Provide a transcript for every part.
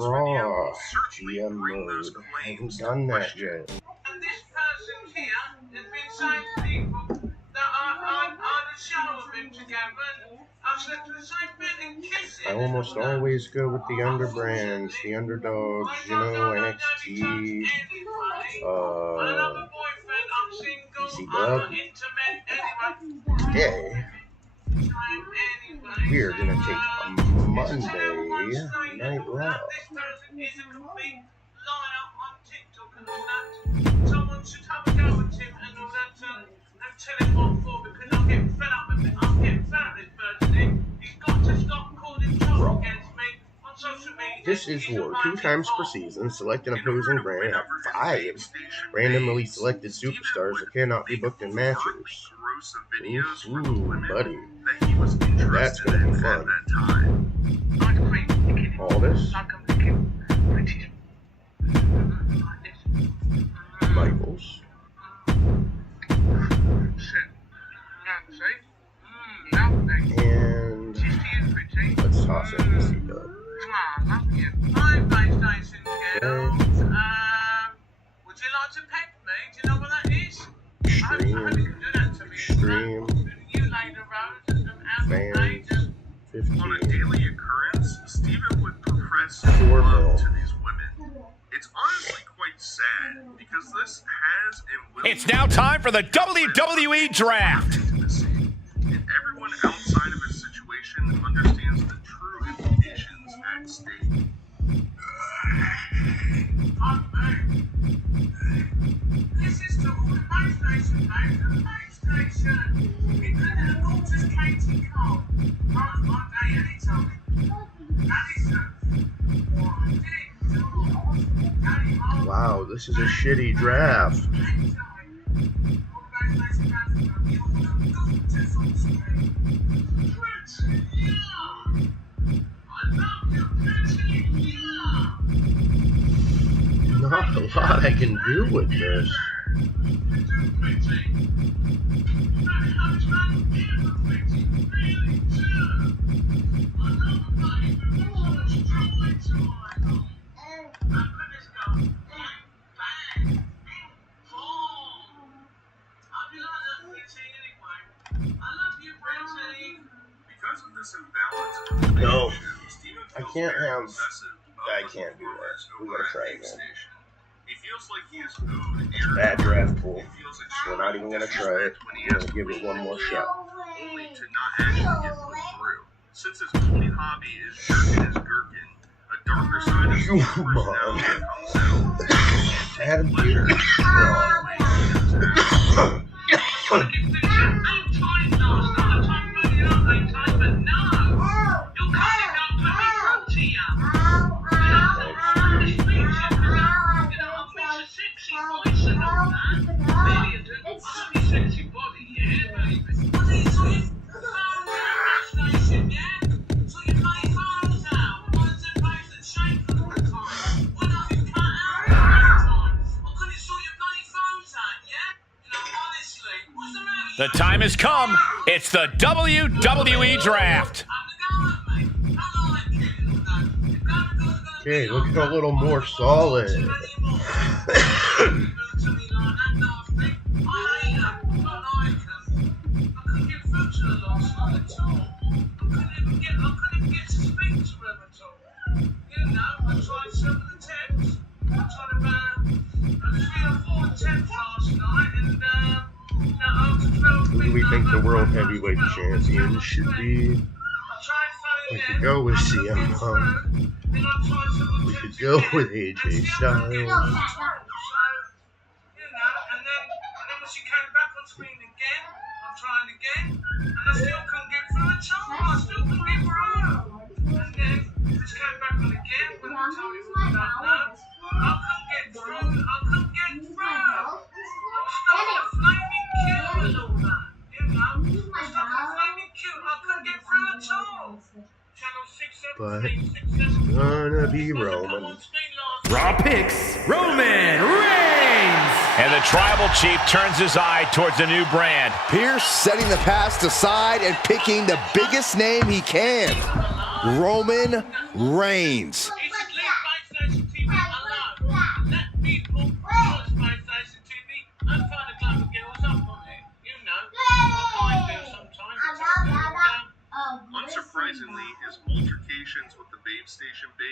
Raw GM mode. I haven't done that yet. And this person here has been saying to people that I the show have been together and I've slept with the same bed and kissing. I almost always go with the underbrands, the underdogs, you know, NXT, ECW. Today, we're gonna take a Monday Night Raw. Someone should have a go at him and all that and tell him what for, because I'm getting fed up with it. I'm getting fed up with this person. He's got to stop calling trouble against me on social media. This is War. 2 times per season. Select an opposing brand. Have 5 randomly selected superstars that cannot be booked in matches. Ooh, buddy. That's gonna be fun. Aldis. Michaels. And let's toss it to C-Dub. Hi, PlayStation girls. Would you like to pet me? Do you know what that is? I hope you can do that to me. Extreme. You later rose and Fans. 15. On a daily occurrence, Steven would profess 4 love mil. to these women. It's honestly quite sad because this has and will. It's now time for the WWE Draft. Intimacy. And everyone outside of his situation understands the true implications at stake. This is to all the PlayStation fans and PlayStation. Including the gorgeous Katie Cole. Rose one day anytime. Wow, this is a shitty draft. Not a lot I can do with this. Because of this imbalance, No, Steven I feels can't very have. possessive I of can't do performers that. We over gotta at try Dave again. Station. He feels like he is owed air Bad time. draft pool. He feels We're not even gonna try it. when he We're has gonna give it one more shot. only to not actually get pushed through. Since his only hobby is jerking his gherkin, a darker side of his personality comes out. Adam Peter. The time has come. It's the WWE Draft. Okay, looking a little more solid. Who do we think the World Heavyweight Champion should be? We could go with CM Punk. We could go with AJ Styles. But it's gonna be Roman. Raw picks Roman Reigns. And the tribal chief turns his eye towards a new brand. Pierce setting the past aside and picking the biggest name he can. Roman Reigns.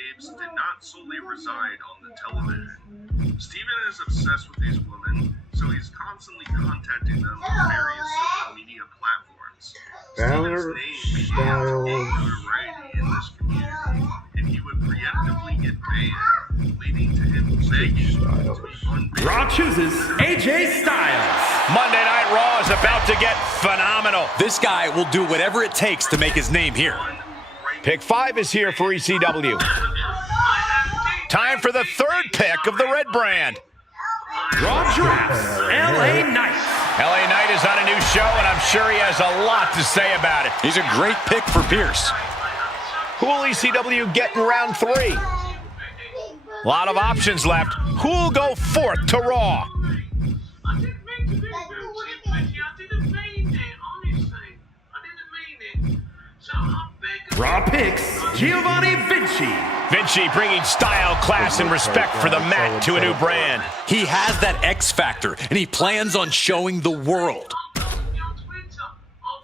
babes did not solely reside on the television. Steven is obsessed with these women, so he's constantly contacting them on various social media platforms. Balor, Steven's name began to gain Styles. notoriety in this community, and he would preemptively get banned, leading to him begging to be unbanned. Raw chooses AJ Styles. Monday Night Raw is about to get phenomenal. This guy will do whatever it takes to make his name here. Pick 5 is here for ECW. Time for the third pick of the red brand. Raw drafts LA Knight. LA Knight is on a new show, and I'm sure he has a lot to say about it. He's a great pick for Pierce. Who will ECW get in round 3? A lot of options left. Who will go fourth to Raw? I didn't mean to do that, Chip, Reggie. I didn't mean it, honestly. I didn't mean it. So I beg. Raw picks Giovanni Vinci. Vinci bringing style, class, and respect for the mat to a new brand. He has that X factor, and he plans on showing the world.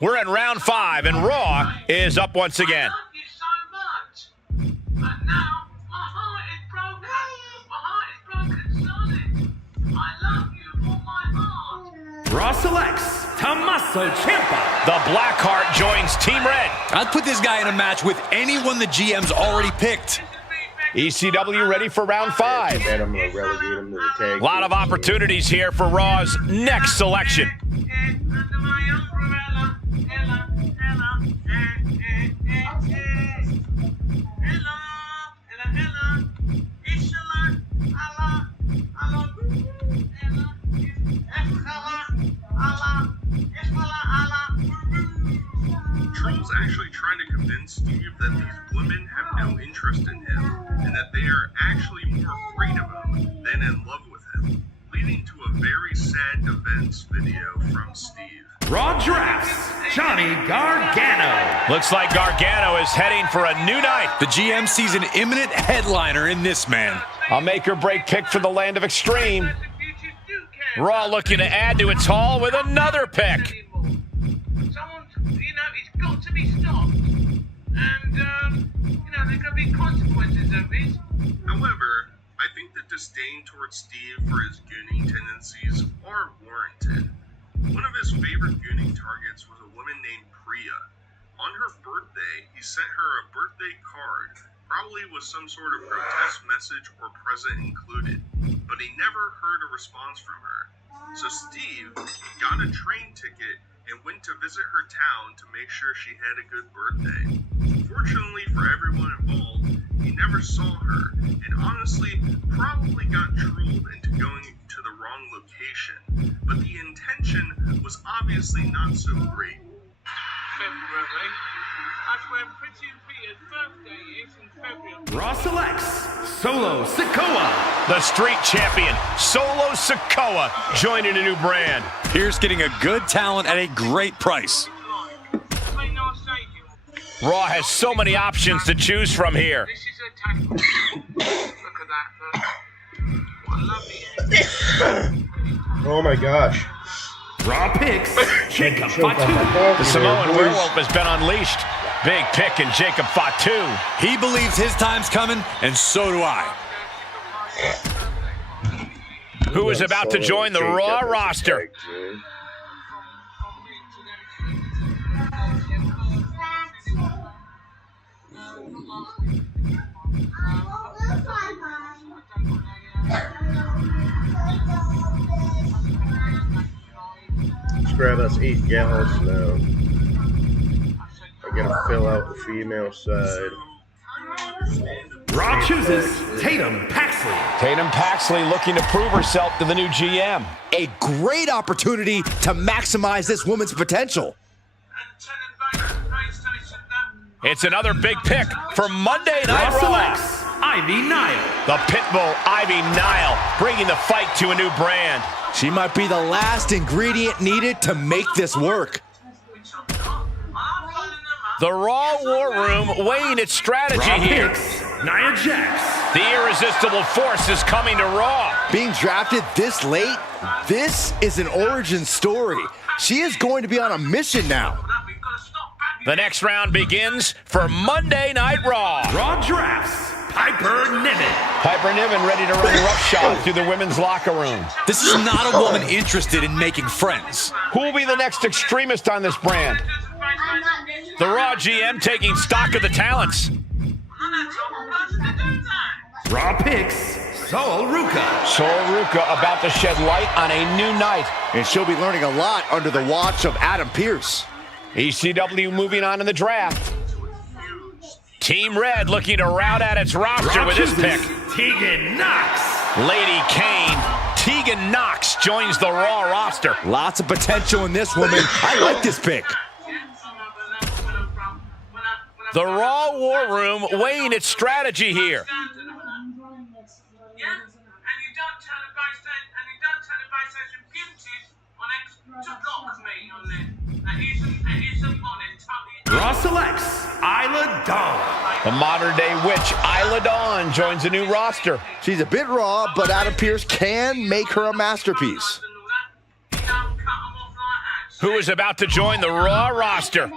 We're in round 5, and Raw is up once again. I love you so much. But now my heart is broken. My heart is broken solid. I love you from my heart. Raw selects Tommaso Ciampa. The Blackheart joins Team Red. I'd put this guy in a match with anyone the GM's already picked. ECW ready for round 5. And I'm going to relegate him to the tag. A lot of opportunities here for Raw's next selection. Troll's actually trying to convince Steve that these women have no interest in him and that they are actually more afraid of him than in love with him, leading to a very sad events video from Steve. Raw drafts Johnny Gargano. Looks like Gargano is heading for a new night. The GM sees an imminent headliner in this man. A make or break pick for the land of extreme. Raw looking to add to its haul with another pick. Someone, it's got to be stopped. And, there could be consequences of it. However, I think the disdain towards Steve for his gooning tendencies are warranted. One of his favorite gooning targets was a woman named Priya. On her birthday, he sent her a birthday card, probably with some sort of grotesque message or present included, but he never heard a response from her. So Steve got a train ticket and went to visit her town to make sure she had a good birthday. Fortunately for everyone involved, he never saw her, and honestly, probably got trolled into going to the wrong location. But the intention was obviously not so great. February. That's when Pretty Peter's birthday is in February. Raw selects Solo Sikoa. The street champion, Solo Sikoa, joining a new brand. Pierce getting a good talent at a great price. Raw has so many options to choose from here. This is a tackle. Look at that. What a lovely end. Oh my gosh. Raw picks Jacob Fatu. The Samoan werewolf has been unleashed. Big pick in Jacob Fatu. He believes his time's coming, and so do I. Who is about to join the Raw roster? Let's grab us 8 gallons now. I gotta fill out the female side. Raw chooses Tatum Paxley. Tatum Paxley looking to prove herself to the new GM. A great opportunity to maximize this woman's potential. It's another big pick for Monday Night Raw. Ivy Nile. The Pitbull Ivy Nile bringing the fight to a new brand. She might be the last ingredient needed to make this work. The Raw War Room weighing its strategy here. Nia Jax. The irresistible force is coming to Raw. Being drafted this late, this is an origin story. She is going to be on a mission now. The next round begins for Monday Night Raw. Raw drafts Piper Niven. Piper Niven ready to run roughshod through the women's locker room. This is not a woman interested in making friends. Who will be the next extremist on this brand? The Raw GM taking stock of the talents. Raw picks, Sol Ruka. Sol Ruka about to shed light on a new night. And she'll be learning a lot under the watch of Adam Pearce. ECW moving on in the draft. Team Red looking to round out its roster Raw with this pick. Tegan Knox. Lady Kane, Tegan Knox joins the Raw roster. Lots of potential in this woman. I like this pick. The Raw War Room weighing its strategy here. Raw selects Isla Dawn. The modern-day witch, Isla Dawn, joins the new roster. She's a bit raw, but Adam Pearce can make her a masterpiece. Who is about to join the Raw roster?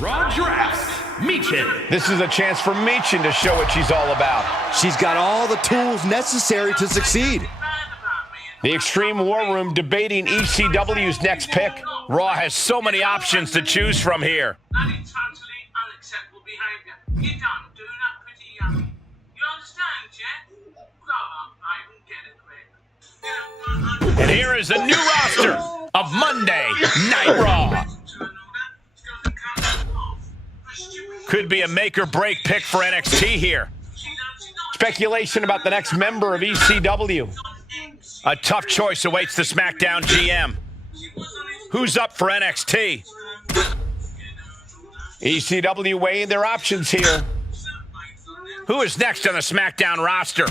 Raw drafts Michin. This is a chance for Michin to show what she's all about. She's got all the tools necessary to succeed. The Extreme War Room debating ECW's next pick. Raw has so many options to choose from here. That is totally unacceptable behaviour. You don't do that pretty young. You understand, Jet? Grow up, mate, and get a grip. And here is the new roster of Monday Night Raw. Could be a make or break pick for NXT here. Speculation about the next member of ECW. A tough choice awaits the SmackDown GM. Who's up for NXT? ECW weighing their options here. Who is next on the SmackDown roster?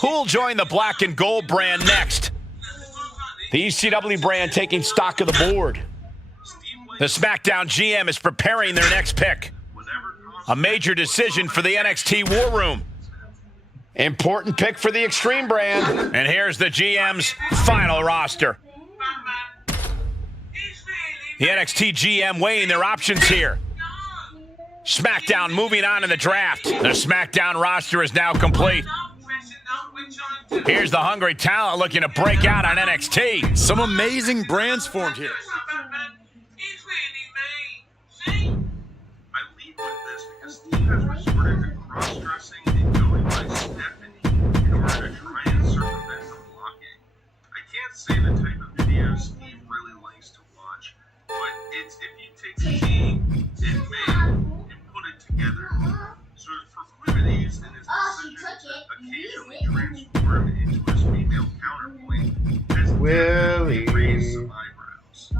Who will join the Black and Gold brand next? The ECW brand taking stock of the board. The SmackDown GM is preparing their next pick. A major decision for the NXT War Room. Important pick for the Extreme brand. And here's the GM's final roster. The NXT GM weighing their options here. SmackDown moving on in the draft. The SmackDown roster is now complete. Here's the hungry talent looking to break out on NXT. Some amazing brands formed here. I lead with this because Steve has resorted to cross-dressing and going by Stephanie in order to try and circumvent the blocking. I can't say the type of videos Steve really likes to watch, but it's if you take the team and man and put it together. So his proclivities and his decision to occasionally transform into his female counterpoint has Willie. raised some eyebrows. I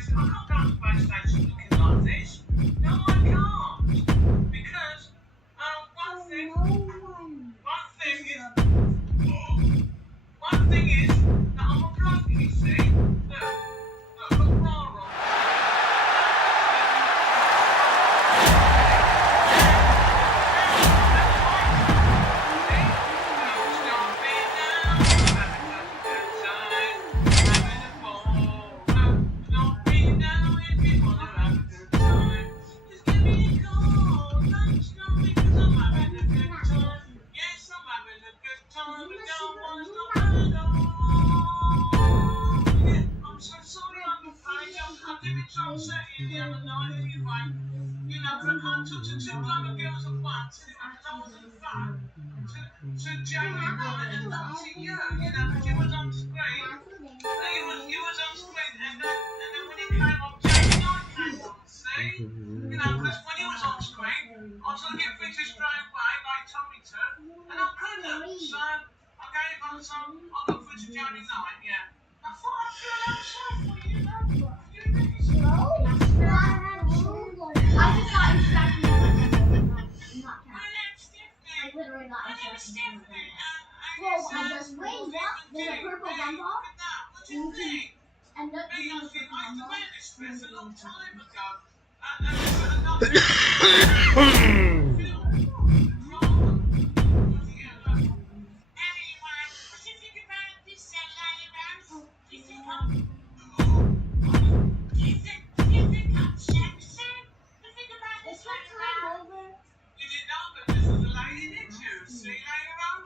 can't go to the backstage looking like this. No, I can't. Because one thing is that I'm a drunk, you see. Look, Raw.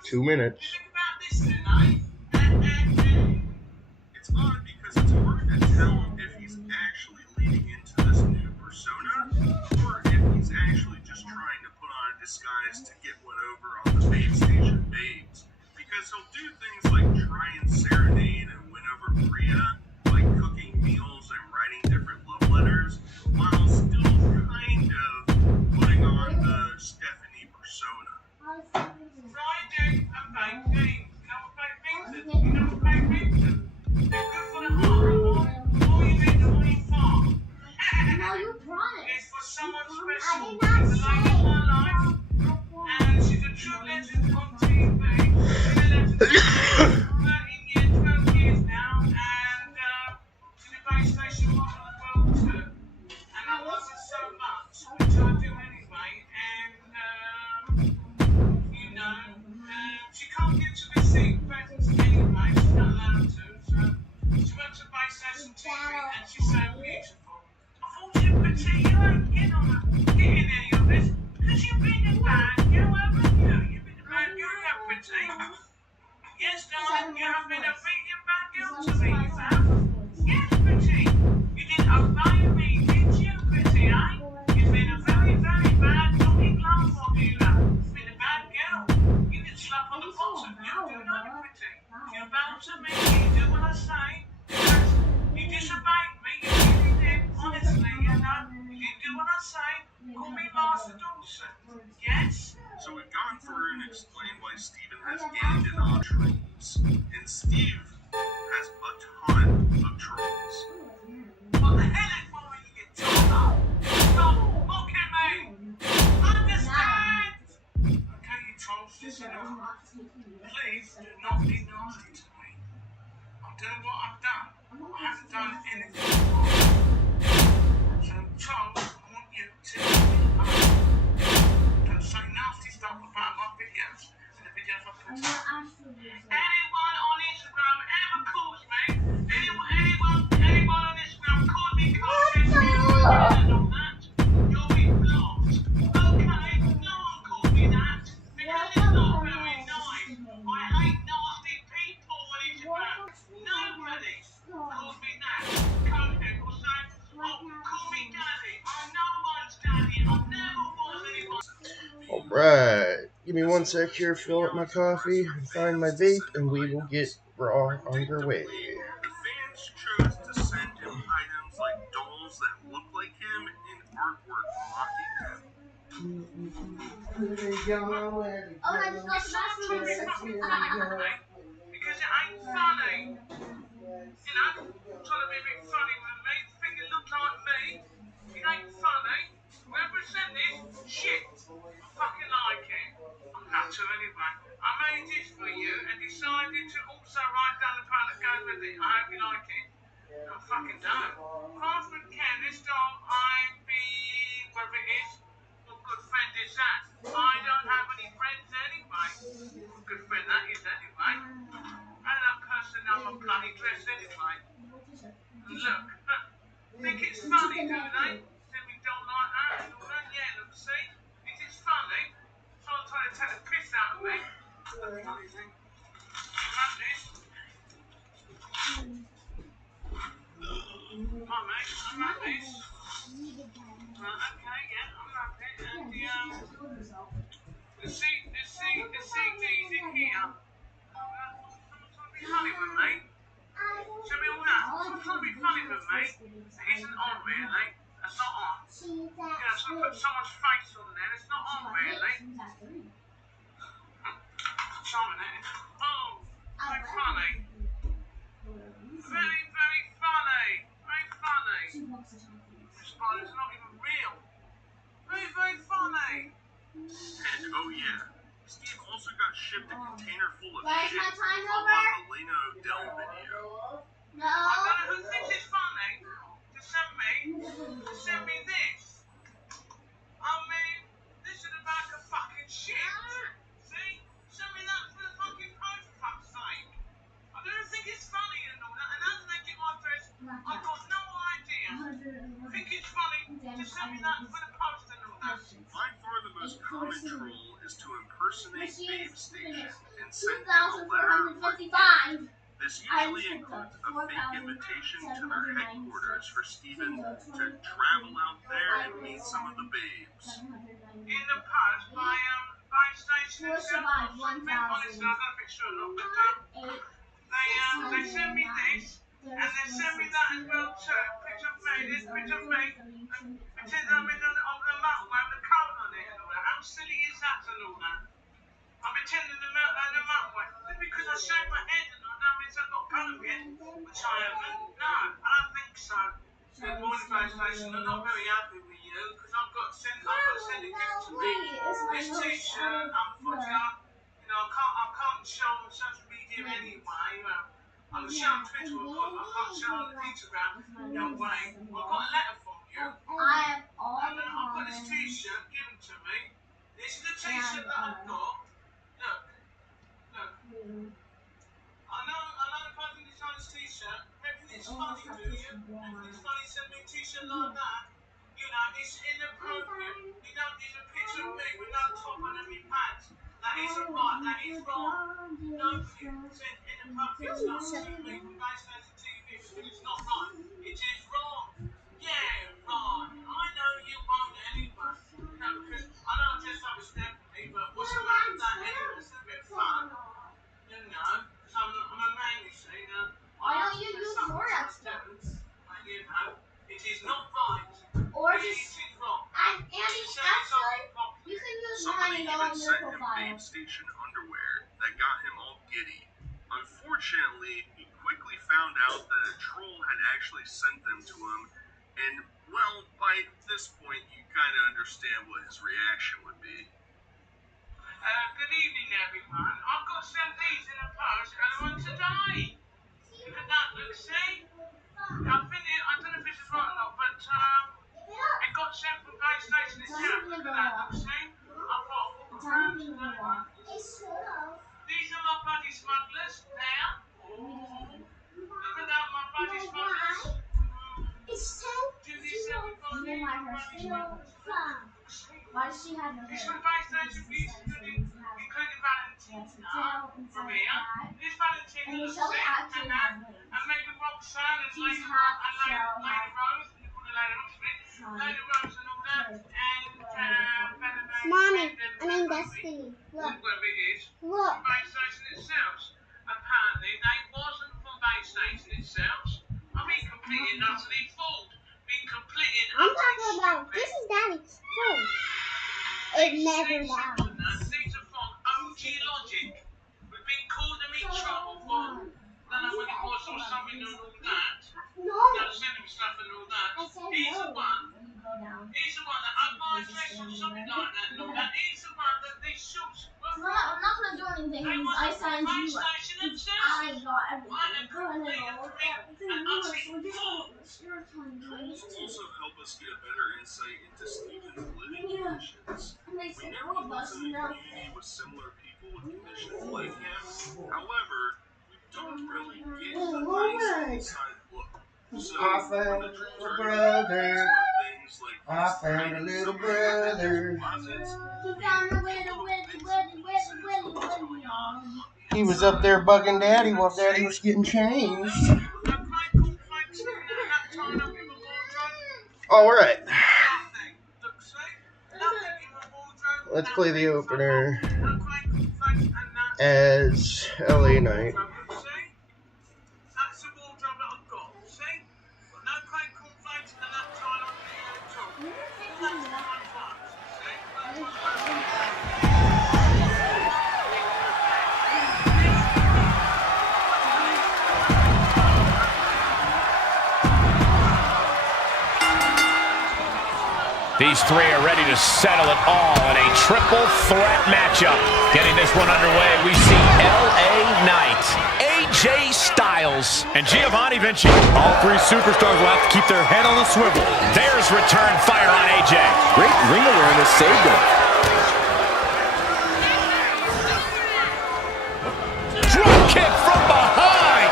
2 minutes. Think about this tonight. It's odd because it's hard to tell if he's actually leading into this new persona or if he's actually just trying to put on a disguise to get one over on the Babe Station babes. Because he'll do things like try and serenade and win over Priya, like cooking meals and writing different love letters, while still kind of putting on the Stephanie persona. Friday and baked beans. You know what baked beans is? You know what baked beans is? They're good for the heart. All you eat them, all you farm. It's for someone special. She's the love of my life. And she's a true legend on TV. She's a legend for 13 years, 12 years now. And she's a base station model as well too. And I love her so much, which I do anyway. And you know, she can't get to the seat presents anyway. She's not allowed to. So she went to base station TV and she's so beautiful. Unfortunately, you won't get in any of this because you've been a bad girl, haven't you? You've been a bad girl, haven't you? Yes, darling, you have been a big bad girl to me, you have. Yes, Pretty. You didn't obey me, did you, Pretty, eh? You've been a very, very bad naughty glove for you, love. You've been a bad girl. You can slap on the bottom. You do not, Pretty. You bow to me, you do what I say. Yes, you disobeyed me, you really did. Honestly, you know. You didn't do what I say. Call me Master Dawson. Yes? So we've gone through and explained why Steven has gained an odd trolls, and Steve has a ton of trolls. What the hell is wrong with you, Tom? Stop mocking me! Understand! Okay, you trolls, listen up. Please do not be nasty to me. I've done what I've done. I haven't done anything wrong. So, trolls, I want you to don't say nasty stuff about my videos and the videos I put up. Anyone on Instagram ever calls me, anyone on Instagram called me coaches and all that, you'll be blocked. Okay, no one called me that because it's not very nice. I hate nasty people on Instagram. Nobody called me that. Conehead will say, oh, call me daddy. I'm no one's daddy. I never was anyone's. Alright, give me 1 sec here, fill up my coffee, find my vape, and we will get Raw underway. The fans chose to send him items like dolls that look like him and artwork mocking him. Because it ain't funny. You know, trying to be a bit funny with me, think it looks like me. It ain't funny. Whoever sent this, shit. I fucking like it. I'm not to anyway. I made this for you and decided to also write down the part that goes with it. I hope you like it. I fucking don't. Craftsman Ken, this doll I be, whatever it is, what good friend is that? I don't have any friends anyway. What good friend that is anyway. And that person have a bloody dress anyway. And look, think it's funny, do they? Say we don't like that and all that? Yeah, look, see? Is it funny? Someone trying to take the piss out of me. That's the funny thing. Like this. Come on, mate, I'm like this. Okay, yeah, I'm like it. And the CD's in here. Someone's trying to be funny with me. Show me all that. Someone's trying to be funny with me. It isn't on, really. That's not on. Yeah, so put someone's face on there. It's not on, really. Someone there. Oh, very funny. Very, very funny. Very funny. This spider's not even real. Very, very funny. And oh yeah, Steve also got shipped a container full of Where's shit. my time A over? la Elena Odell video. No. I don't know who thinks it's funny to send me this. I mean, this is about a fucking shit. See? Send me that for the fucking post, for fuck's sake. I don't think it's funny and all that, and how did they get my dress? I've got no idea. Think it's funny to send me that for the post and all that. By far the most common troll is to impersonate Babe Station and send them a letter of marque. 2,455. This usually includes a fake invitation to their headquarters for Steven to travel out there and meet some of the babes. In the past, by station itself, honestly, I don't know if it's true or not, but they sent me this, and they sent me that as well too. Picture of me, this picture of me, and pretend I'm in on the motorway with the coat on it and all that. How silly is that and all that? I'm pretending the motorway. Just because I shave my head and all that means I've got colour yet, which I haven't. No, I don't think so. Good morning, PlayStation. I'm not very happy with you because I've got to send a gift to me. This t-shirt, unfortunately, I can't show on social media anyway. I can show on Twitter, of course, I can't show on Instagram. No way. I've got a letter from you. I've got this t-shirt given to me. This is the t-shirt that I've got. Look. I know if I can design this t-shirt, everything's funny, do you? Everything's funny, send me a t-shirt like that. It's inappropriate. You don't need a picture of me with no top and any pants. That isn't right, that is wrong. Nobody sent inappropriate stuff to me from PlayStation TV because it's not right. It is wrong. Yeah, right. I know you won't anyway. Because I know I dressed up as Stephanie, but what's the matter with that anyway? It's a bit fun. Because I'm a man, you see. Why don't you use your experts? It is not right. Or It just, is wrong. and actually, you can use mine Somebody and go on even your sent him profile. Babe Station underwear that got him all giddy. Unfortunately, he quickly found out that a troll had actually sent them to him, and, well, by this point, you kind of understand what his reaction would be. Good evening, everyone. I've got some things in the post and I want to die. Look at that, look, see? I don't know if this is right or not, but it got sent from PlayStation itself. Look at that, look, see? I've got all the terms and that one. These are my buddy smugglers, there. Look at that, my buddy smugglers. Do these everybody, my buddy smugglers. Why does she have no hair? It's from PlayStation Views, including Valentina, Maria. This Valentina looks sick, and maybe Roxanne and Lady Rose, Lady Rose and all that, and Mommy, I mean Destiny. Look. whoever it is, Look. from PlayStation itself. Apparently, they wasn't from PlayStation itself. I mean, completely and utterly fooled. I'm talking about, this is Daddy's phone. It never dies. These are from OG Logic. We've been causing me trouble for, I don't know when it was or something and all that. No. Sending me stuff and all that. I said He's the no. one that I buy a dress or something like that and all that. He's the one that these shorts were from. I'm not gonna do anything They because I signed you up. PlayStation themselves. I got everything. And Everything. Trolls also help us get a better insight into Steven's living conditions. And they We said, never oh, lives that's in a enough. community with similar people with conditions like him. However, we don't really get a nice inside look. So, I found when the a trolls little are brother. things like I found a little brother. closets, He found a little He was up there bugging Daddy while Daddy was getting changed. Alright. Let's play the opener as LA Knight. These three are ready to settle it all in a triple threat matchup. Getting this one underway, we see LA Knight, AJ Styles, and Giovanni Vinci. All three superstars will have to keep their head on the swivel. There's return fire on AJ. Great ring awareness saved him. Drop kick from behind.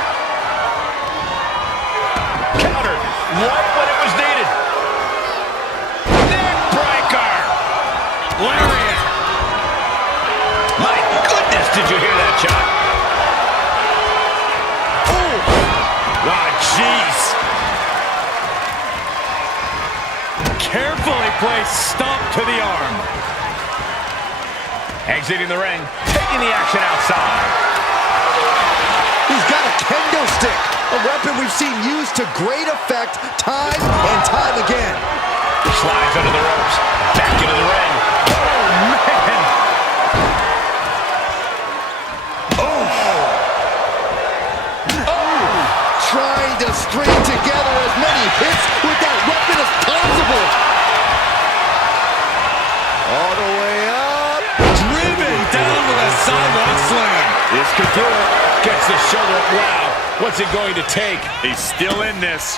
Countered right when it was needed. Neck breaker. carefully placed stomp to the arm. Exiting the ring, taking the action outside. He's got a kendo stick, a weapon we've seen used to great effect time and time again. Slides under the ropes, back into the ring. Oh, man. Trying to string together as many hits with that weapon as possible. All the way up. Driven down with a sidewalk slam. This could do it. Gets the shoulder up. Wow. What's it going to take? He's still in this.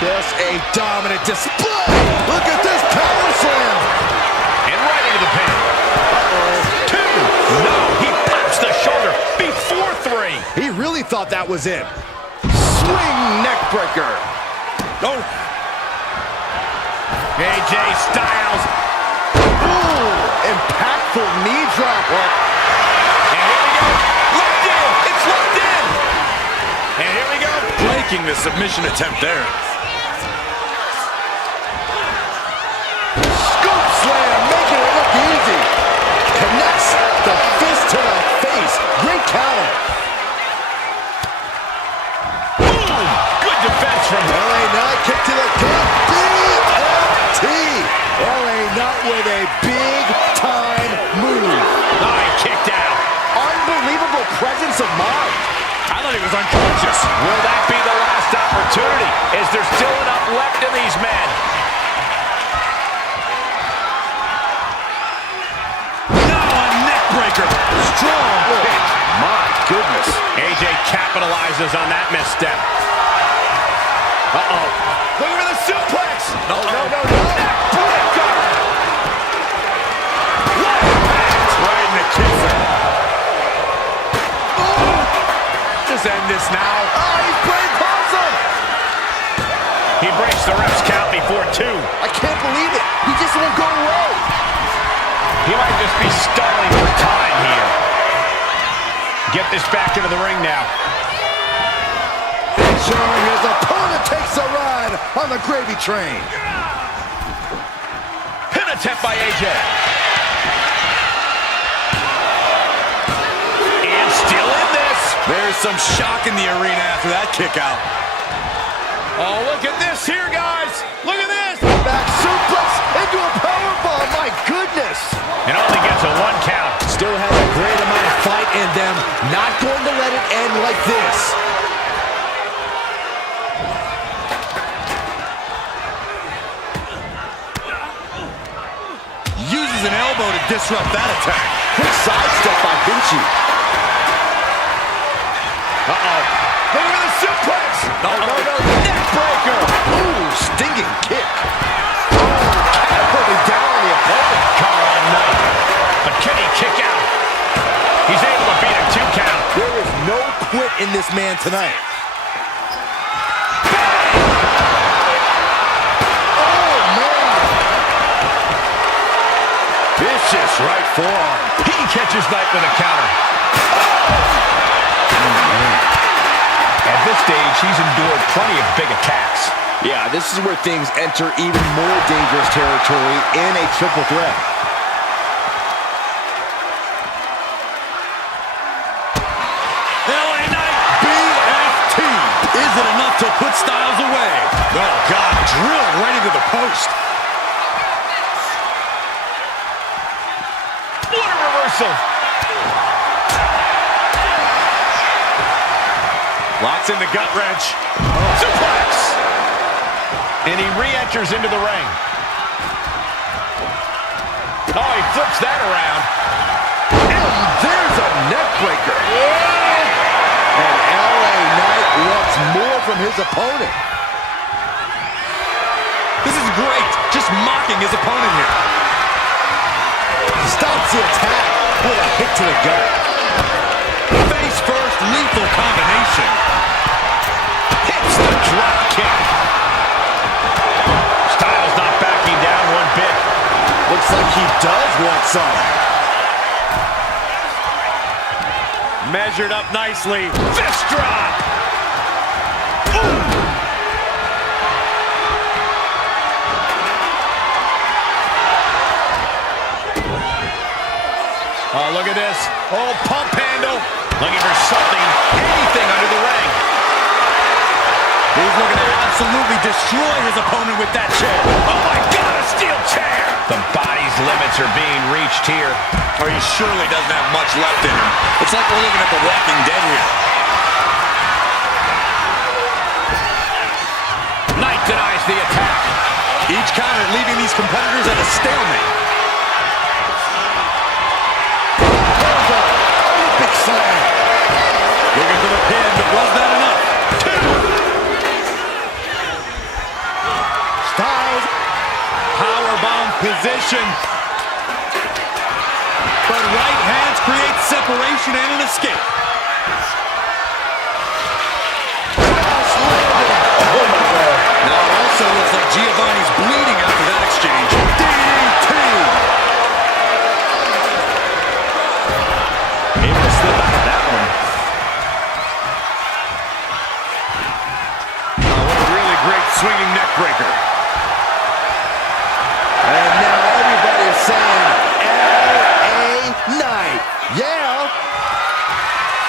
Just a dominant display. Look at this power slam. And right into the pin. Two. No, he pops the shoulder before three. He really thought that was it. Swing neck breaker. Oh, AJ Styles. Ooh, impactful knee drop. And here we go. Locked in. It's locked in. And here we go. breaking the submission attempt there. Scoop slam, making it look easy. Connects the fist to the face. Great counter. Boom! Good defense from LA Knight, kick to the gut. BFT. LA Knight with a big-time move. Oh, he kicked out. Unbelievable presence of mind. I thought he was unconscious. Will that be the last opportunity? Is there still enough left in these men? Now a neck breaker. Strong kick. My goodness. AJ capitalizes on that misstep. Uh-oh. Looking for the suplex. No. Neck breaker. What impact? Right in the kisser. Just end this now. Oh, he's playing possum. He breaks the ref's count before two. I can't believe it. He just won't go away. He might just be stalling for time here. Get this back into the ring now. Showing his opponent takes a ride on the gravy train. Pin attempt by AJ. And still in this. There's some shock in the arena after that kick out. Oh, look at this here, guys. Look at this. Back suplex into a powerbomb. My goodness. And only gets a 1 count. Still has a great amount of fight in them. Not going to let it end like this. Uses an elbow to disrupt that attack. Quick sidestep by Vinci. Uh-oh. Look at the suplex. No. Neck breaker. Ooh, stinging kick. Catapulted down on the opponent. Come on, Knight. But can he kick out? He's able to beat a 2 count. There is no quit in this man tonight. Oh, man. Vicious right forearm. He catches Knight with a counter. At this stage, he's endured plenty of big attacks. Yeah, this is where things enter even more dangerous territory in a triple threat. LA Knight, BFT. Is it enough to put Styles away? Oh, God, drilled right into the post. What a reversal. Locks in the gut wrench. Suplex. And he re-enters into the ring. Oh, he flips that around. And there's a neck breaker. And LA Knight wants more from his opponent. This is great. Just mocking his opponent here. Stops the attack with a hit to the gut. Face first, lethal combination. Hits the drop kick. Styles not backing down one bit. Looks like he does want some. Measured up nicely. Fist drop. Ooh. look at this. Oh, pump handle. Looking for something, anything under the ring. He's looking to absolutely destroy his opponent with that chair. Oh my God, a steel chair! The body's limits are being reached here. Or he surely doesn't have much left in him. It's like we're looking at The Walking Dead here. Knight denies the attack. Each counter leaving these competitors at a stalemate. Big slam. Looking for the pin, but was that enough? Styles. Powerbomb position. But right hands create separation and an escape. Now it also looks like Giovanni's bleeding after that exchange. DDT! Able to slip out of that one. Oh, what a really great swinging neck breaker. And now everybody is saying LA Knight. Yeah.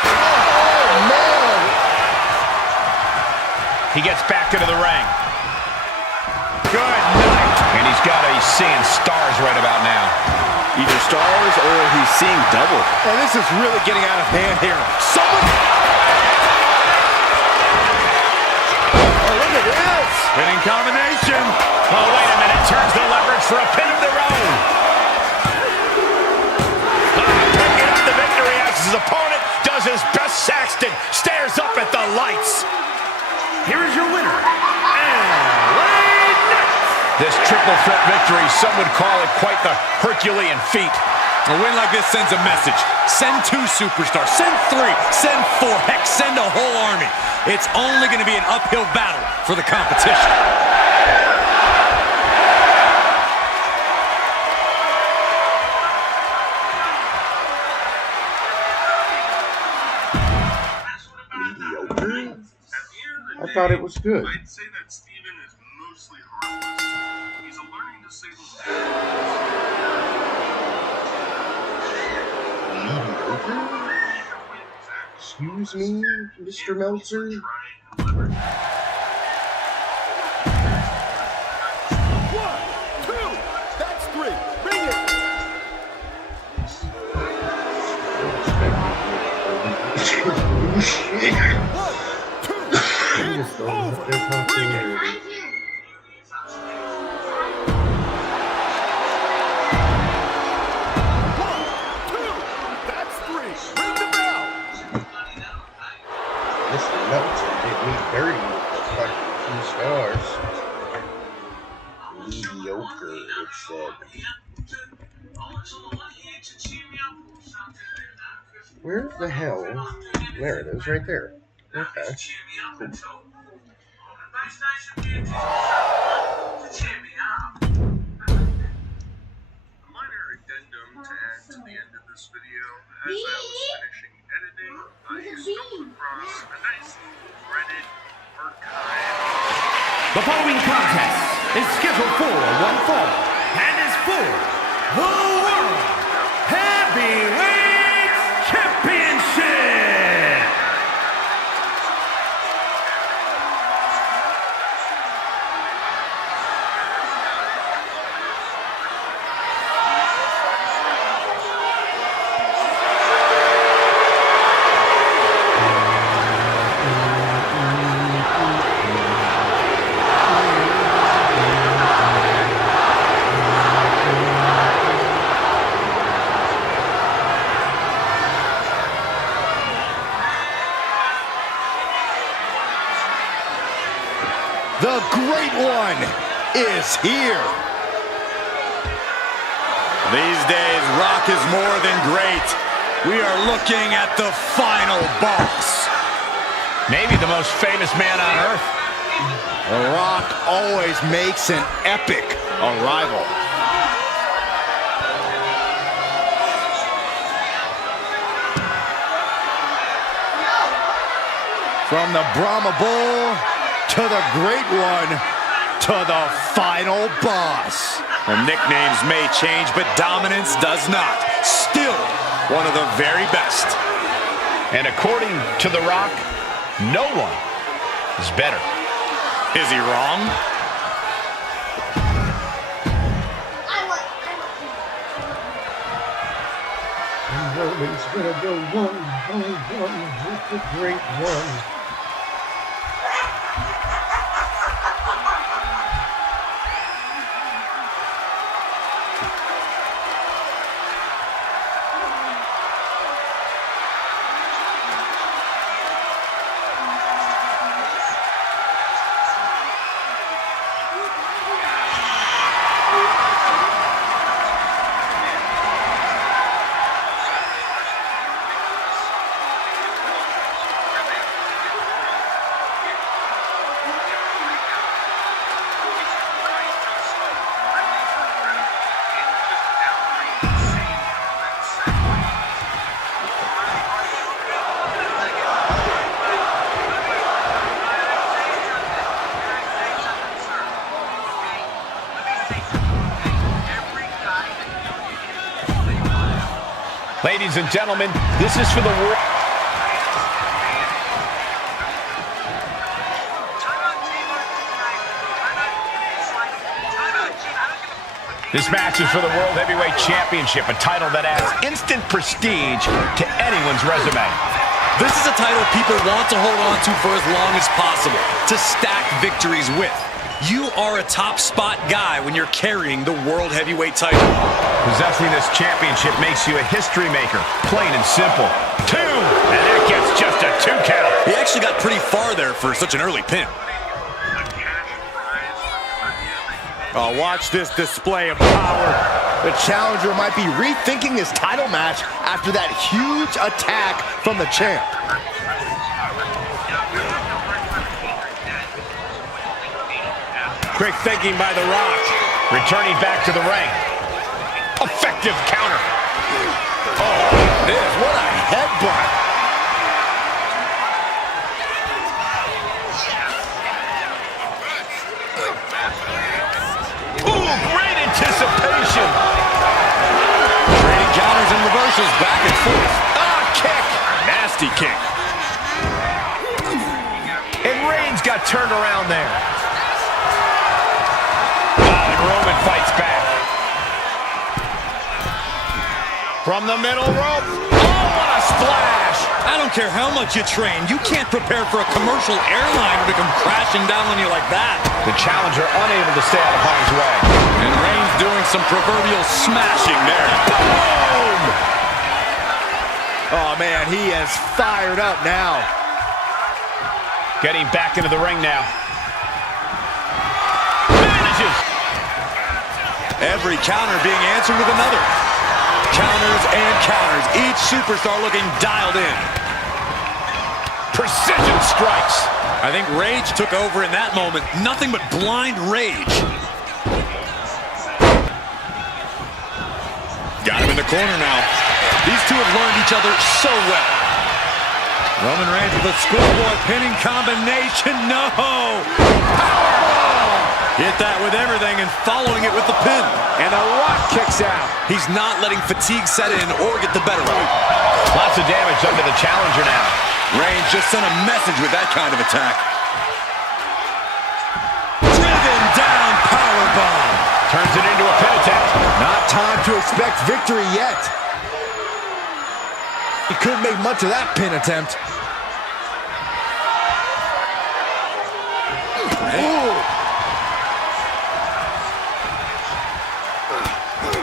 Oh, man. He gets back into the ring. Good night. And he's got seeing stars right about now. Either stars or he's seeing double. And this is really getting out of hand here. Someone... Oh, look at this. Winning combination. Oh, wait a minute. Turns the leverage for a pin of their own. Picking up the victory as his opponent does his best Saxton. Stares up at the lights. Here is your winner, LA Knight. This triple threat victory, some would call it quite the Herculean feat. A win like this sends a message. Send 2 superstars, send 3, send 4, heck, send a whole army. It's only going to be an uphill battle for the competition. Mediocre? I thought it was good. I'd say that Steven is mostly harmless. He's learning to say those Mediocre? Excuse me, Mr. Meltzer? That's 3. Bring it. That's 3. Ring the bell. Mr. Meltzer did me dirty with the fucking 2 stars. Mediocre, it said. Where the hell? There it is, right there. Okay. Cool. Minor addendum to add to the end of this video. As I was finishing editing, I stumbled across a nice little Reddit archive. The following contest is scheduled for one fall and is for the World Heavyweight Championship. The Great One is here. These days, Rock is more than great. We are looking at the final boss. Maybe the most famous man on earth. The Rock always makes an epic arrival. From the Brahma Bull to the Great One to the final boss. The nicknames may change, but dominance does not. Still One of the very best. And according to The Rock, no one is better. Is he wrong? Roman's gonna go one with the great one. Ladies and gentlemen, this is for the world. This match is for the World Heavyweight Championship, a title that adds instant prestige to anyone's resume. This is a title people want to hold on to for as long as possible, to stack victories with. You are a top spot guy when you're carrying the World Heavyweight title. Possessing this championship makes you a history maker, plain and simple. 2, and that gets just a 2 count. He actually got pretty far there for such an early pin. Oh, watch this display of power. The challenger might be rethinking his title match after that huge attack from the champ. Quick thinking by The Rock. Returning back to the ring. Effective counter. Oh, this, what a headbutt. Ooh, great anticipation. Trading counters and reversals back and forth. Kick. Nasty kick. And Reigns got turned around there. And Roman fights back. From the middle rope. Oh, what a splash. I don't care how much you train, you can't prepare for a commercial airliner to come crashing down on you like that. The challenger unable to stay out of harm's way. And Reigns doing some proverbial smashing there. Boom! Oh, man, he is fired up now. Getting back into the ring now. Manages. Every counter being answered with another. Counters and counters. Each superstar looking dialed in. Precision strikes. I think Rage took over in that moment. Nothing but blind rage. Got him in the corner now. These two have learned each other so well. Roman Reigns with a schoolboy pinning combination. No! Powerbomb! Hit that with everything and following it with the pin. And The Rock kicks out. He's not letting fatigue set in or get the better of him. Lots of damage done to the challenger now. Reigns just sent a message with that kind of attack. Driven down powerbomb. Turns it into a pin attempt. Not time to expect victory yet. He couldn't make much of that pin attempt. Ooh.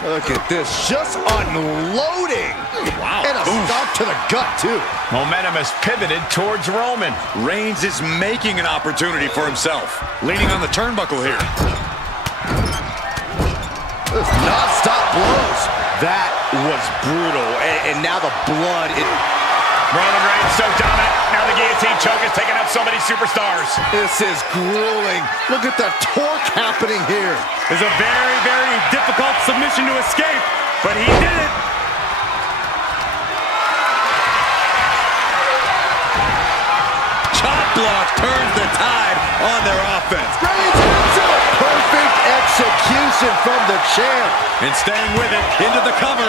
Look at this, just unloading. Wow. And a stomp to the gut, too. Momentum has pivoted towards Roman. Reigns is making an opportunity for himself. Leaning on the turnbuckle here. Non-stop blows. That was brutal. And now the blood. Roman Reigns so dominant. Now the guillotine choke is taking out so many superstars. This is grueling. Look at the torque happening here. It's a very, very difficult submission to escape, but he did it. Chop block turns the tide on their offense. Reigns hits it. Perfect execution from the champ. And staying with it into the cover.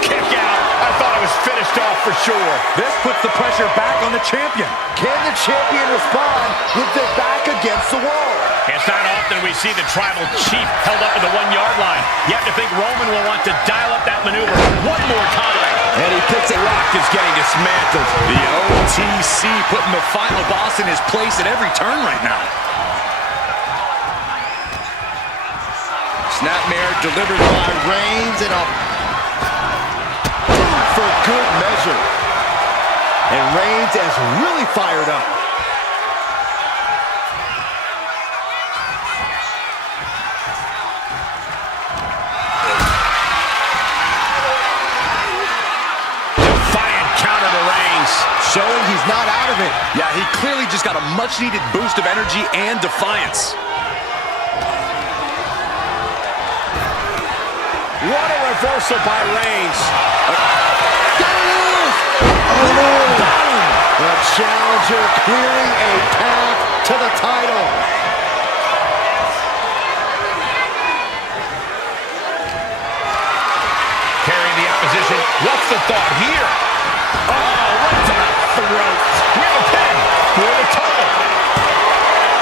Kick out. A thought it was finished off for sure. This puts the pressure back on the champion. Can the champion respond with their back against the wall? It's not often we see the tribal chief held up at the 1-yard line. You have to think Roman will want to dial up that maneuver one more time. And he picks it. Rock is getting dismantled. The OTC putting the final boss in his place at every turn right now. Snapmare delivered by Reigns and a boom for good measure. And Reigns is really fired up. Defiant counter to Reigns. Showing he's not out of it. Yeah, he clearly just got a much-needed boost of energy and defiance. What a reversal by Reigns. The challenger clearing a path to the title. Carrying the opposition. What's the thought here? Oh, right to the throat. With a pin. For the toe.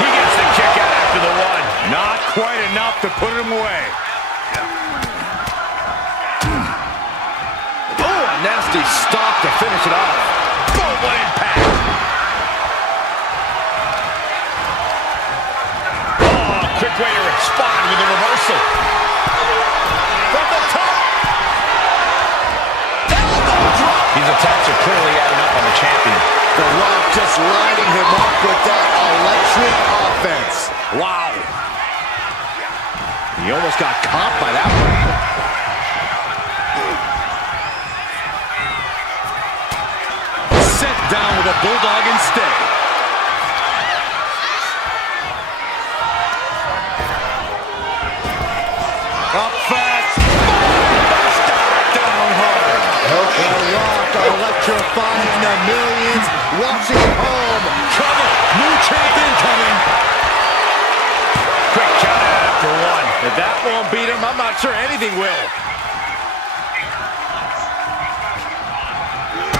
He gets the kick out after the one. Not quite enough to put him away. Nasty stop to finish it off. Boom, what impact. Oh, quick way to respond with a reversal. From the top. Elbow drop. These attacks are clearly adding up on the champion. The Rock just lighting him up with that electric offense. Wow. He almost got caught by that one. Sent down with a bulldog instead. Up fast. Down hard. The Rock electrifying the millions watching at home. Trouble. New champion coming. Quick count after one. If that won't beat him, I'm not sure anything will.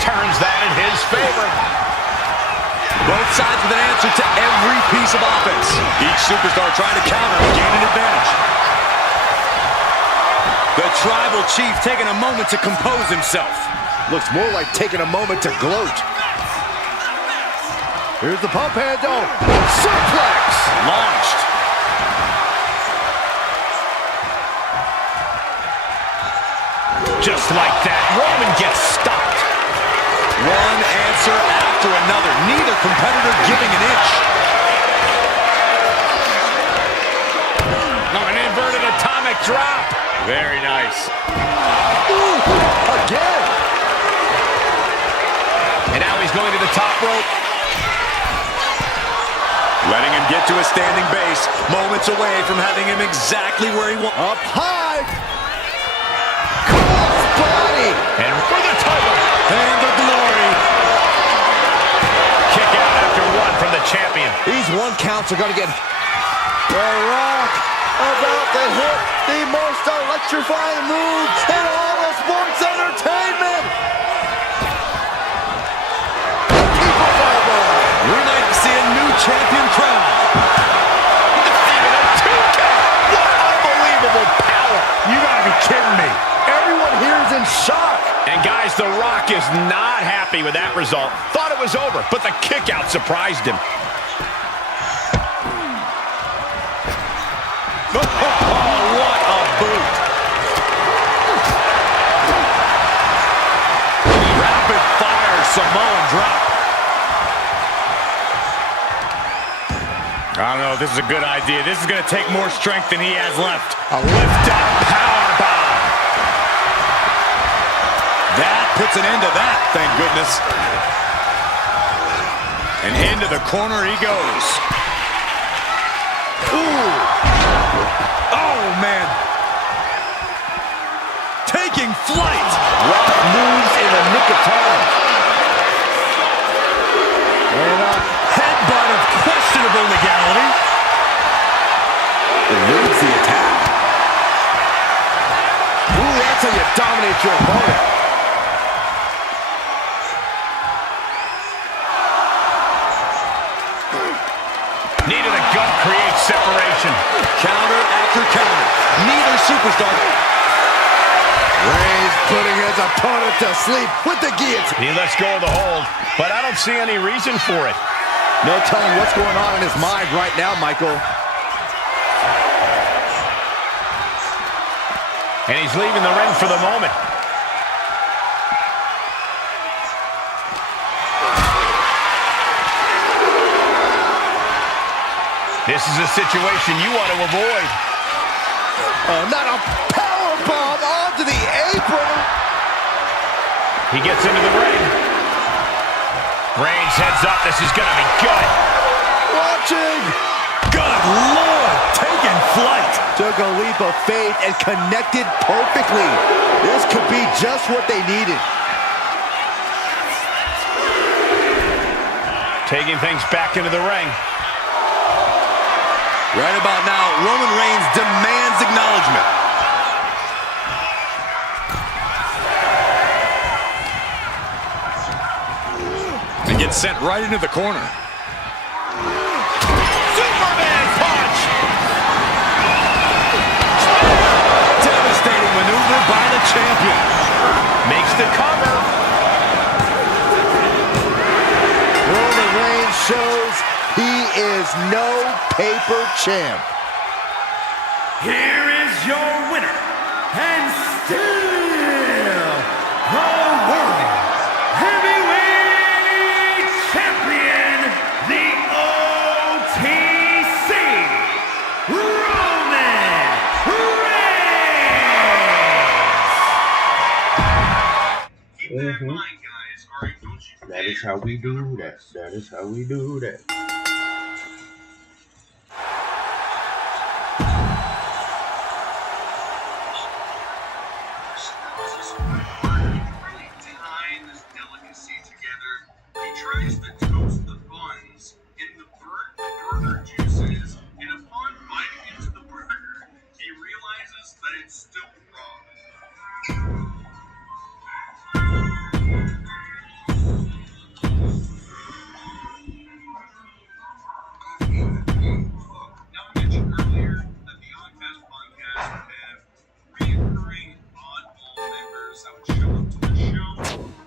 Turns that in his favor. Both sides with an answer to every piece of offense. Each superstar trying to counter and gain an advantage. The tribal chief taking a moment to compose himself. Looks more like taking a moment to gloat. Here's the pump handle. Suplex. Launched. Just like that, Roman gets stopped. One answer after another. Neither competitor giving an inch. Oh, an inverted atomic drop. Very nice. Ooh, again. And now he's going to the top rope. Letting him get to a standing base. Moments away from having him exactly where he wants. Up high. Cross body. And for the title. And the glory. Kick out after one from the champion. These one counts are going to get... The Rock about to hit the most electrifying move in all of sports entertainment. People's elbow. We might see a new champion crown. Even a 2 count. What unbelievable power. You gotta be kidding me. Everyone here is in shock. And guys, The Rock is not happy with that result. Thought it was over, but the kick out surprised him. Oh, what a boot. Rapid fire Samoan drop. I don't know if this is a good idea. This is going to take more strength than he has left. A lift-up powerbomb. That puts an end to that, thank goodness. And into the corner he goes. Ooh. Oh, man. Taking flight. Rock moves in the nick of time. And a Headbutt of questionable legality. eludes the attack. Ooh, that's how you dominate your opponent. Knee to the gut creates separation. Counter after counter. Neither superstar. Reigns putting his opponent to sleep with the guillotine. He lets go of the hold, but I don't see any reason for it. No telling what's going on in his mind right now, Michael. And he's leaving the ring for the moment. This is a situation you want to avoid. Oh, not a powerbomb onto the apron. He gets into the ring. Reigns heads up. This is going to be good. Watching. Good Lord, taking flight. Took a leap of faith and connected perfectly. This could be just what they needed. Taking things back into the ring. Right about now, Roman Reigns demands acknowledgement. And gets sent right into the corner. Superman punch! Devastating maneuver by the champion. Makes the cover. Roman Reigns shows he is no paper champ. Here is your winner, and still the World Heavyweight Champion, the OTC, Roman Reigns. Keep that in mind, guys. All right, don't you forget. That is how we do that. That is how we do that. Tie this delicacy together. He tries to toast the buns in the burnt burger juices, and upon biting into the burger, he realizes that it's still raw. Now, I mentioned earlier that the Oddcast podcast would have reoccurring oddball members that would show up to the show,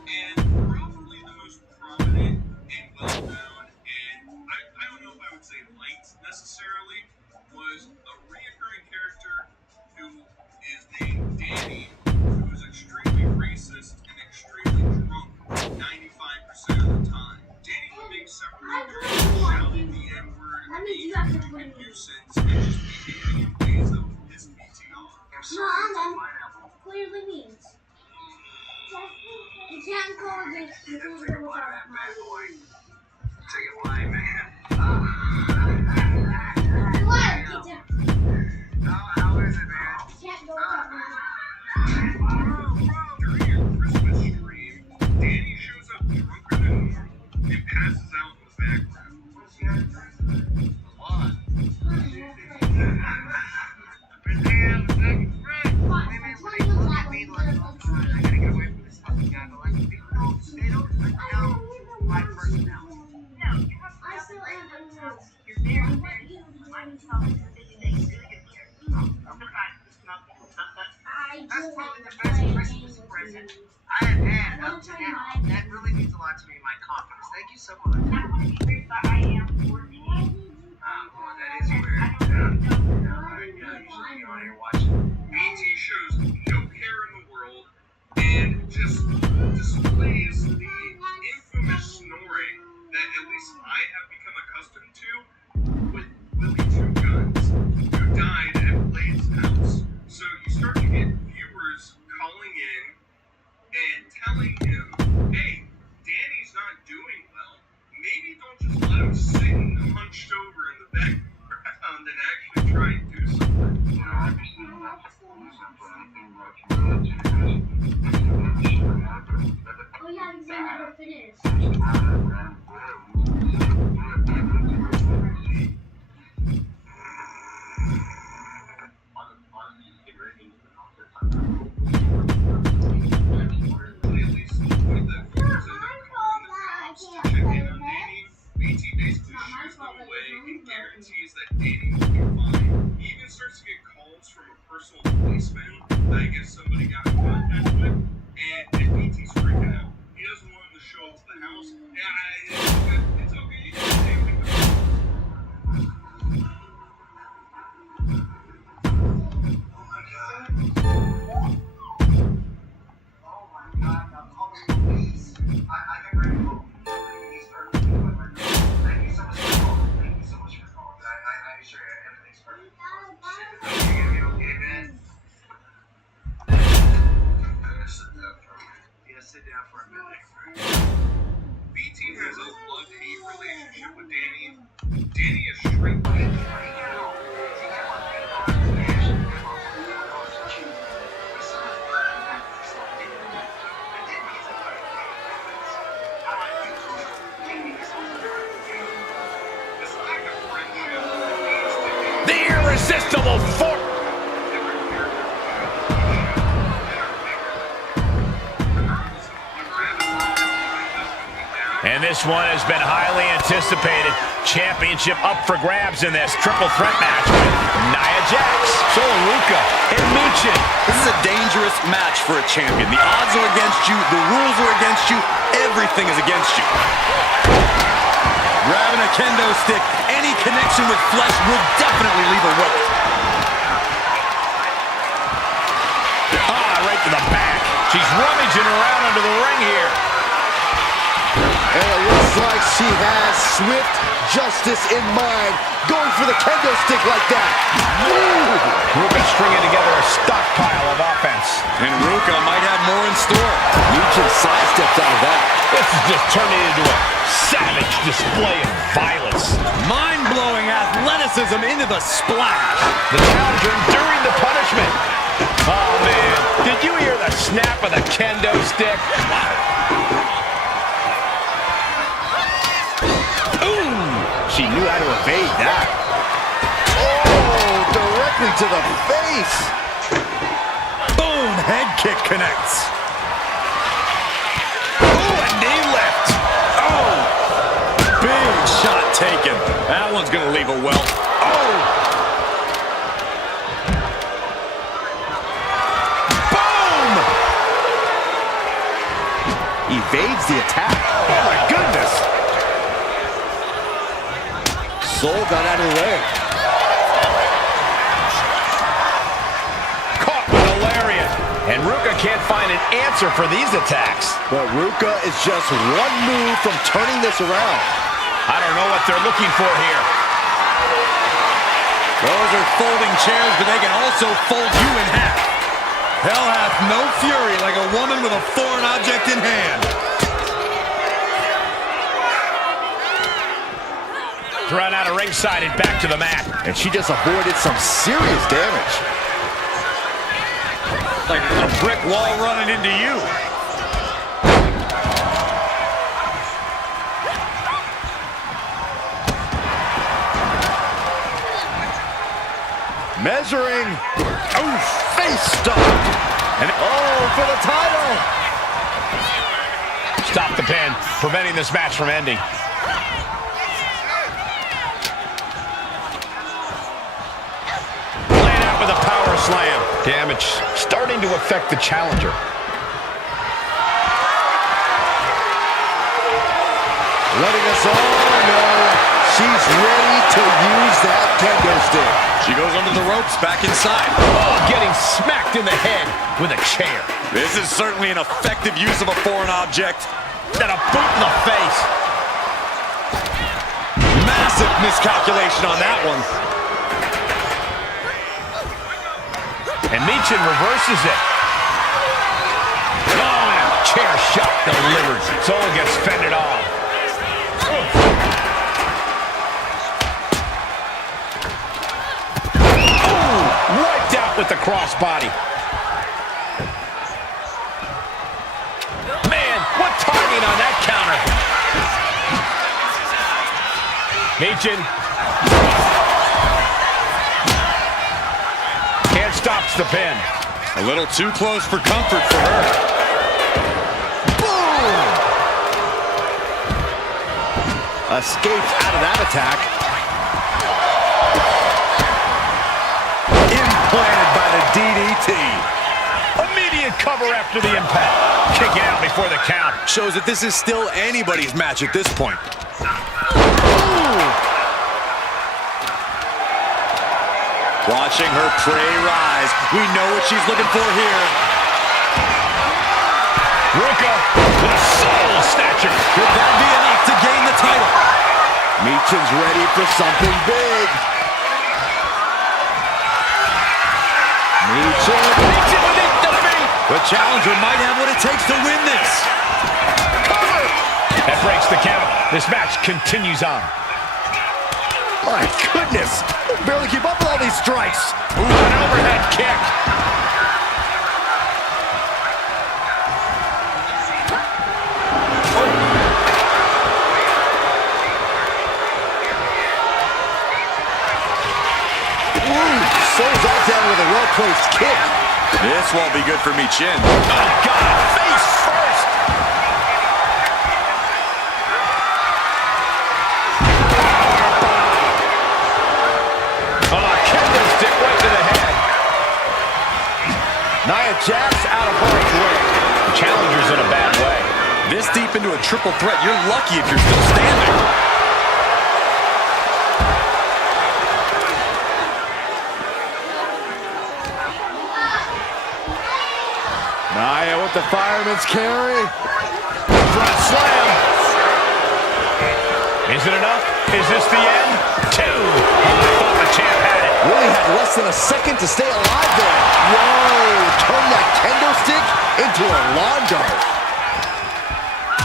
and probably the most prominent and well-known, and I don't know if I would say liked necessarily, was a reoccurring character who is named Danny, who is extremely racist and extremely drunk 95% of the time. Danny would make several appearances shouting the N-word, being a nuisance, and just behaving in ways that would piss BT off. Clearly means. You can't go against the rules without Take it away, man. What? Get down. How is it, man? You can't go without During your Christmas stream, Danny shows up drunker than normal and passes out in the background. What? I still am unrules. I do That's probably the like best playing Christmas games with present you. I have had up to now. That really means a lot to me and my confidence. Thank you so much. Well, that is weird. You should be on here watching. BT shows no care in the world and just displays the infamous snoring that at least I have become accustomed to with Willie Two Guns, who died at Blade's house. So you start to get viewers calling in and telling him, hey, Danny's not doing well. Maybe don't just let him sit and hunched over in the background and actually try and do something. Oh yeah, because I never finished. guarantees that Danny will be fine. He even starts to get calls from a personal policeman that I guess somebody got in contact with, and BT's freaking out. He doesn't want him to show up to the house. Yeah, it's okay. You can stay with him. BT has a love-hate relationship with Danny. Danny is straight. The irresistible force. And this one has been highly anticipated. Championship up for grabs in this triple threat match with Nia Jax, Sol Ruca, and Michin. This is a dangerous match for a champion. The odds are against you. The rules are against you. Everything is against you. Grabbing a kendo stick. Any connection with flesh will definitely leave a welt. Right to the back. She's rummaging around under the ring here. And it looks like she has swift justice in mind, going for the kendo stick like that. Ruca stringing together a stockpile of offense. And Ruca might have more in store. Michin sidestepped out of that. This is just turning into a savage display of violence. Mind-blowing athleticism into the splash. The challenger enduring the punishment. Oh, man. Did you hear the snap of the kendo stick? She knew how to evade that. Oh, directly to the face. Boom, head kick connects. Ooh, a knee lift. Oh, big shot taken. That one's going to leave a welt. Oh. Boom. Evades the attack. Oh, my goodness. Sol got out of the way. Caught with a lariat. And Ruca can't find an answer for these attacks. But Ruca is just one move from turning this around. I don't know what they're looking for here. Those are folding chairs, but they can also fold you in half. Hell hath no fury like a woman with a foreign object in hand. Thrown out of ringside and back to the mat. And she just avoided some serious damage. Like a brick wall running into you. Measuring. Oh, face stopped. And for the title. Stop the pin, preventing this match from ending. With a power slam. Damage starting to affect the challenger. Letting us all know she's ready to use that kendo stick. She goes under the ropes, back inside. Oh, getting smacked in the head with a chair. This is certainly an effective use of a foreign object. And a boot in the face. Massive miscalculation on that one. And Michin reverses it. Oh, and a chair shot delivered. Sol gets fended off. Oh, wiped out with the crossbody. Man, what timing on that counter. Michin. Stops the pin. A little too close for comfort for her. Boom! Escaped out of that attack. cover after the impact. Kicking out before the count. Shows that this is still anybody's match at this point. Watching her prey rise. We know what she's looking for here. Ruka with a soul snatcher. Could that be enough to gain the title? Michin's ready for something big. Michin with it, defeat. The challenger might have what it takes to win this. Cover. That breaks the count. This match continues on. My goodness. Barely keep up with all these strikes. Ooh, an overhead kick. Slows that down with a well-placed kick. This won't be good for Michin. Oh, God, face first. Oh, kendo stick right to the head. Nia Jax out of harm's way. The challenger's in a bad way. This deep into a triple threat, you're lucky if you're still standing. Nia with the fireman's carry. Front slam. Is it enough? Is this the end? 2. Oh, I thought the champ had it. Really had less than a second to stay alive there. Whoa, turn that kendo stick into a lawn dart.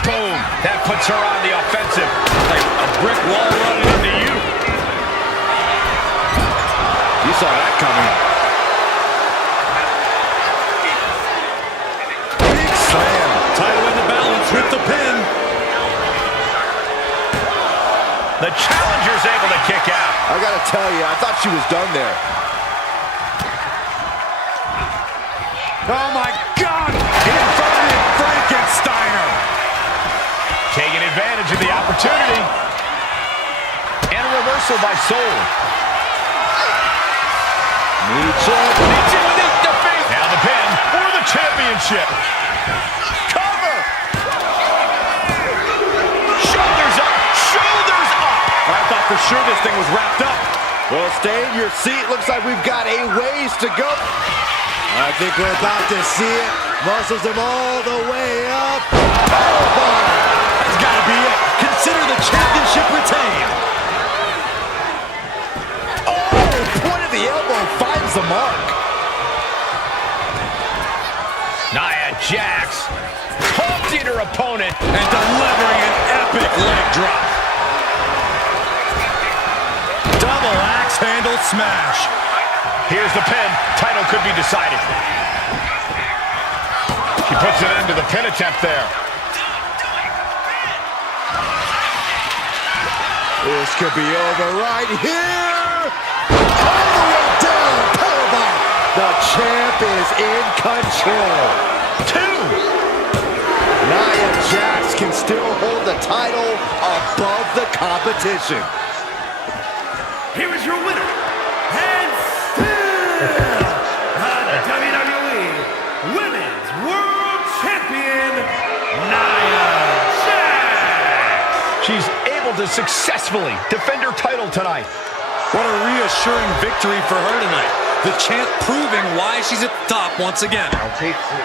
Boom. That puts her on the offensive. Like a brick wall running into you. You saw that coming. Big slam. Title in the balance with the pin. The challenger's able to kick out. I gotta tell you, I thought she was done there. Oh my God! Inverted Frankensteiner! Taking advantage of the opportunity. And a reversal by Soul. Michin with it, defeat. Now the pin for the championship. Cover. Shoulders up. Shoulders up. I thought for sure this thing was wrapped up. Well, stay in your seat. Looks like we've got a ways to go. I think we're about to see it. Muscles him all the way up. That's got to be it. Consider the championship retained. Oh, point of the elbow finds the mark. Nia Jax pumped in her opponent And delivering an epic leg drop. Double axe handle smash. Here's the pin. Title could be decided. She puts an end to the pin attempt there. This could be over right here. All the way down. Powerbomb. The champ is in control. 2. Nia Jax can still hold the title above the competition. Here is your winner, and still the WWE Women's World Champion, Nia Jax. She's able to successfully defend her title tonight. What a reassuring victory for her tonight. The champ proving why she's at the top once again. I'll take 3.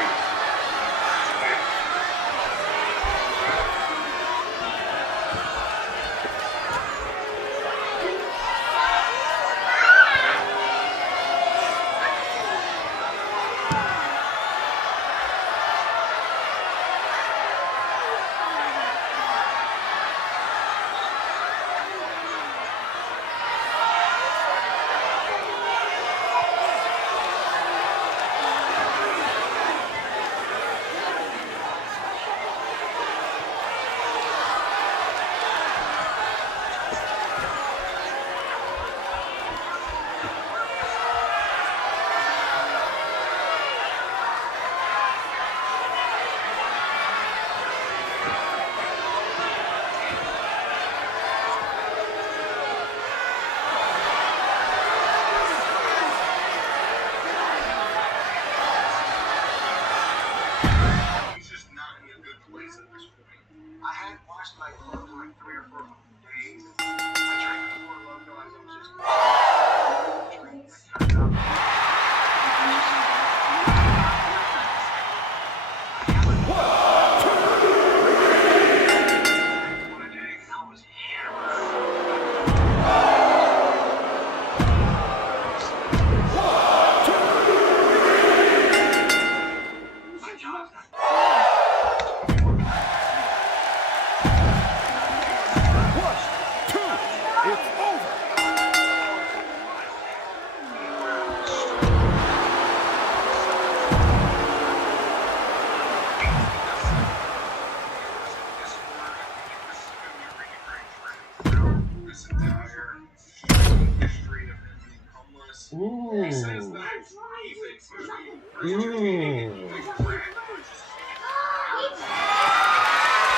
Ooh.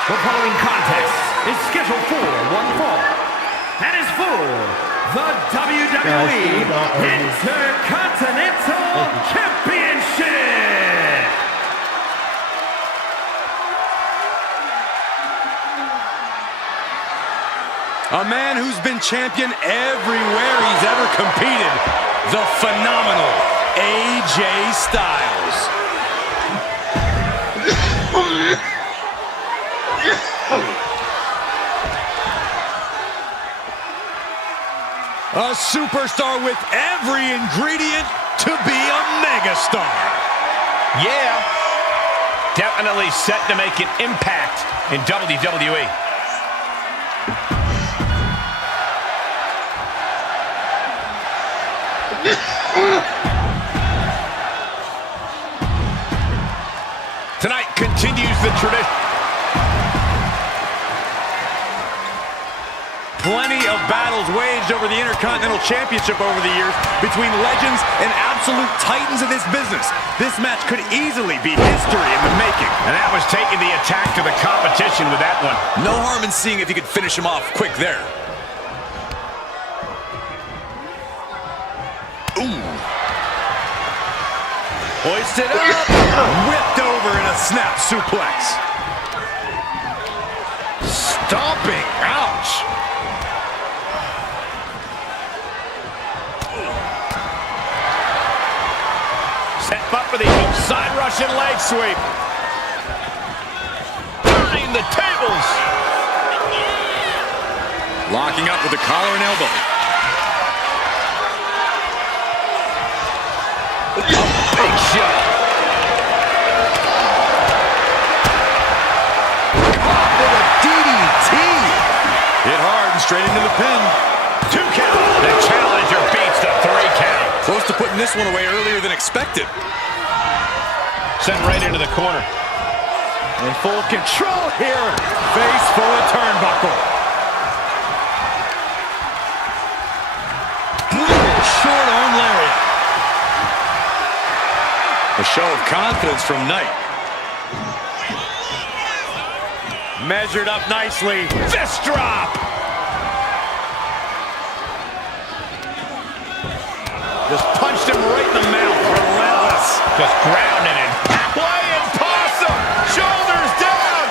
The following contest is scheduled for one fall and is for the WWE Intercontinental Championship. A man who's been champion everywhere he's ever competed. The phenomenal AJ Styles. A superstar with every ingredient to be a megastar. Yeah, definitely set to make an impact in WWE. Tonight continues the tradition. Plenty of battles waged over the Intercontinental Championship over the years between legends and absolute titans of this business. This match could easily be history in the making. And that was taking the attack to the competition with that one. No harm in seeing if you could finish him off quick there. Ooh. Hoisted up. Whipped over in a snap suplex. Stomping. Ouch. Set up for the side Russian leg sweep. Turning the tables. Locking up with the collar and elbow. Big shot. Caught with a DDT. Hit hard and straight into the pin. 2 count. The challenger beats the 3 count. Close to putting this one away earlier than expected. Sent right into the corner. In full control here. Face full of turnbuckle. Short arm lariat. A show of confidence from Knight. Measured up nicely. Fist drop. Just punched him right in the mouth. Relentless. Just grounded him. Flying possum. Shoulders down.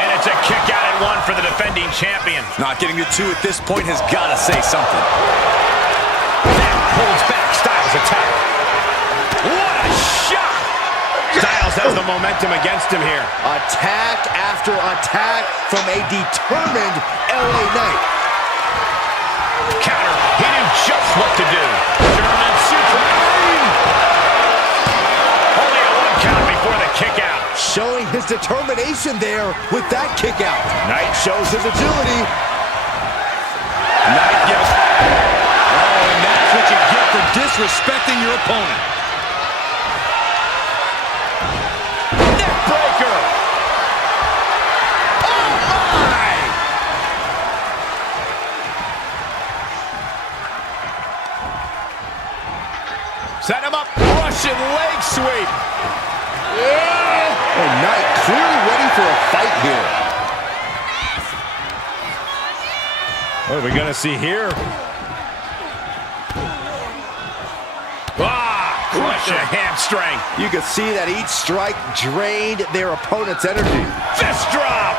And it's a kick out at 1 for the defending champion. Not getting to 2 at this point has got to say something. Then pulls back. Styles attack. What a shot. Styles has the momentum against him here. Attack after attack from a determined LA Knight. Counter. He knew just what to do. German suplex. Only a 1 count before the kick out. Showing his determination there with that kick out. Knight shows his agility. Knight gives. Oh, and that's what you get for disrespecting your opponent. Neck breaker. Oh my! Set him up. Russian leg sweep. And Knight clearly ready for a fight here. What are we going to see here? Crush a hamstring. You can see that each strike drained their opponent's energy. Fist drop.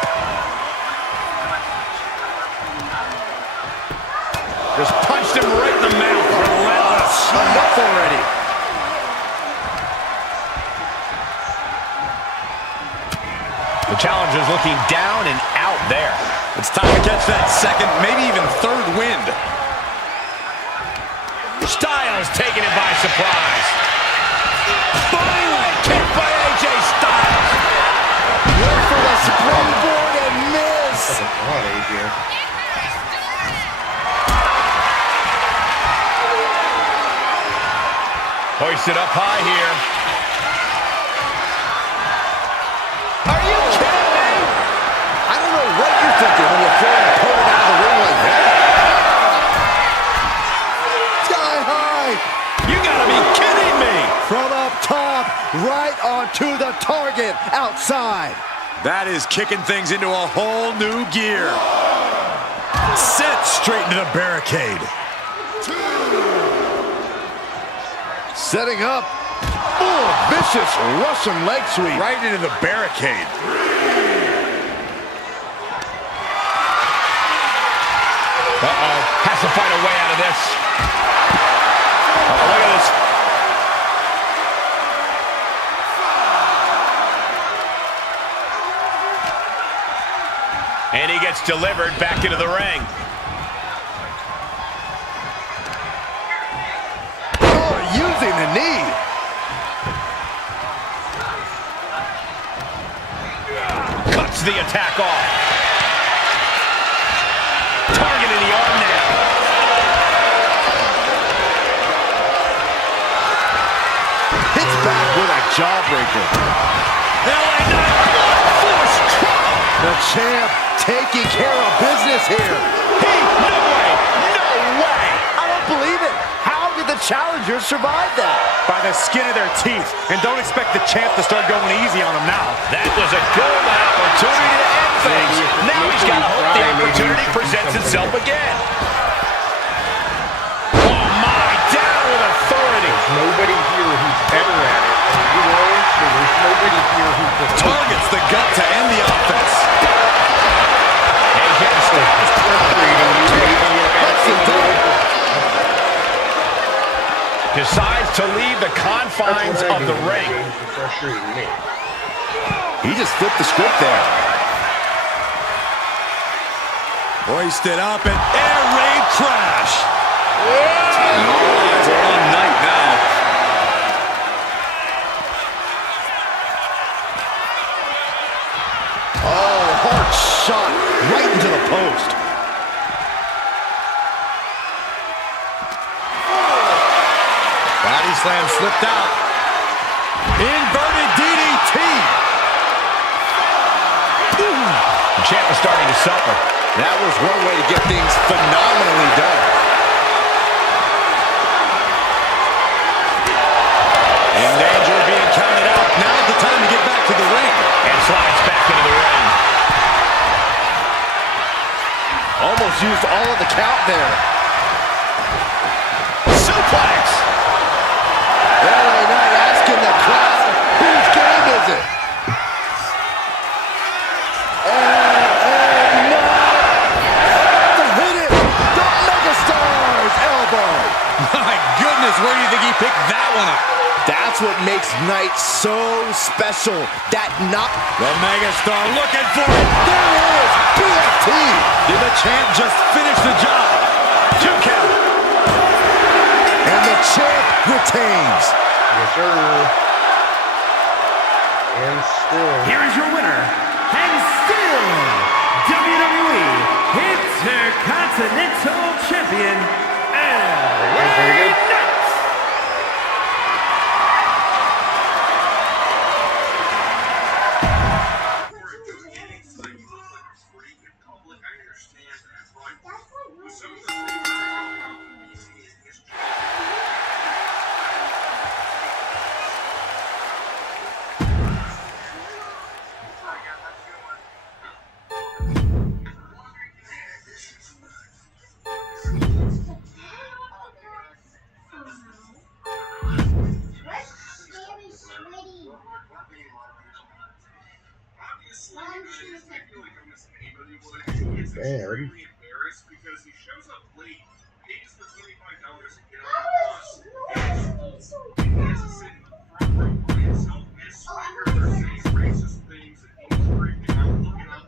Just punched him right in the mouth. Relentless. Enough already. The challenger's looking down and out there. It's time to catch that second, maybe even third wind. Styles taking it by surprise. Bodyweight kick by AJ Styles. Went for the springboard and miss. Come on, AJ. Hoisted up high here. Are you kidding me? I don't know what you're thinking when you throw an opponent out of the ring like that. Sky high. right onto the target outside. That is kicking things into a whole new gear. Sent straight into the barricade. Setting up. Oh, vicious Russian leg sweep. Right into the barricade. Has to find a way out of this. Oh, look at this. And he gets delivered back into the ring. Oh, using the knee. Cuts the attack off. Targeting the arm now. Hits back with a jawbreaker. LA Knight, force trouble. The champ taking care of business here. No way! No way! I don't believe it. How did the challengers survive that? By the skin of their teeth. And don't expect the champ to start going easy on him now. That was a golden opportunity to end things. Now he's got to hope the opportunity presents itself again. Oh my, down with authority. Nobody here who's better at it. You know, so there's nobody here who can. Targets the gut to end the offense. AJ Styles decides to leave the confines of the ring. Frustrating me. He just flipped the script there. Hoisted up and air raid crash. All eyes are on Knight now. Oh, hard shot right into the post. Body slam slipped out. Inverted DDT. The champ is starting to suffer. That was one way to get things phenomenally done. In danger of being counted out. Now's the time to get back to the ring. And slides back into the ring. Almost used all of the count there. Suplex. LA Knight asking the crowd, whose game is it? And Knight to hit it. The Megastar's elbow. My goodness, where do you think he picked that one up? That's what makes Knight so special. That knock. The Megastar looking for it. There it is. BFT. Did the champ just finish the job? 2 count. And the champ retains. Yes, sir. And still. Here is your winner, and still WWE Intercontinental Champion, LA Knight. Bad. Because he shows up late, pays the $25 to get on the bus. He has to sit in the front row by himself, and speakers are saying racist things, and he's freaking out, looking up.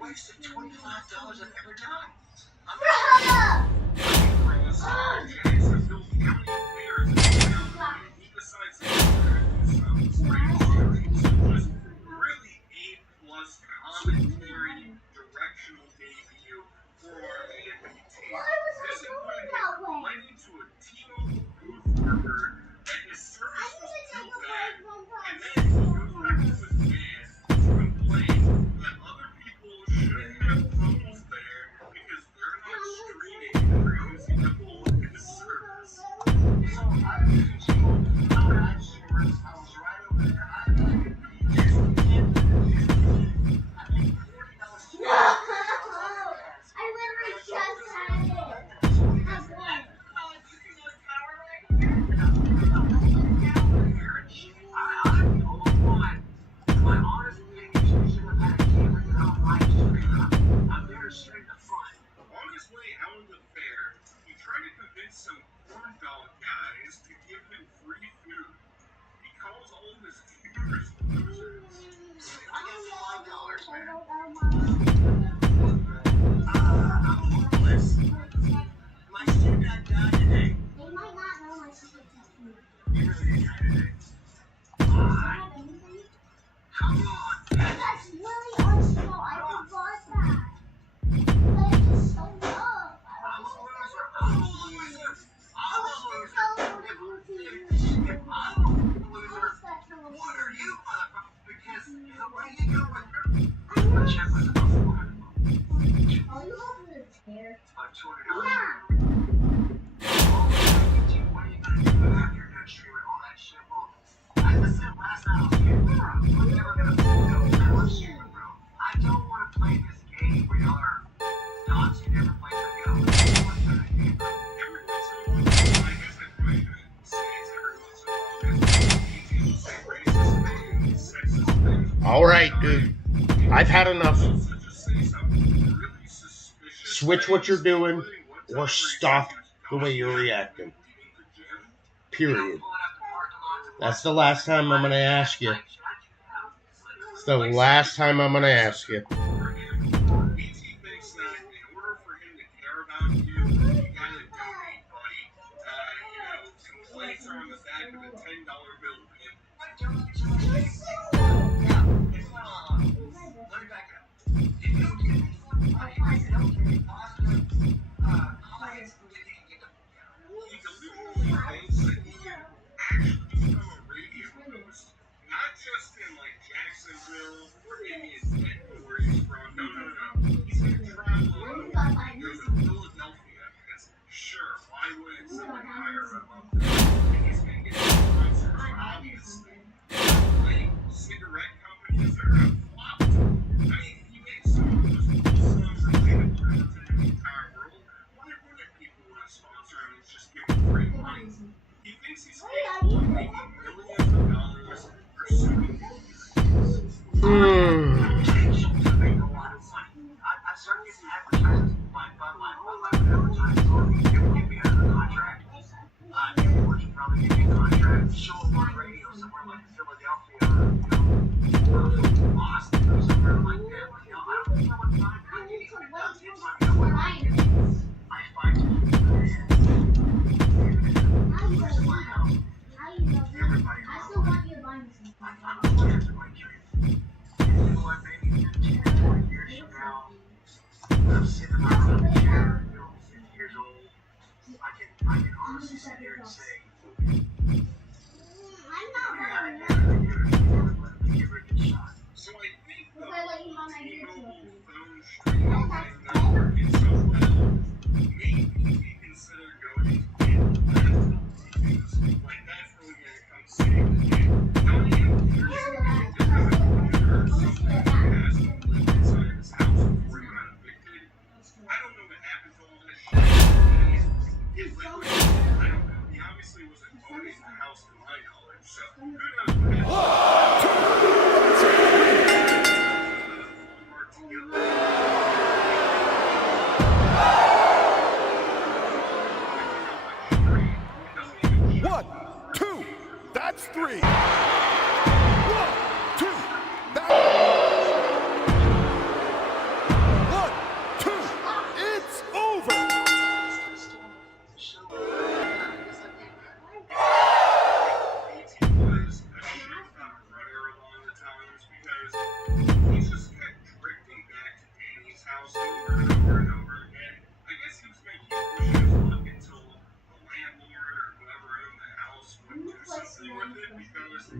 Wasted $25 I've ever done. Really A+ commentary, directional All right, dude. I've had enough. Switch what you're doing or stop the way you're reacting. Period. That's the last time I'm going to ask you. It's the last time I'm going to ask you.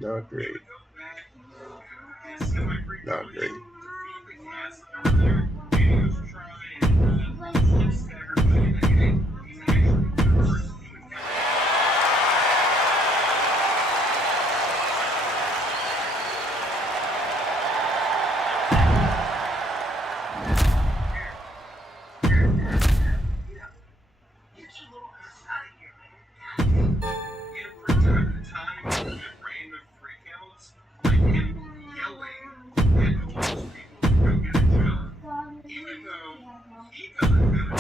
Not great. Not great. Even though he doesn't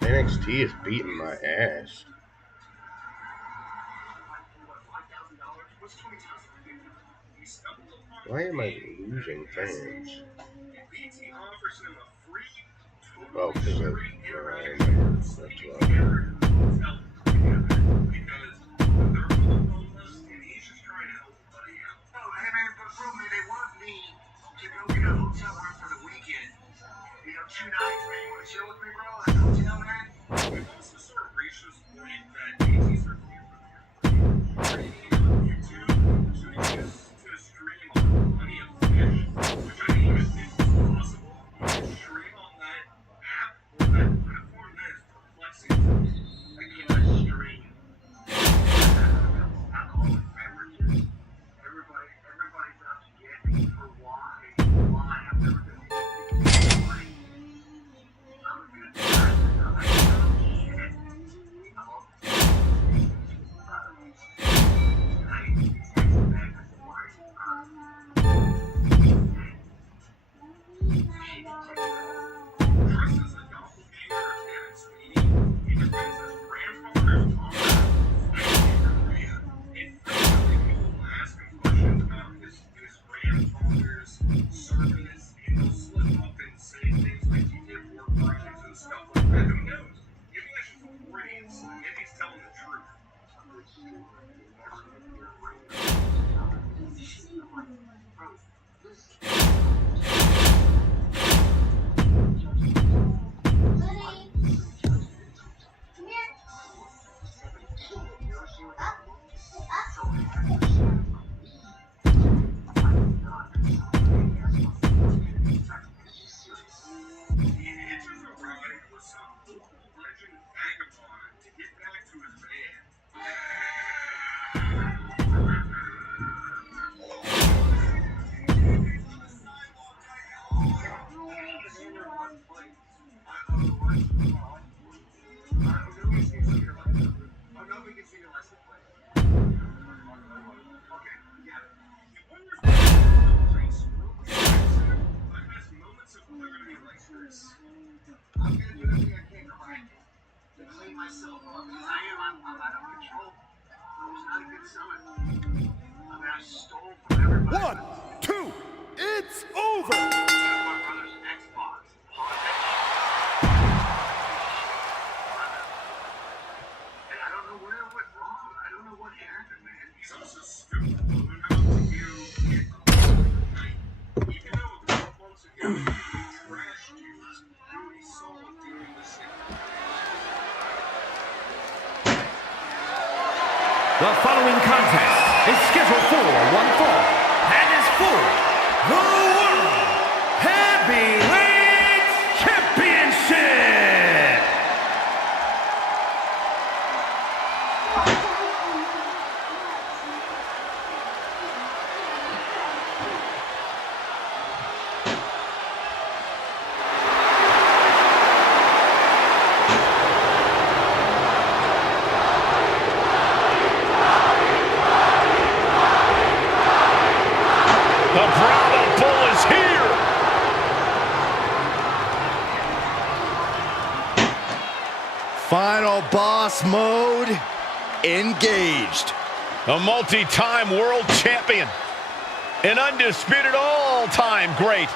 NXT is beating my ass. Why am I losing fans? Oh, because of that's why. problem is they want me to go get a hotel room for the weekend. 2 nights, man. You want to chill with me, bro? At the hotel, man? We've also sort of reached this point that AT's are clear from here. YouTube, so you to stream on plenty of fish, which I didn't even think was possible. You can stream on that app or that platform. That is perplexing to me. I cannot stream alcoholic beverages. Everybody's out to get me for why. I've never been why. I'm a good person. I'm like, oh, shit. I'm all Chris is a doppelganger of Kevin Sweeney. He depends his grandfather's honor. And frequently people will ask him questions about his grandfather's service, and he'll slip up and say things like he did war projects and stuff like that. Who knows? Maybe I should report it. Maybe he's telling the truth. He hitches a ride with some legend vagabond to get back to his van. I'm gonna do everything I can to clean myself up because I'm out of control. I was not a good son. I mean, I stole from everybody. 1, 2, it's over. My brother's Xbox. And I don't know where it went wrong. I don't know what happened, man. He's also stupid. Enough to get even though a couple months ago he trashed you, who he saw during the second. The following contest is scheduled for one fall and is for the World Heavyweight Championship. The Brahma Bull is here. Final boss mode engaged. A multi-time world champion. An undisputed all-time great.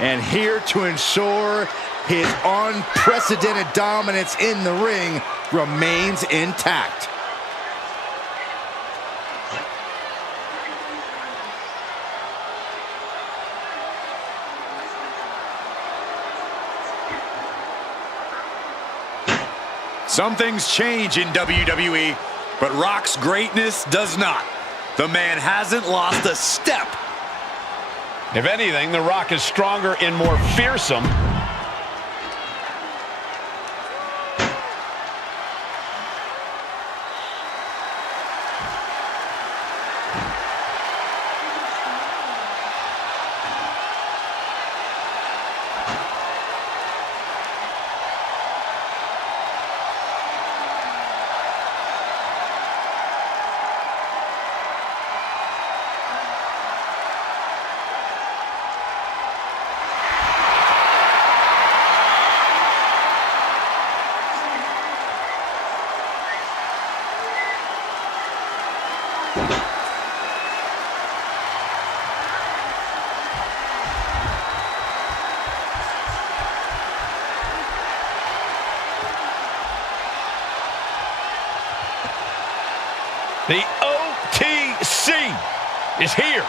And here to ensure his unprecedented dominance in the ring remains intact. Some things change in WWE, but Rock's greatness does not. The man hasn't lost a step. If anything, The Rock is stronger and more fearsome. The OTC is here.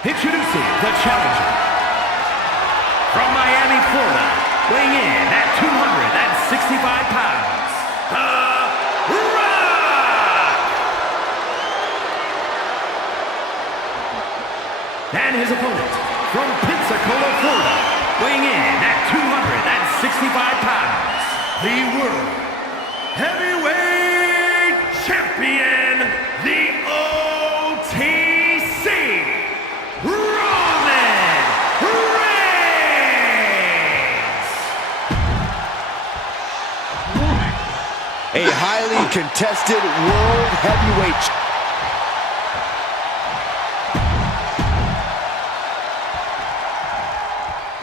Introducing the challenger. From Miami, Florida, weighing in at 265 pounds, The Rock! And his opponent, from Pensacola, Florida, weighing in at 265 pounds, the World Heavyweight Champion, the OTC, Roman Reigns! A highly contested World Heavyweight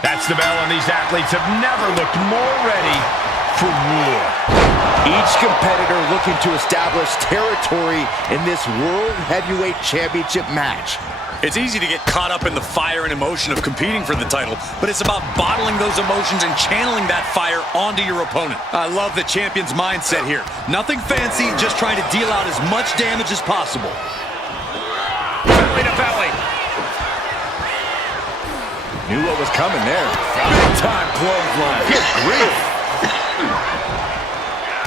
That's the bell, and these athletes have never looked more ready for war. Each competitor looking to establish territory in this World Heavyweight Championship match. It's easy to get caught up in the fire and emotion of competing for the title, but it's about bottling those emotions and channeling that fire onto your opponent. I love the champion's mindset here. Nothing fancy, just trying to deal out as much damage as possible. Belly to belly. Knew what was coming there. Big time clothesline. Good grief.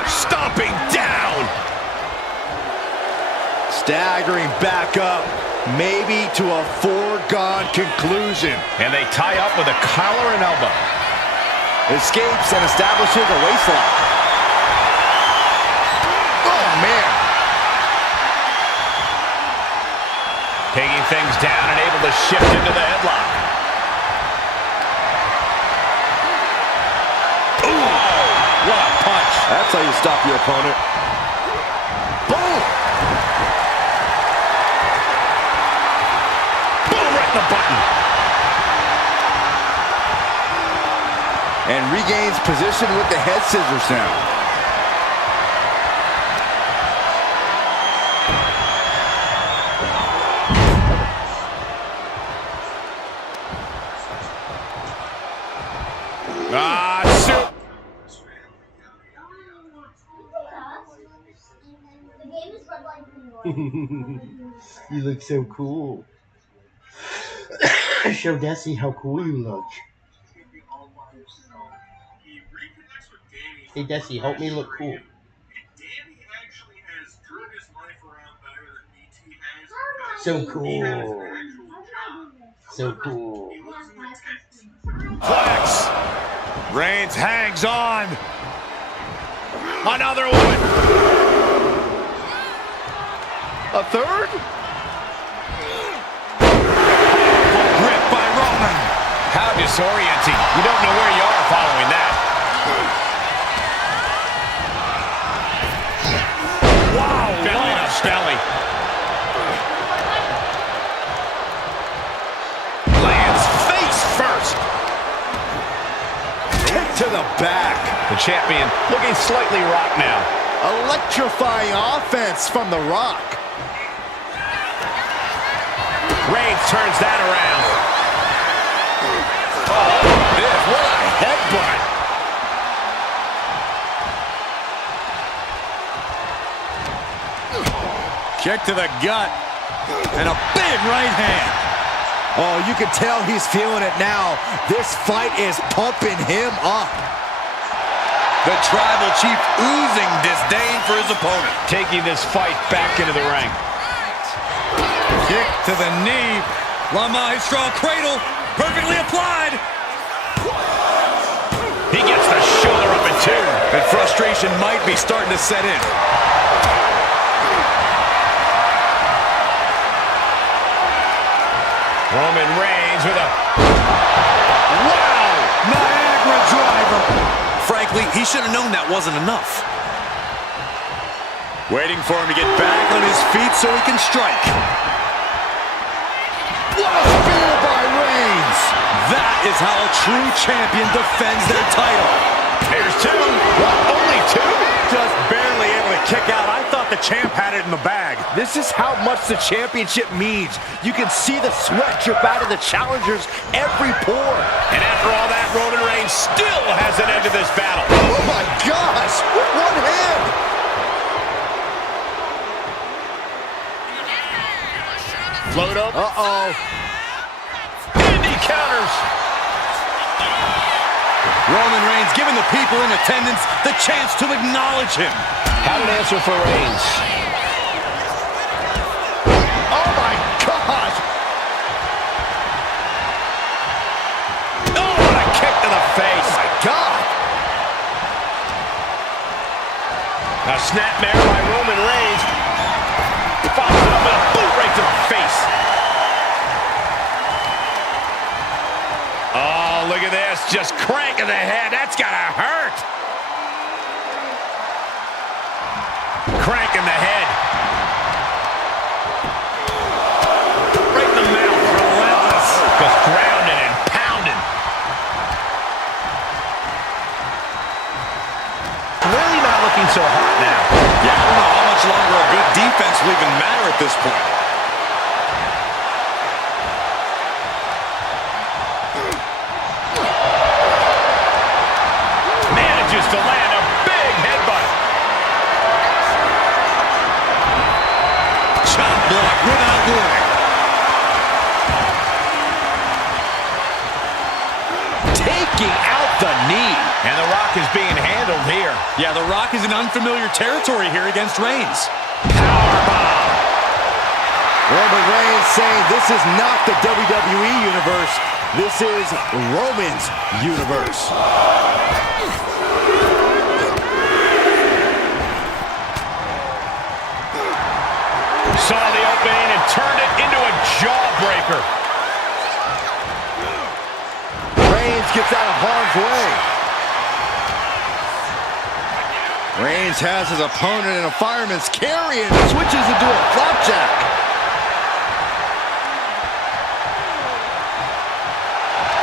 Stomping down. Staggering back up, maybe to a foregone conclusion. And they tie up with a collar and elbow. Escapes and establishes a waistlock. Oh, man. Taking things down and able to shift into the headlock. What a punch. That's how you stop your opponent. Boom! Boom, right in the button. And regains position with the head scissors now. You look so cool. Show Desi how cool you look. Hey Desi, help me look cool. So cool. So cool. Flex. Reigns hangs on. Another one. A third? Grip by Roman. How disorienting. You don't know where you are following that. Wow. Belly to belly. Lands face first. Kick to the back. The champion looking slightly rocked now. Electrifying offense from The Rock. Reigns turns that around. Oh, this, what a headbutt. Kick to the gut. And a big right hand. Oh, you can tell he's feeling it now. This fight is pumping him up. The Tribal Chief oozing disdain for his opponent. Taking this fight back into the ring. Kick to the knee. La Maestro cradle. Perfectly applied. He gets the shoulder up in two. And frustration might be starting to set in. Roman Reigns with a... Wow! Niagara driver. Frankly, he should have known that wasn't enough. Waiting for him to get back on his feet so he can strike. What a spear by Reigns! That is how a true champion defends their title. Here's two. What? Only two? Just barely able to kick out. I thought the champ had it in the bag. This is how much the championship means. You can see the sweat drip out of the challengers every pore. And after all that, Roman Reigns still has an end to this battle. Oh my gosh! With one hand! Float up. Uh-oh. cheers. Roman Reigns giving the people in attendance the chance to acknowledge him. How did answer for Reigns? Oh my gosh! Oh, what a kick to the face. Oh my God! A snapmare by Roman Reigns. Follows it up with a boot right to the face. Oh, look at this. Just cranking the head. That's gotta hurt. Cranking the head. Right in the mouth. Relentless. Just grounding and pounding. Really not looking so hot now. Yeah, I don't know how much longer a good defense will even matter at this point. Manages to land a big headbutt. Chop block without warning. Taking out the knee. And The Rock is being handled here. Yeah, The Rock is in unfamiliar territory here against Reigns. Powerbomb. Roman Reigns saying this is not the WWE Universe. This is Roman's universe. Saw the opening and turned it into a jawbreaker. Reigns gets out of harm's way. Reigns has his opponent in a fireman's carry and switches into a flapjack.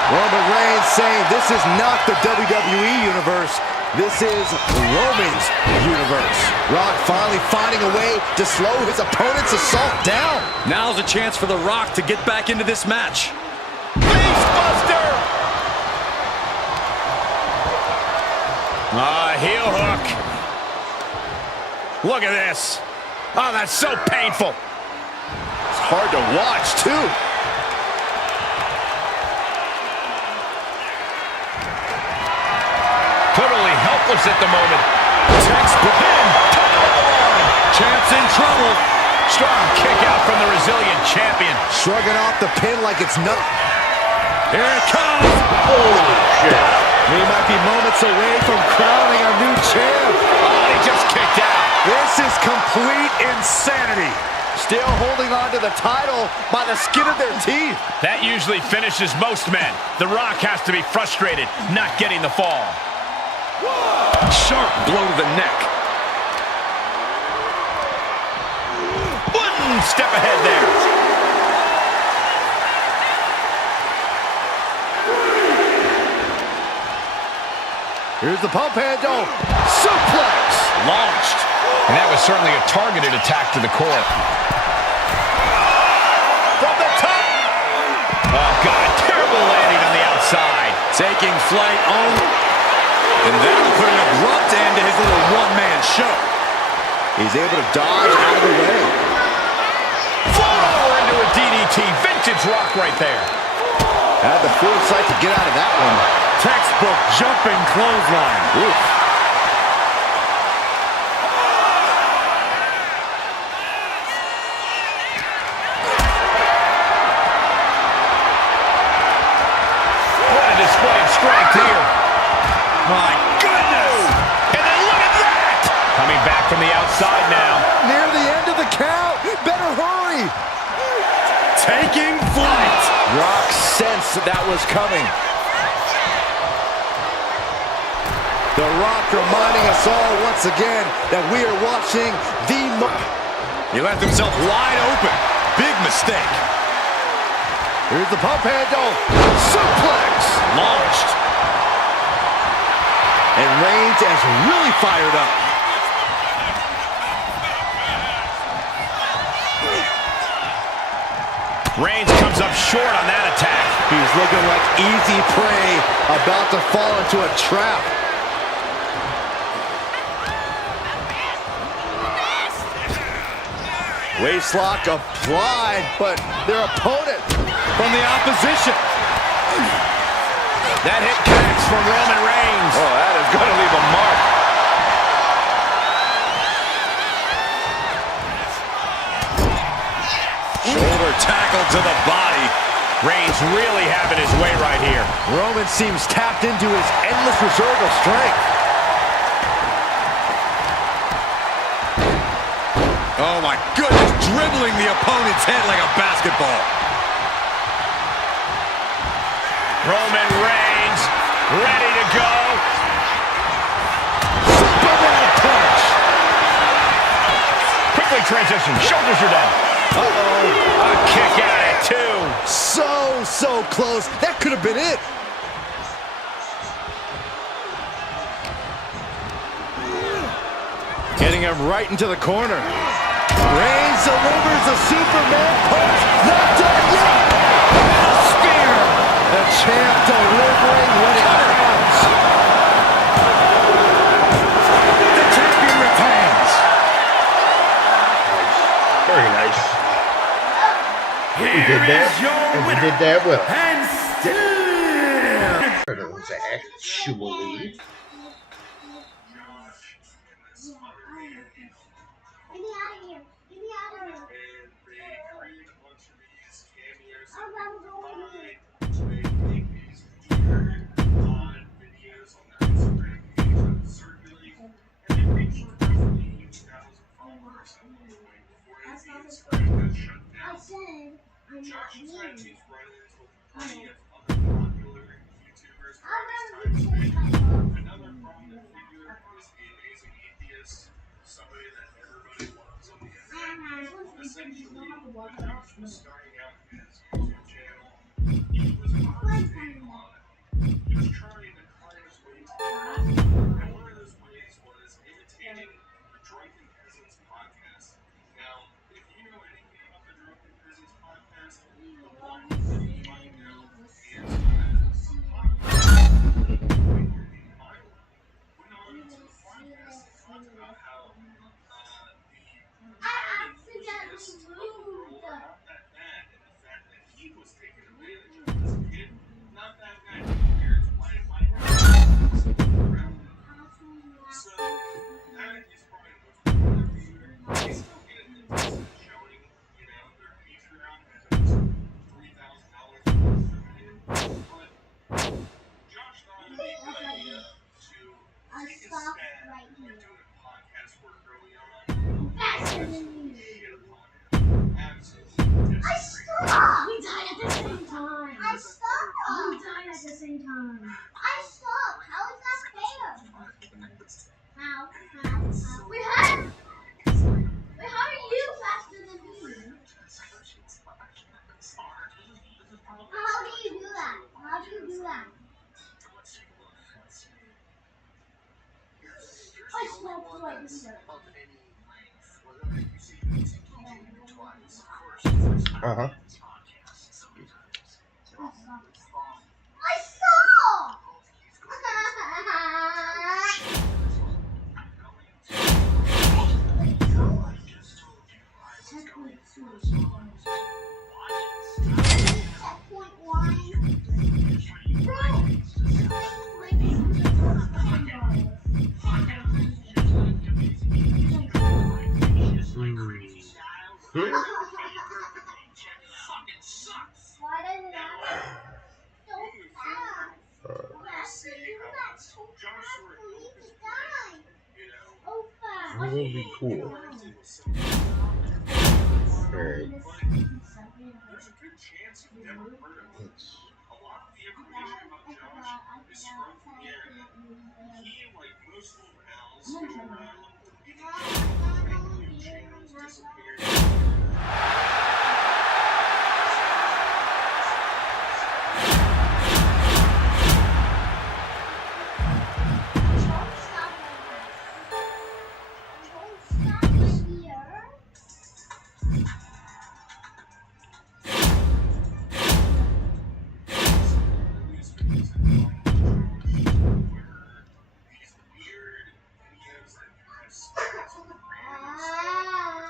Roman Reigns saying this is not the WWE Universe. This is Roman's universe. Rock finally finding a way to slow his opponent's assault down. Now's a chance for The Rock to get back into this match. Facebuster! Heel hook. Look at this. Oh, that's so painful. It's hard to watch, too. Totally helpless at the moment. Textbook. Champ's in trouble. Strong kick out from the resilient champion. Shrugging off the pin like it's not. Here it comes. Holy shit. We might be moments away from crowning our new champ. Oh, he just kicked out. This is complete insanity. Still holding on to the title by the skin of their teeth. That usually finishes most men. The Rock has to be frustrated, not getting the fall. Sharp blow to the neck. One step ahead there. Here's the pump handle. Suplex. Launched. And that was certainly a targeted attack to the core. From the top. Oh, God. Terrible landing on the outside. Taking flight on. And that'll put an abrupt end to his little one-man show. He's able to dodge out of the way. Float over into a DDT. Vintage Rock right there. Had the foresight to get out of that one. Textbook jumping clothesline. Oof. What a display of strength here. My goodness! And then look at that! Coming back from the outside now. Near the end of the count. Better hurry. Taking flight. Rock sensed that was coming. The Rock reminding us all once again that we are watching the... He left himself wide open. Big mistake. Here's the pump handle. Suplex. Launched. And Reigns is really fired up. Reigns comes up short on that attack. He's looking like easy prey, about to fall into a trap. Waistlock applied, but their opponent From the opposition. That hit connects from Roman Reigns. Oh, that is going to leave a mark. Shoulder tackle to the body. Reigns really having his way right here. Roman seems tapped into his endless reserve of strength. Oh my goodness, dribbling the opponent's head like a basketball. Roman Reigns ready to go. Superman punch. Quickly transition, shoulders are down. Uh-oh, a kick out at 2. So close. That could have been it. Getting him right into the corner. Reigns delivers a Superman punch. Not done yet. Spear. The champ delivering when it counts. The champion retains. Very nice. Here He did that, is your and he winner, did that well. and still It was actually. Get me out of here. Get me out of here. I'm going. I said I'm not here. I stopped right here. Faster than you. I stopped. We died at the same time. I stopped. We died at the same time. I stopped. How is that fair? How? Wait, how are you faster than me? How do you do that? How do you do that? I stopped right here. Uh-huh. I saw! Why does it happen so fast? You got so fast for me to die. So fast. It will be cool. Alright.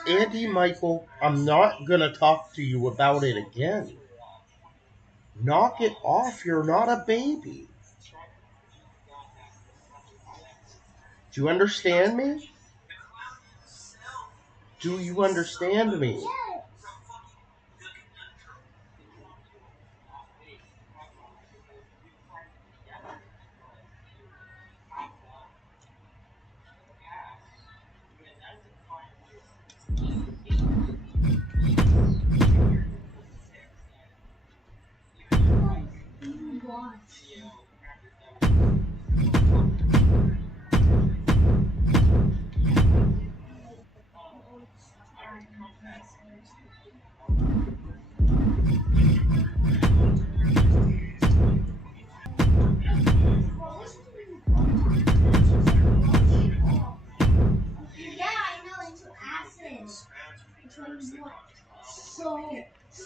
Andy, Michael, I'm not going to talk to you about it again. Knock it off. You're not a baby. Do you understand me? Do you understand me?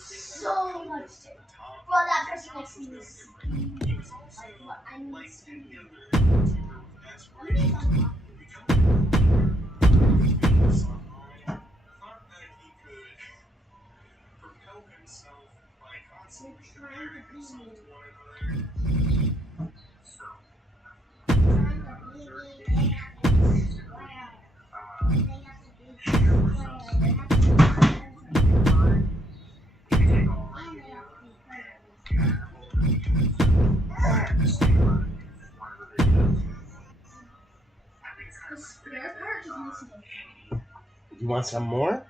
So much. Well, that person next to me is like what I need to see. You want some more?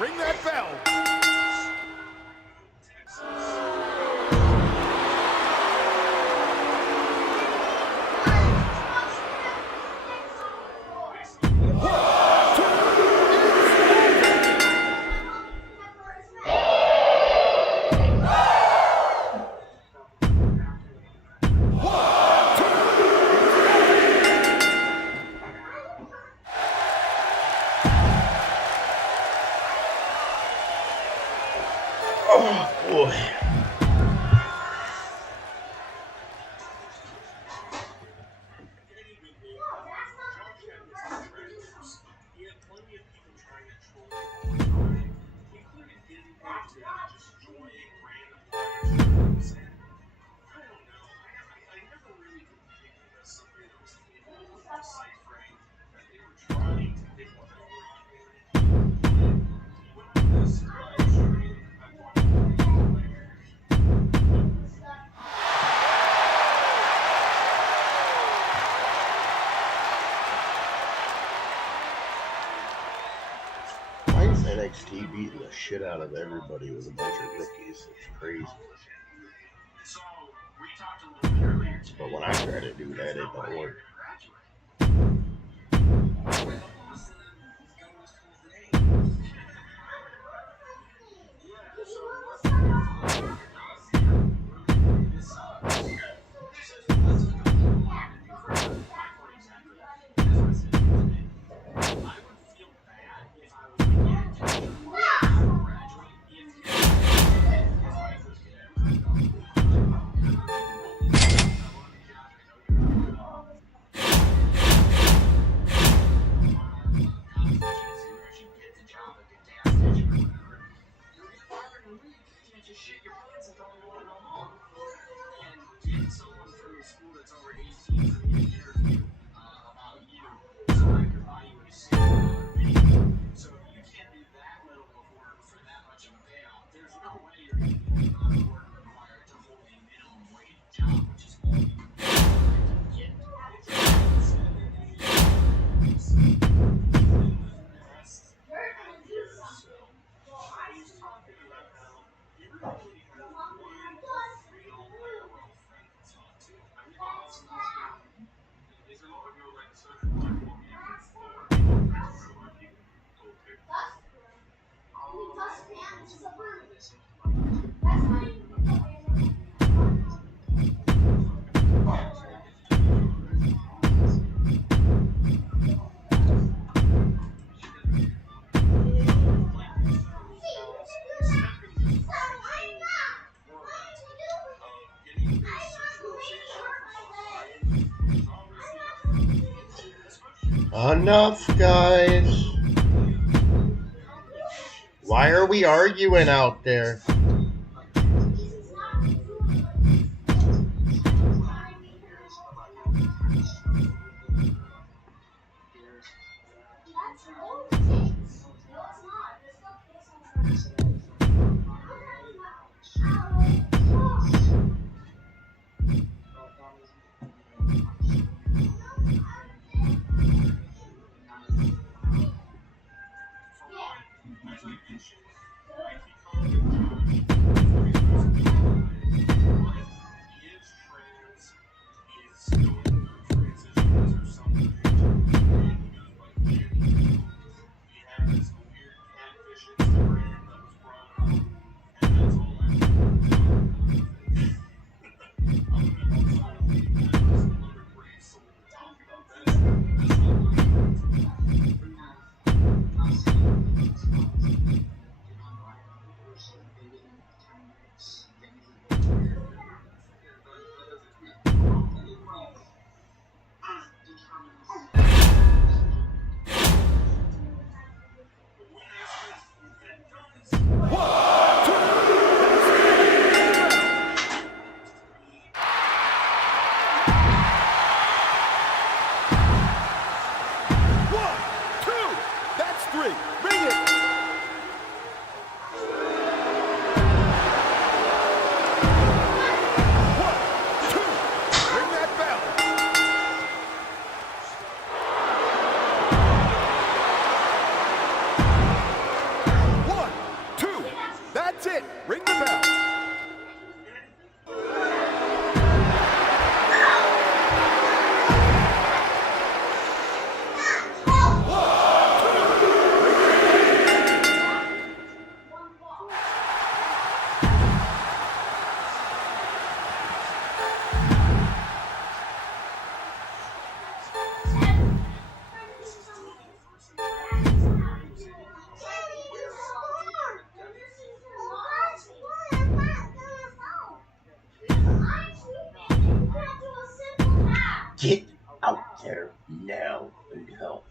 Ring that bell. Oh, boy. Why is NXT beating the shit out of everybody with a bunch of rookies? It's crazy. But when I try to do that, it don't work. Enough, guys. Why are we arguing out there? Get out there now and help.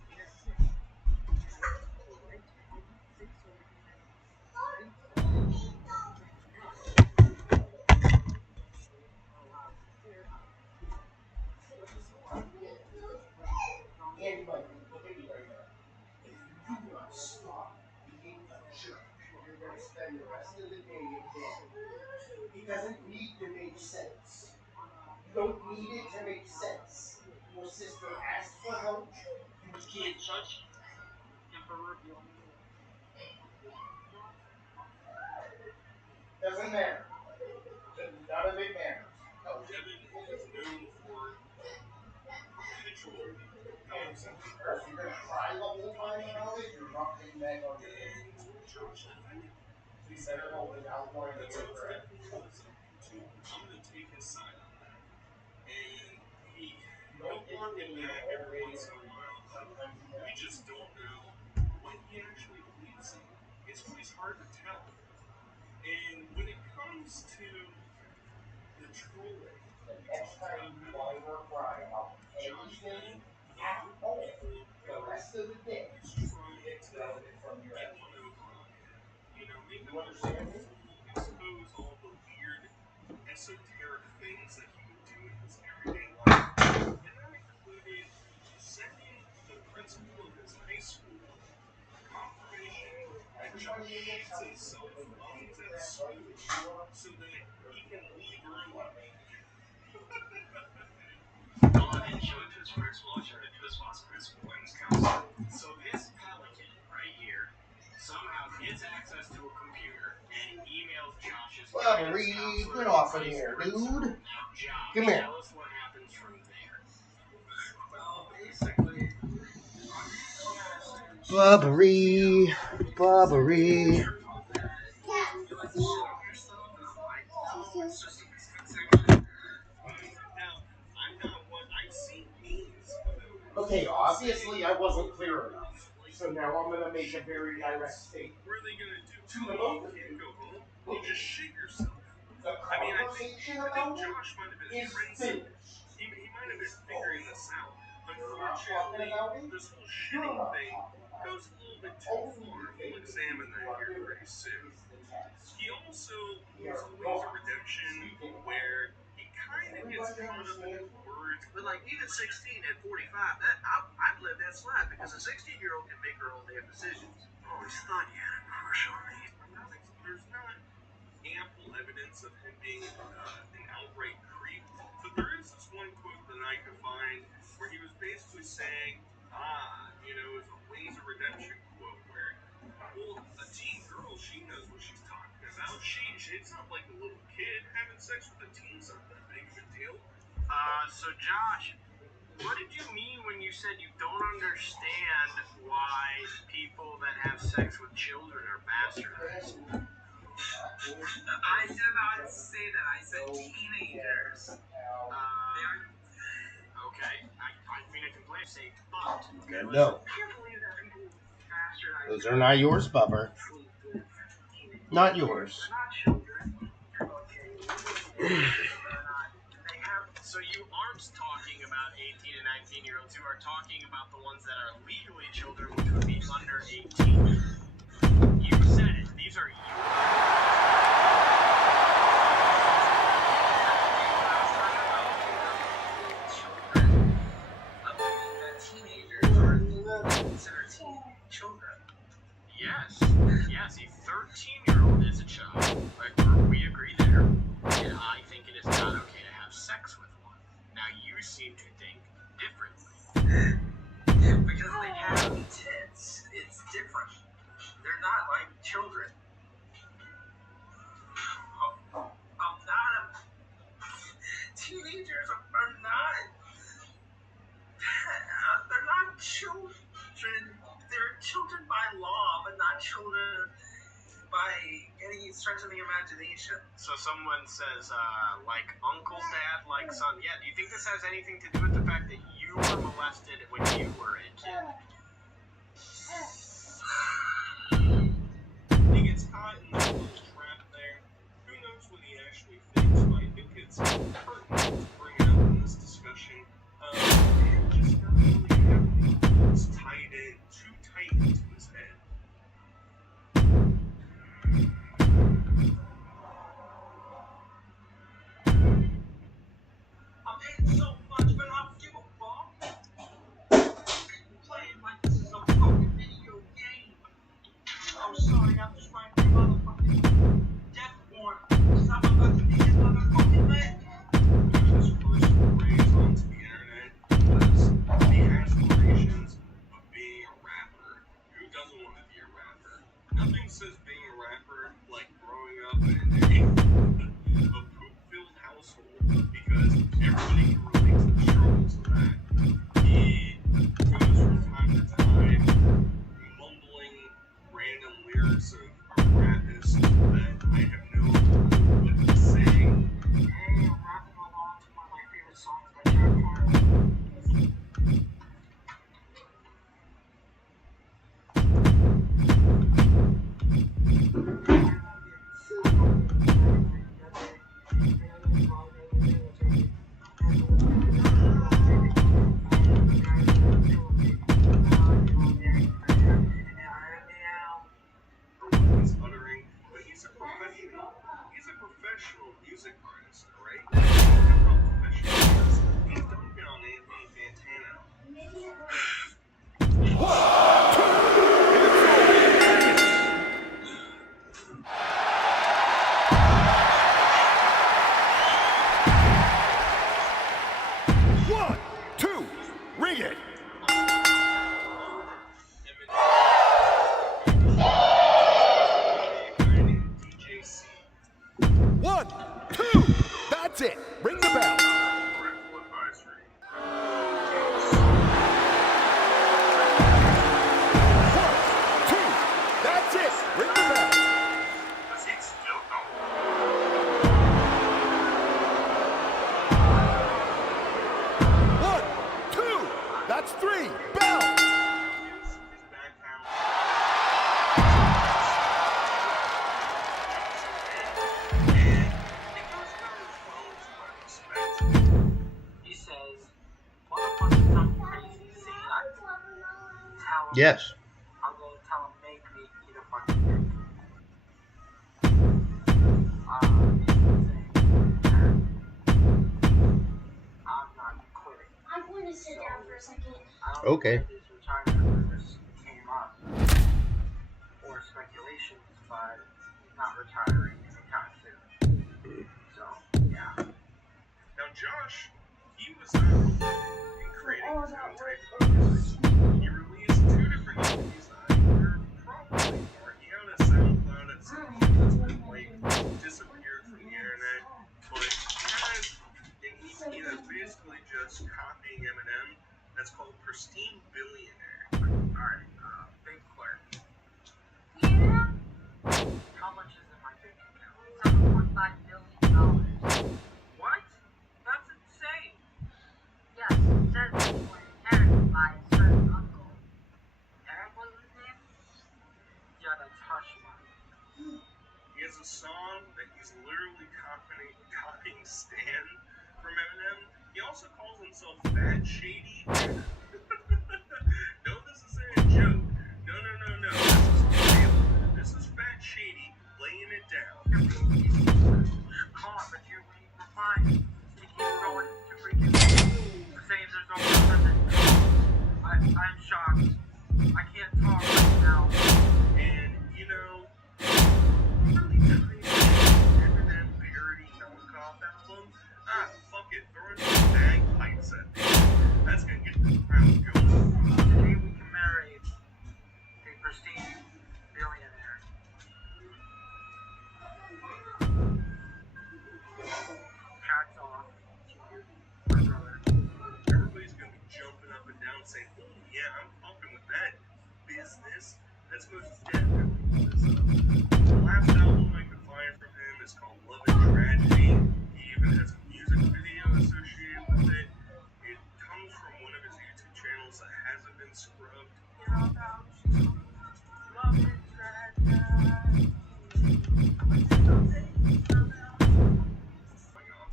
Spend the rest of the day in bed. It doesn't need to make sense. You don't need it to make sense. Your sister asked for help. You can't judge. Doesn't matter. None of it matters. No. If you're gonna cry the whole time about it, you're not getting back on your feet. You better hope that I'm going to get her. I'm going to take his side. And he don't want him there every once in a while. We just don't know what he actually believes in. It's always hard to tell. And when it comes to the trolling, the next time you want her cry about anything at all, the rest of the day, it's relevant from your end. You know, you understand me? Expose all the weird, esoteric things that he would do in his everyday life. And that included sending the principal of his high school confirmation and Chuck cell phones at school so that he can leave early. Don enjoyed his principal turned into his mom's principal in his council. So this pelican right here somehow gets access to a computer and emails Josh's get off of here, dude. Come here. Tell us what happens from there. Well, basically, Bubbery. Okay, obviously I wasn't clear enough. So now I'm gonna make a very direct statement. What are they gonna do To the both of you. You just shit yourself. The conversation about it Josh might have been is finished. He might have been figuring this out, but Unfortunately, this whole shitting thing goes a little bit too far. We'll examine that here pretty soon. He also uses ways of redemption where he kind of gets caught up in his words. But like even 16 at 45, I've lived that slide because a 16-year-old can make her own damn decisions. Oh, I thought you had a crush on me. There's not ample evidence of him being an outright creep, but there is this one quote that I could find where he was basically saying, it's a ways of redemption quote where, well, a teen girl, she knows what she's talking about. It's not like a little kid. Having sex with a teen's not that big of a deal. So Josh, what did you mean when you said you don't understand why people that have sex with children are bastardized? I did not say that. I said teenagers. Okay. I mean, I can play say but. Okay, No. I can't believe that people bastardize. Those are not yours, Bubber. Not yours. They're not children. So you aren't talking about 18 and 19-year-olds. You are talking about the ones that are legally children, which would be under 18. You said it. These are Teenagers are considered children. Yes, a 13-year-old is a child. We agree there. And I think it is not okay to have sex with one. Now you seem to think differently. Because they have tits. It's different. They're not like children. I'm not teenagers are not. They're not children. They're children by law, but not children by any stretch of the imagination. So someone says, like uncle, dad, like son. Yeah, do you think this has anything to do with the fact that you were molested when you were a kid? He gets caught in that little trap there. Who knows what he actually thinks, but I think it's pertinent to bring it up in this discussion. Just not really heavily. It's tied in, too tight into his head. I'm paying so much, but I don't give a fuck. Playing like this is a fucking video game. I'm sorry, I'm just trying to motherfucking death warrant. Because I'm about to be his motherfucking leg. His first forays onto the internet was the aspirations of being a rapper. Who doesn't want to be a rapper? Nothing says being a rapper like growing up in a poop-filled household because everybody can relate to the struggles of that. He goes from time to time mumbling random lyrics of rappers that I have no clue what he's saying. Hey, I'm rapping along to one of my favorite songs by Jack Harlow. For what he's uttering, but he's a professional music artist, right? How professional he is. He's dunking on Anthony Fantano. One, two, ring it. One, two, that's it. Ring the bell. Parental advisory. One, two, that's it. Ring the bell. Does he still know? One, two, that's three. Bell. His background. And it goes about as well as you might expect. Yes. I'm gonna tell him make me eat a fucking dick. I'm not quitting. I'm going to sit down for a second. Okay. His retirement rumors came up, or speculations, but he's not retiring anytime soon. So, yeah. Now, Josh, he was in creating his own type of music. He released 2 different EPs that you're probably already on his SoundCloud at some point that's been like disappeared from the internet. But he has an EP that's basically just copying Eminem that's called Pristine Billionaire. Alright, Big Clerk. Yeah. How much is in my bank account? $7.5 billion. What? That's insane. Yes, it says that you were inherited by a certain uncle. Eric was his name? Yeah, that's hush money. He has a song that he's literally copying Stan from Eminem. He also calls himself Fat Shady. No, this isn't a joke. No. This is Fat Shady laying it down. Come on, but you refine. You keep going to freaking saying there's no purpose. I'm shocked. I can't talk right now. And, you know, really nice Eminem parody knockoff album. Fuck it. Throw in some bagpipes at me. That's gonna get the crowd going. Today we can marry a pristine billionaire. Hats off to you, my brother. Everybody's gonna be jumping up and down saying, oh yeah, I'm fucking with that business. That's most definitely what is up. The last album I could find from him is called Love and Tragedy. He even has a music video associated with it. It comes from one of his YouTube channels that hasn't been scrubbed in about love and tragedy.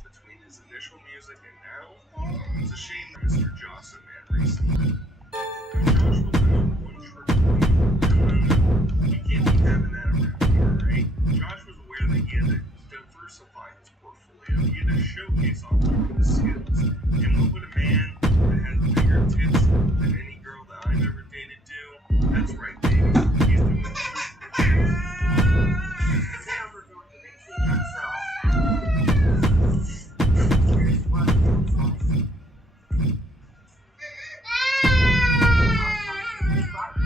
Between his initial music and now, it's a shame that Mr. Johnson man recently. Josh was in a one-trick pony. No. You can't be having that around here, right? Josh was aware that he had to diversify his portfolio. He had to showcase all of his skills. And what would a man that has bigger tits than any girl that I've ever dated do? That's right, baby. He's doing it.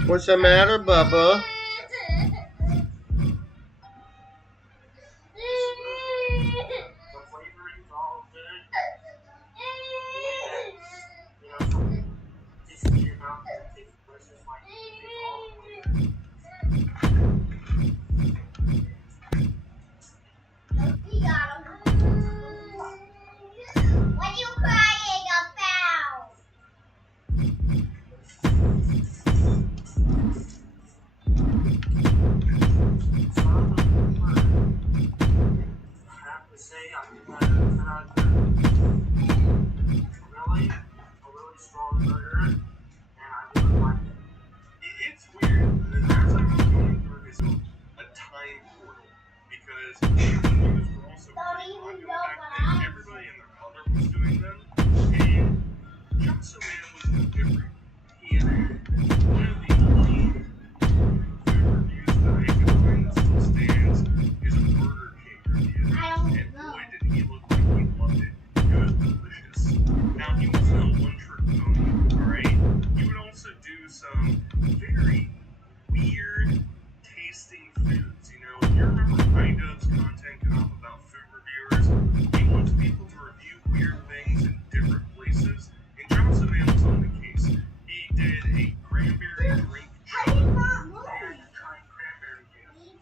What's the matter, Bubba? The flavoring's all good. You know, something decent in your mouth that tastes delicious, like it's all good. We got him. What are you crying about? I have to say, I think that really a really strong burger, and I really liked it. It's weird that as I was going through his a time portal because music videos were also pretty popular back then. Everybody and their mother was doing them, and Johnson Man was no different. He had one of the only food reviews that I can find that still stands is a Burger King review, I don't and know. boy did he look like he loved it. It was delicious. Now he wasn't a one-trick pony, alright? He would also do some very weird tasting foods. You know, you remember iDubbbz Content Comp about food reviewers? He wants people to review weird things in different places, and Johnson Man was on the case. He did a cranberry drink chug. I did not move. Hey, are you trying cranberry juice?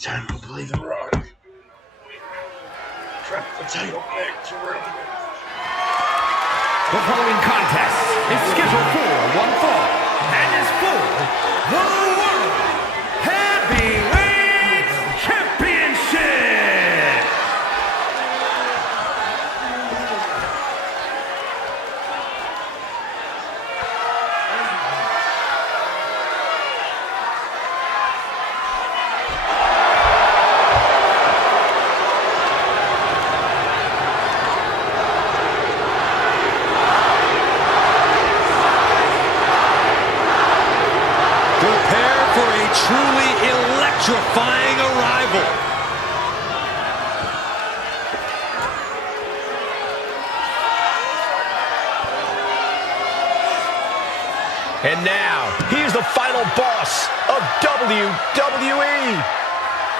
It's time to play The Rock. Drop the title back to Roman. The following contest is scheduled for one fall and is for the World Heavyweight Championship. Truly electrifying arrival. And now, he's the final boss of WWE.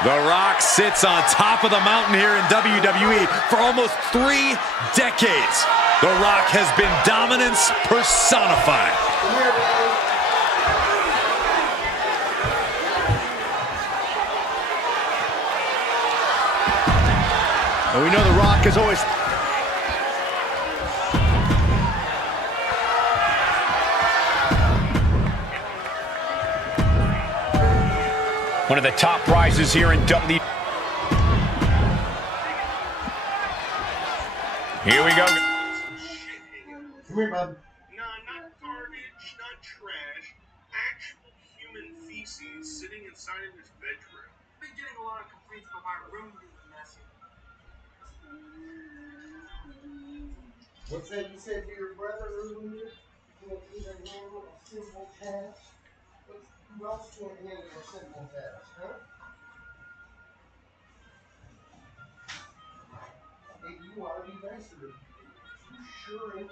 The Rock sits on top of the mountain here in WWE for almost 3 decades. The Rock has been dominance personified. And we know The Rock is always... One of the top prizes here in WWE. Here we go. Come here, bud. No, not garbage, not trash. Actual human feces sitting inside of his bedroom. I've been getting a lot of complaints about my room being messy. What's that you said to your brother earlier? Can't even handle a simple task? Who else can't handle a simple task, huh? Hey, you ought to be nicer to people. You sure ain't.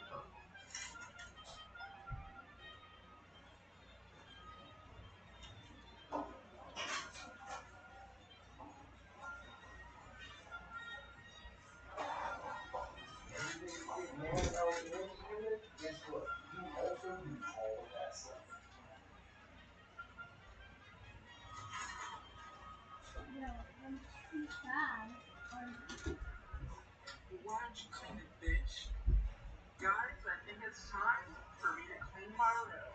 Guess what? You also do all of that stuff. Why don't you clean it, bitch? Guys, I think it's time for me to clean my room.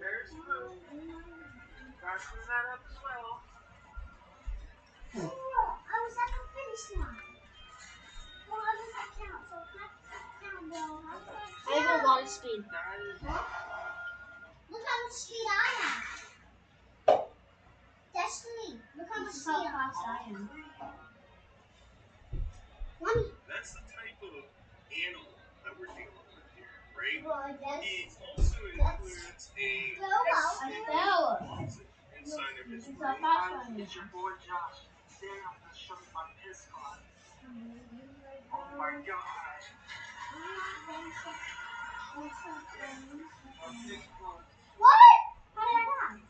There's food. Gotta clean that up as well. I was at the finish line. Well, how does that count? So that's count, though. I have a lot of speed. Look how much speed I have. Destiny, look how much speed I am. Mommy. That's the type of animal that we're dealing with here, right? Well, I guess. He also includes a closet inside of his room. It's your boy Josh. Today I'm gonna show you my piss closet. Oh my god. What? How did I die?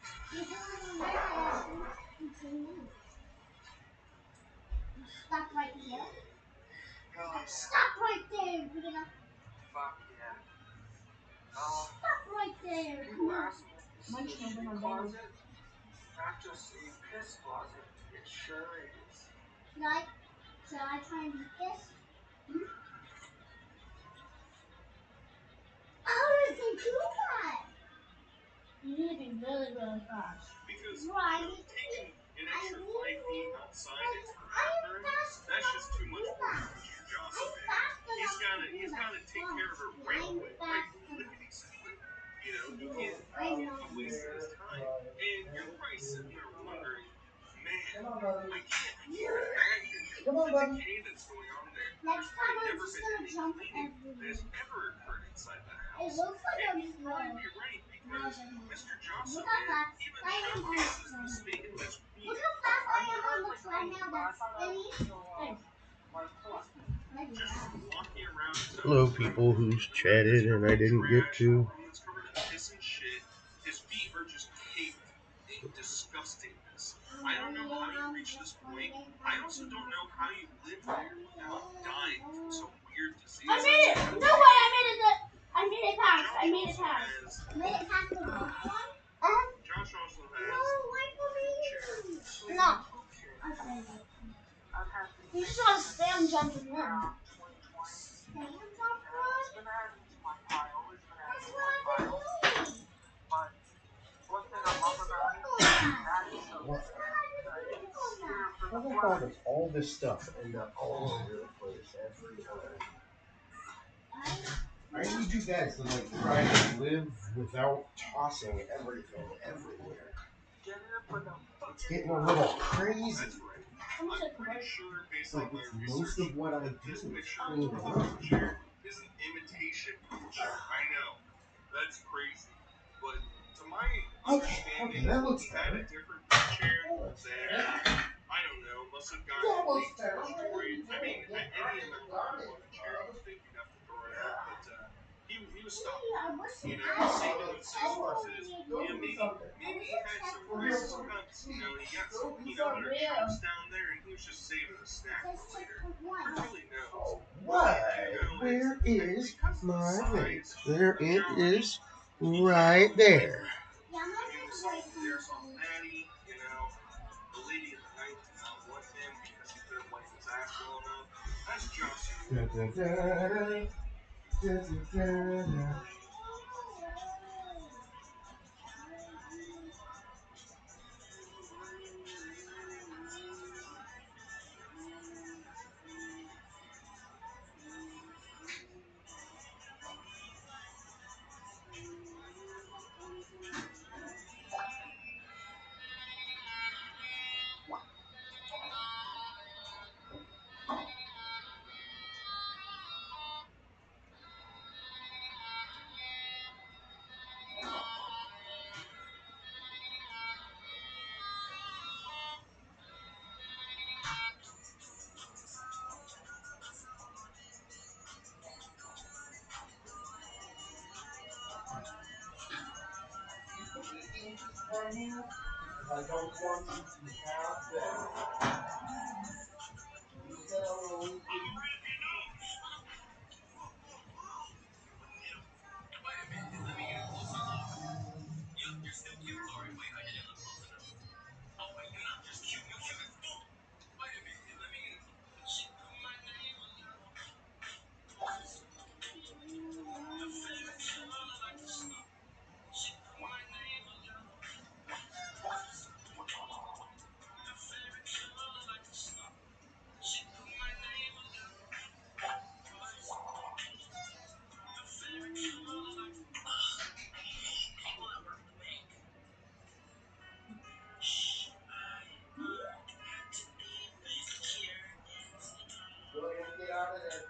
Stop right here. Stop right there. We're gonna Fuck yeah. stop right there. You asked me if this is a shit closet, not just a piss closet. It sure is. Should I try and beat this? How does it do that? You need to be really, really fast. Because Why? taking an extra 5 feet outside into the bathroom, that's just too much work for Mr. Johnson, man. He's gotta take care of it right away, right basically. You know, he can't be wasting his time. And you're probably sitting there wondering, man, I can't imagine the decay that's going on there. Next time I'm Never just been gonna any jump cleaning everywhere. that's ever occurred inside the It house. looks like And I'm you'd slow. probably be right, because Mr. Johnson, Look how man, fast even I am on showcases the this thing in this Look how fast I am on the slide now. That's spinning. just walking around. Hello, people who's chatted and I didn't get to. It's covered in piss and shit. His feet are just caked in disgustingness. I don't know how reached this point, I also don't know how you live there without dying from some weird disease. I made it! No way! I made it! I made it past! I made it past! Made it past the book one? Josh also has No, why for me? No. Okay. You just gotta stay on jump and run. Stay on top one? That's what I've been doing. How the hell does all this stuff end up all over the place every time? I need you guys to like try to live without tossing everything everywhere. It's getting a little crazy. I'm just like, Pretty sure based Like on my it's most research of what I that do this is picture clean of up. chair is an imitation picture. I know. That's crazy. But to my understanding, that looks he had a better. different chair that, I don't know, must have gotten leaked or destroyed. I mean, any of them fucking chair, you think you'd have to throw it out, but he was stopped. You know, saving with safe forces. Yeah, maybe he had some racist cuts, you know, he got some peanut butter chunks down there and he was just saving a snack for later. Who really knows? Right. Where is my ring? There it is. Right there. Yeah, I'm not He was going salty there, saw Maddie, you know. The lady in the night did not want him because he couldn't wipe his ass well enough. That's Josh. Da, da, da, da, da, da, da. I don't want you to have that. Get out of there.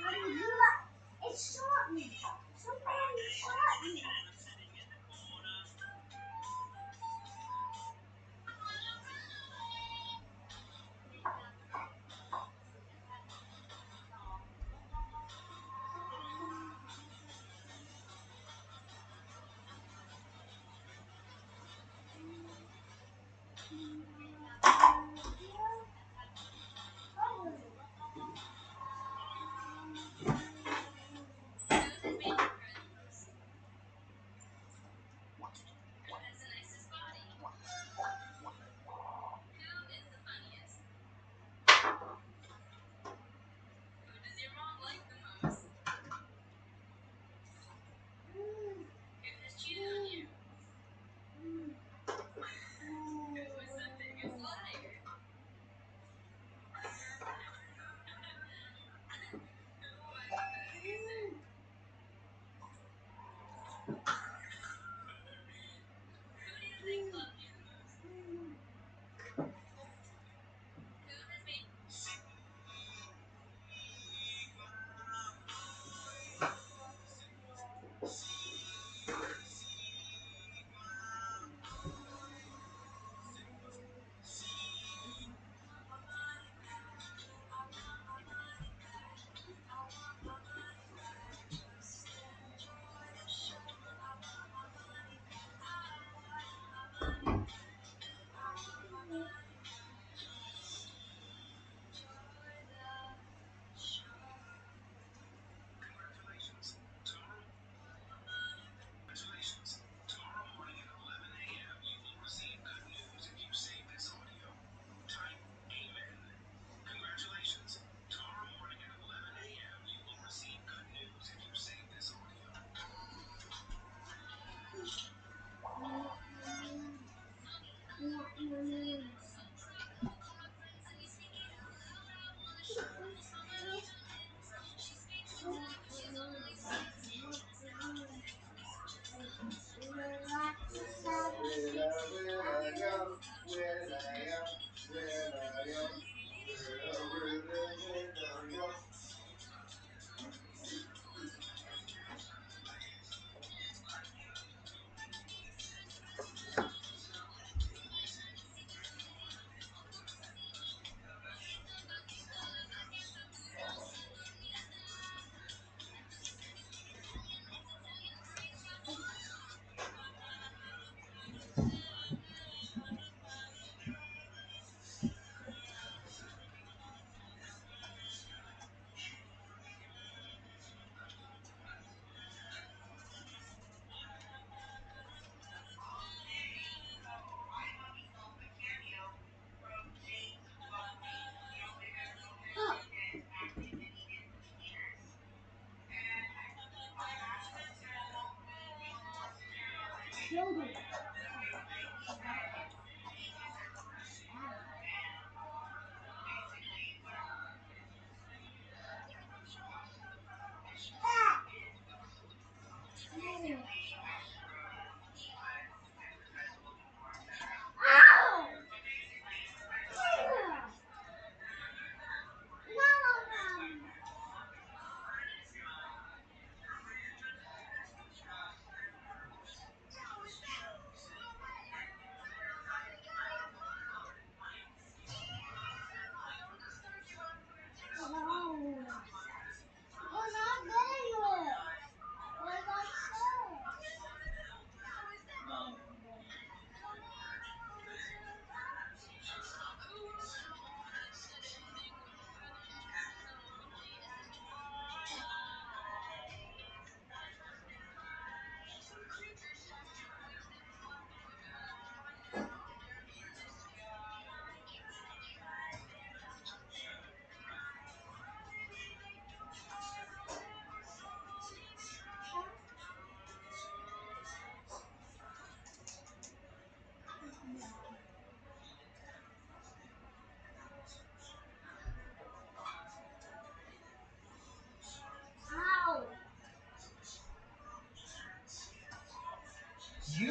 How do you do that? It shot me. Somebody shot me.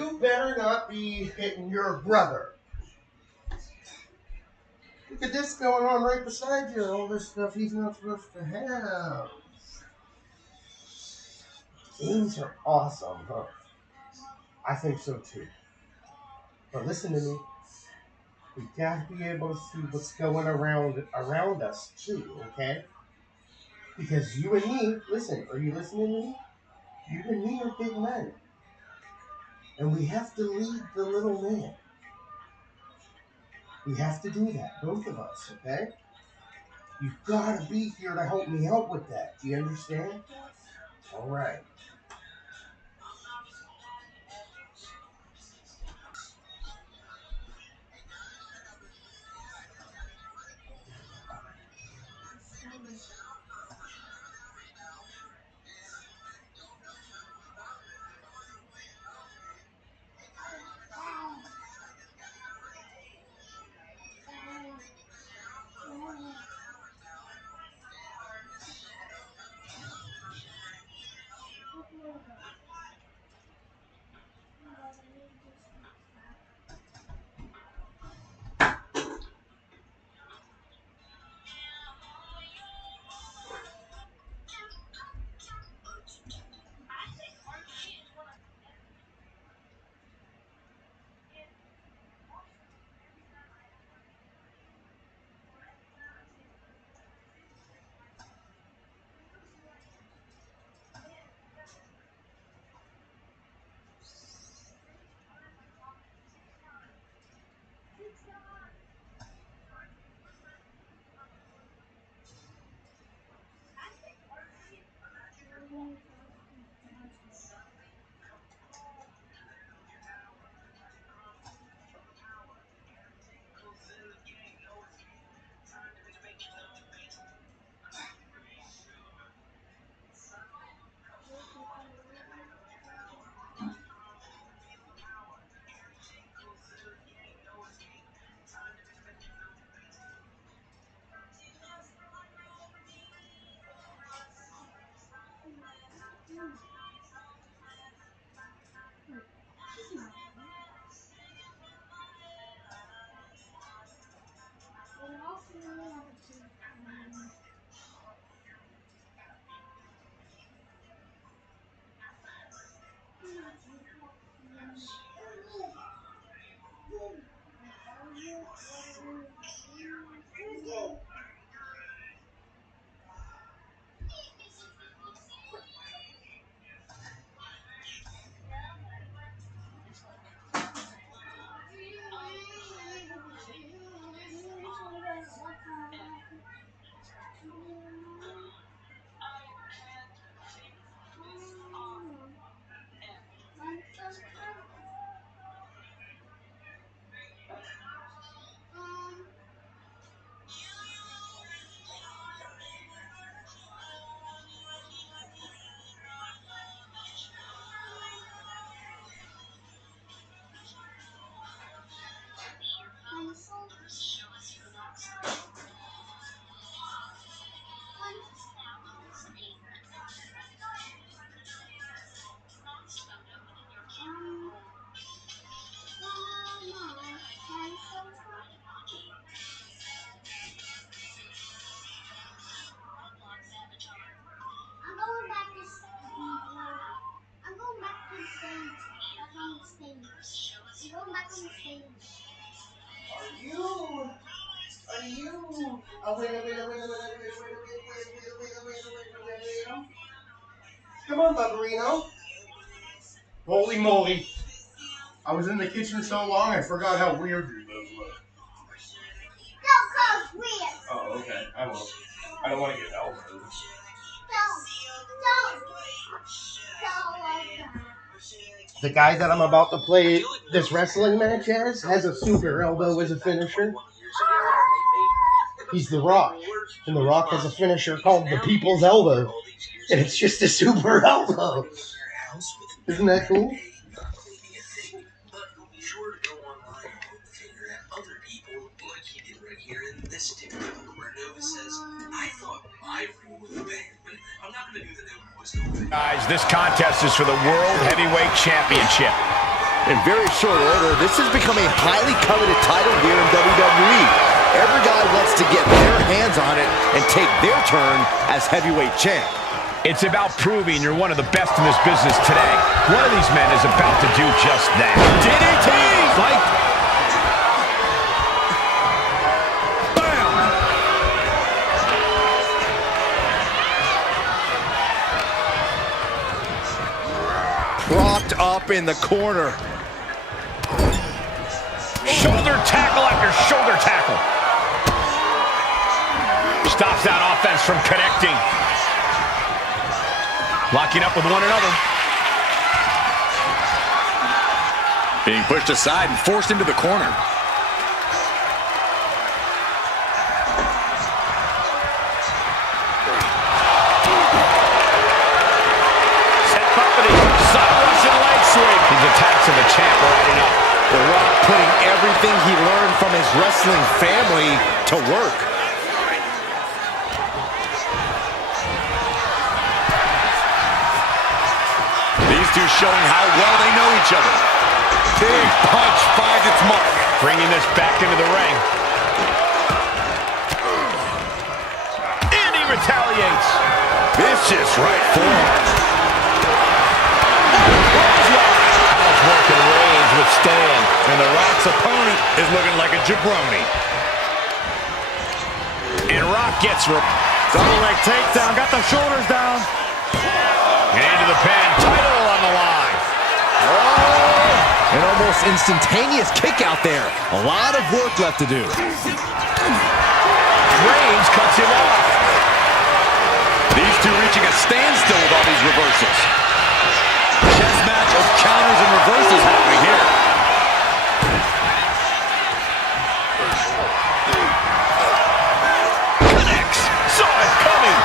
You better not be hitting your brother. Look at this going on right beside you. All this stuff he's not supposed to have. Games are awesome, huh? I think so too. But listen to me. We gotta be able to see what's going around us too, okay? Because you and me, listen, are you listening to me? You and me are big men. And we have to lead the little man. We have to do that, both of us, okay? You've got to be here to help me out with that. Do you understand? All right. Come on, Bubberino. Holy moly. I was in the kitchen so long, I forgot how weird your nose was. Don't call us weird. Oh, okay. I won't. I don't want to get elbowed. Don't The guy that I'm about to play this wrestling match as has a super elbow as a finisher. He's The Rock. And The Rock has a finisher called the People's Elbow. And it's just a super elbow. Isn't that cool? Guys, this contest is for the World Heavyweight Championship. In very short order, this has become a highly coveted title here in WWE. Every guy wants to get their hands on it and take their turn as heavyweight champ. It's about proving you're one of the best in this business today. One of these men is about to do just that. DDT! Fight! Propped up in the corner. Shoulder tackle after shoulder tackle. Stops that offense from connecting. Locking up with one another. Being pushed aside and forced into the corner. These attacks of the champ are adding up. The Rock putting everything he learned from his wrestling family to work. These two showing how well they know each other. Big punch finds its mark. Bringing this back into the ring. And he retaliates. Vicious right forearm. Working Reigns withstand. And the Rock's opponent is looking like a jabroni. And Rock gets double leg takedown, got the shoulders down. And into the pin, title on the line. Oh, an almost instantaneous kick out there. A lot of work left to do. Reigns cuts him off. These two reaching a standstill with all these reversals. Chess match of counters and reversals happening here. Connects. Saw it coming.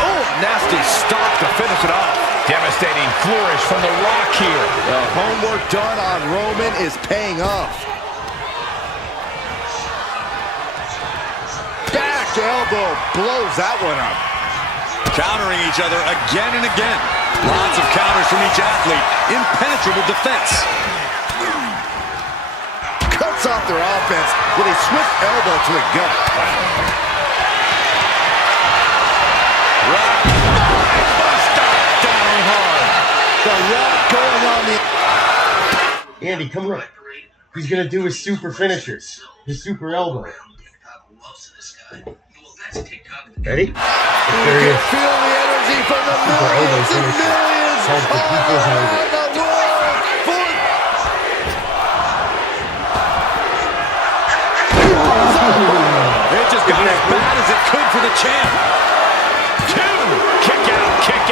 Oh, nasty stop to finish it off. Devastating flourish from The Rock here. The homework done on Roman is paying off. Back elbow blows that one up. Countering each other again and again. Lots of counters from each athlete. Impenetrable defense. Cuts off their offense with a swift elbow to the gut. Rock. Buster down hard. The Rock going on the... Andy, come on. He's going to do his super finishers. His super elbow. Ready? You can feel the energy from the millions and millions around the world. It just got as bad as it could for the champ. Two. Kick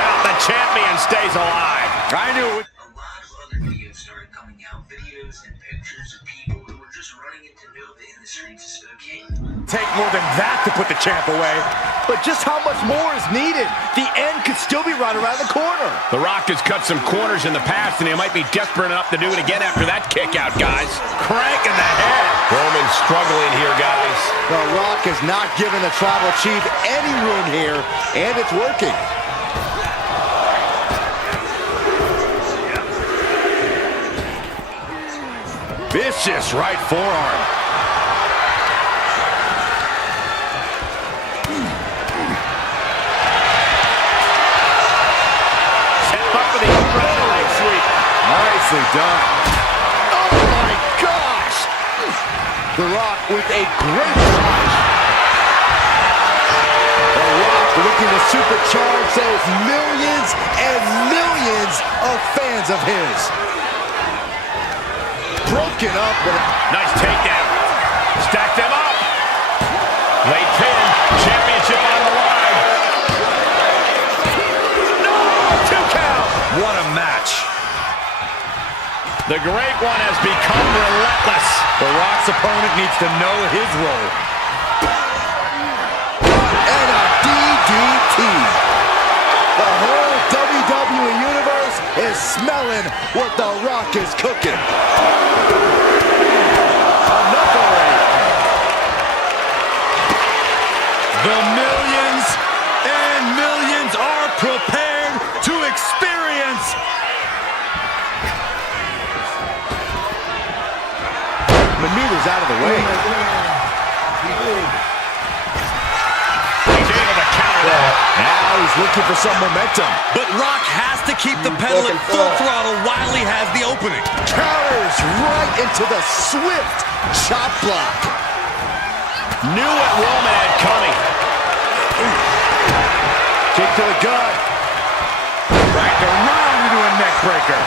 out. The champion stays alive. I knew it. A lot of other videos started coming out. Videos and pictures of people who were just running into Nova in the streets of Spokane. Take more than that to put the champ away. But just how much more is needed? The end could still be right around the corner. The Rock has cut some corners in the past, and he might be desperate enough to do it again after that kick out, guys. Crank in the head. Roman's struggling here, guys. The Rock is not giving the Tribal Chief any room here, and it's working. Vicious right forearm. Nicely done. Oh my gosh! The Rock with a great punch. The Rock looking to supercharge those millions and millions of fans of his. Broken up. Nice takedown. Stack them up. Late pin. Championship on the line. No! 2 count. What a match. The Great One has become relentless. The Rock's opponent needs to know his role. And a DDT. The whole WWE Universe is smelling what The Rock is cooking. Enough already. The millions and millions are prepared to experience moves out of the way. He's able to counter that. Now he's looking for some momentum. But Rock has to keep the pedal at full throttle while he has the opening. Counters right into the swift chop block. Knew what Roman had coming. Kick to the gut. Wrapped around into a neck breaker.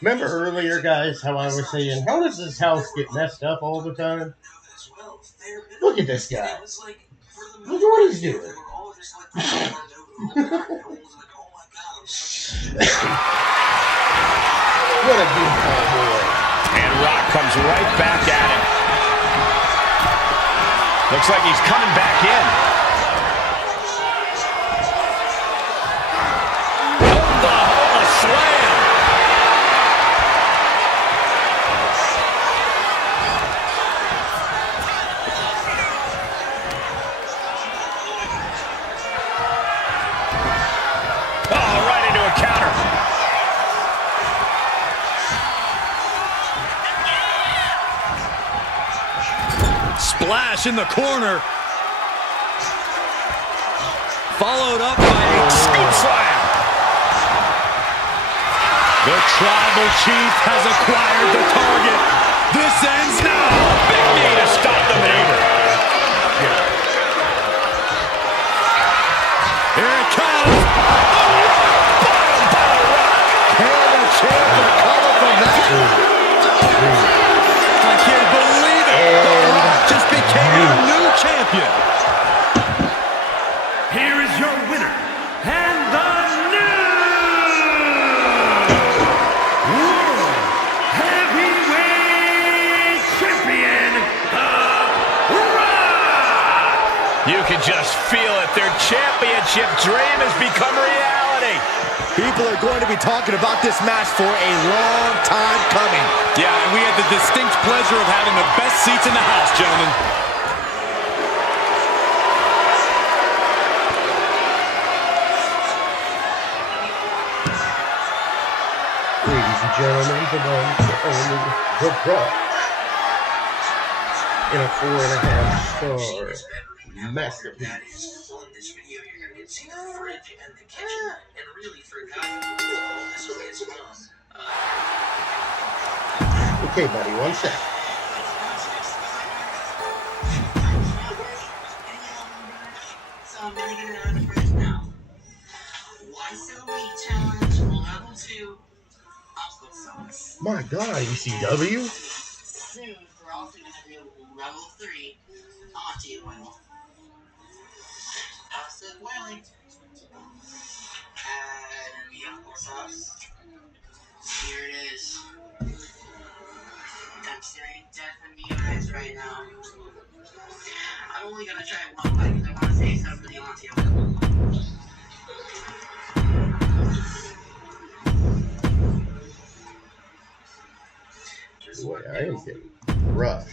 Remember earlier, guys, how I was saying, how does this house get messed up all the time? Look at this guy. Look at what he's doing. What a beautiful boy. And Rock comes right back at him. Looks like he's coming back in. Oklahoma slam. Oh, right into a counter. Splash in the corner. Followed up by a scoop slam. The Tribal Chief has acquired the target. This ends now. Big knee to stop the maneuver. Here it comes. Can the champ recover from that? I can't believe it. The Rock just became our new champion. Here is your winner, and the new World Heavyweight Champion, The Rock! You can just feel it. Their championship dream has become reality. People are going to be talking about this match for a long time coming. Yeah, and we had the distinct pleasure of having the best seats in the house, gentlemen. Ladies and gentlemen, the one, the only, the Rock. In a 4.5-star masterpiece. Okay, buddy, one sec. So I'm gonna get it out of the fridge now. Once a week challenge, level 2, aqua sauce. My God, ECW. Soon, we're also gonna do level 3, Auntie oil. Pasta boiling. Add the aqua sauce. Here it is. I'm staring death in the eyes right now. I'm only gonna try one bite because I want to taste some for the auntie oil. Boy, I am getting rushed.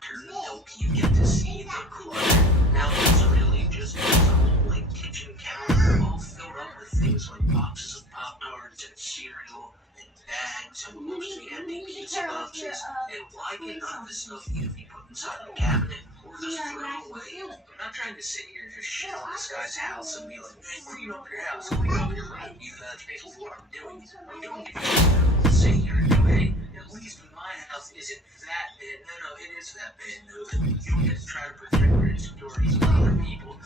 return to milk, you get to see the clutter. Now it's really just this whole like kitchen counter all filled up with things like boxes of Pop-Tarts and cereal and bags and mostly empty pizza boxes. And why can none of this stuff either be put inside the cabinet or just thrown away? I'm not trying to sit here and just shit on this guy's house and be like, hey, clean up your house, clean up your room. Even though that's basically what I'm doing. I'm doing it to sit here and go, hey, at least my house isn't that bad. No, it is that bad. No, you don't get to try to protect your insecurities of other people.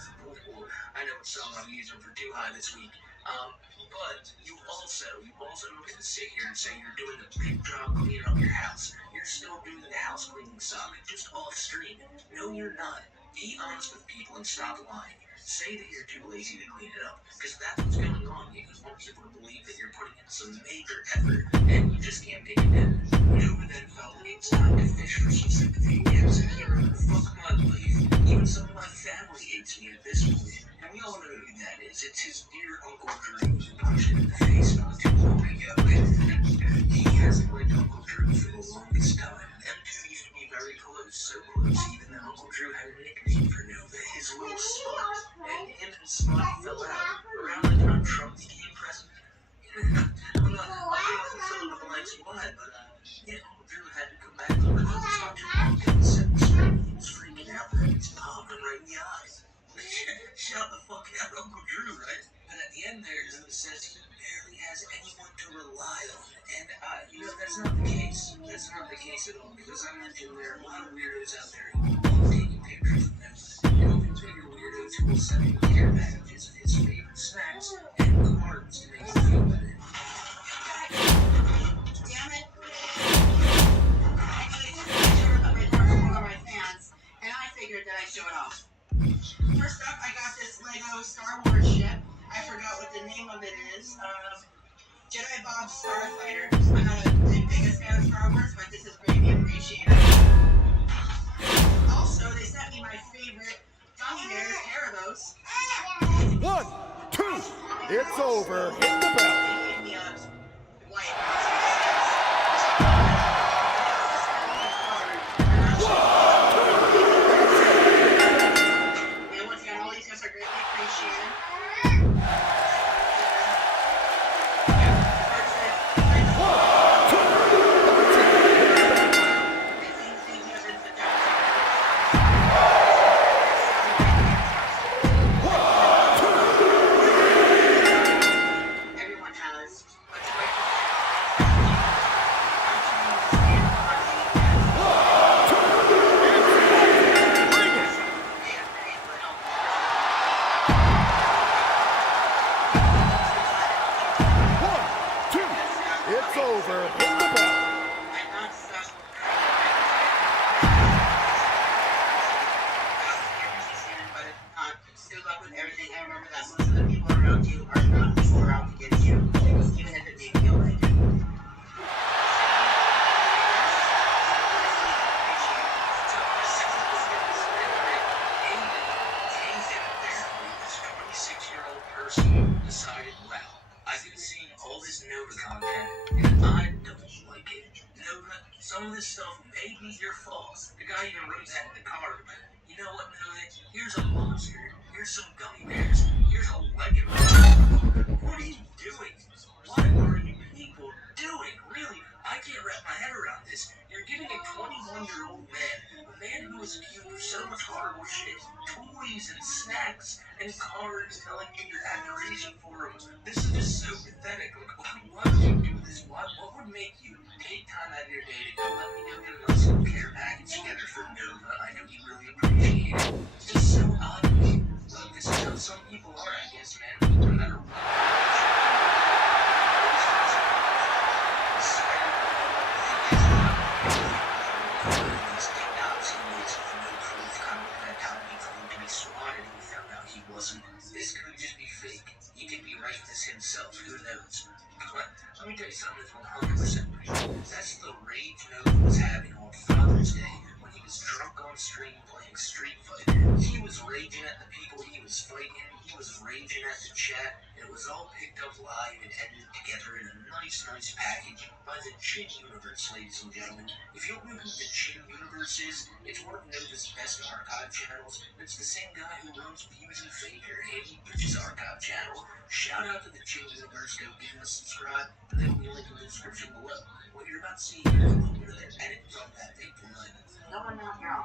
I know some I'm using for too high this week. But you also don't get to sit here and say you're doing a big job cleaning up your house. You're still doing the house cleaning saga, just off stream. No, you're not. Be honest with people and stop lying. Say that you're too lazy to clean it up, because that's what's going on. You just want people to believe that you're putting in some major effort, and you just can't make it happen. Nova then felt like it's time to fish for some sympathy and security. Fuck my life. Even some of my family hates me at this point. And we all know who that is. It's his dear Uncle Drew who punched him in the face not too long ago. He hasn't liked Uncle Drew for the longest time. Them two used to be very close, so close even that Uncle Drew had a nickname for Nova, his little spot. And him and Spot fell out around the time Trump became president. I'm not filling the blanks why, but Uncle Drew had to come back to the club. It's not too long ago. He was freaking out that he's popping right in the eyes. Shout the fuck out, Uncle Drew, right? But at the end there, Drew says he barely has anyone to rely on. And, that's not the case. That's not the case at all. Because I mentioned there are a lot of weirdos out there who love taking pictures of them. And even bigger weirdos who will send him care packages of his favorite snacks and cards to make him feel better. Damn it. I showed up my cards for one of my fans, and I figured that I'd show it off. First up, I got this Lego Star Wars ship. I forgot what the name of it is. Jedi Bob Starfighter. I'm not the biggest fan of Star Wars, but this is greatly appreciated. Also, they sent me my favorite gummy bears, Haribo's. 1, 2, it's over. Hit the bell. They gave me a white. Some of this stuff may be your fault. The guy even wrote that in the card, but you know what, man? Here's a monster. Here's some gummy bears. Here's a Lego. What are you doing? What are you people doing? Really? I can't wrap my head around this. You're giving a 21-year-old man, a man who was accused of so much horrible shit, toys and snacks and cards telling you your admiration for him. This is just so pathetic. Like, why would you do this? What would make you take time out of your day to go let me know get a nice little care package together for Nova? I know you really appreciate it. It's just so odd to me. Look, this is how some people are, I guess, man. No matter what. This could just be fake. He could be writing this himself. Who knows? But let me tell you something that's 100% real. That's the rage Nova was having on Father's Day on stream playing Street Fighter. He was raging at the people he was fighting. He was raging at the chat. It was all picked up live and edited together in a nice package by the Chin Universe, ladies and gentlemen. If you don't know who the Chin Universe is, it's one of Nova's best archive channels. It's the same guy who runs Views and Faker and he Bitch's archive channel. Shout out to the Chin Universe. Go give them a subscribe, and there will be a link in the description below. What you're about to see here is a little bit of their edit from that fateful night. No one knows your own.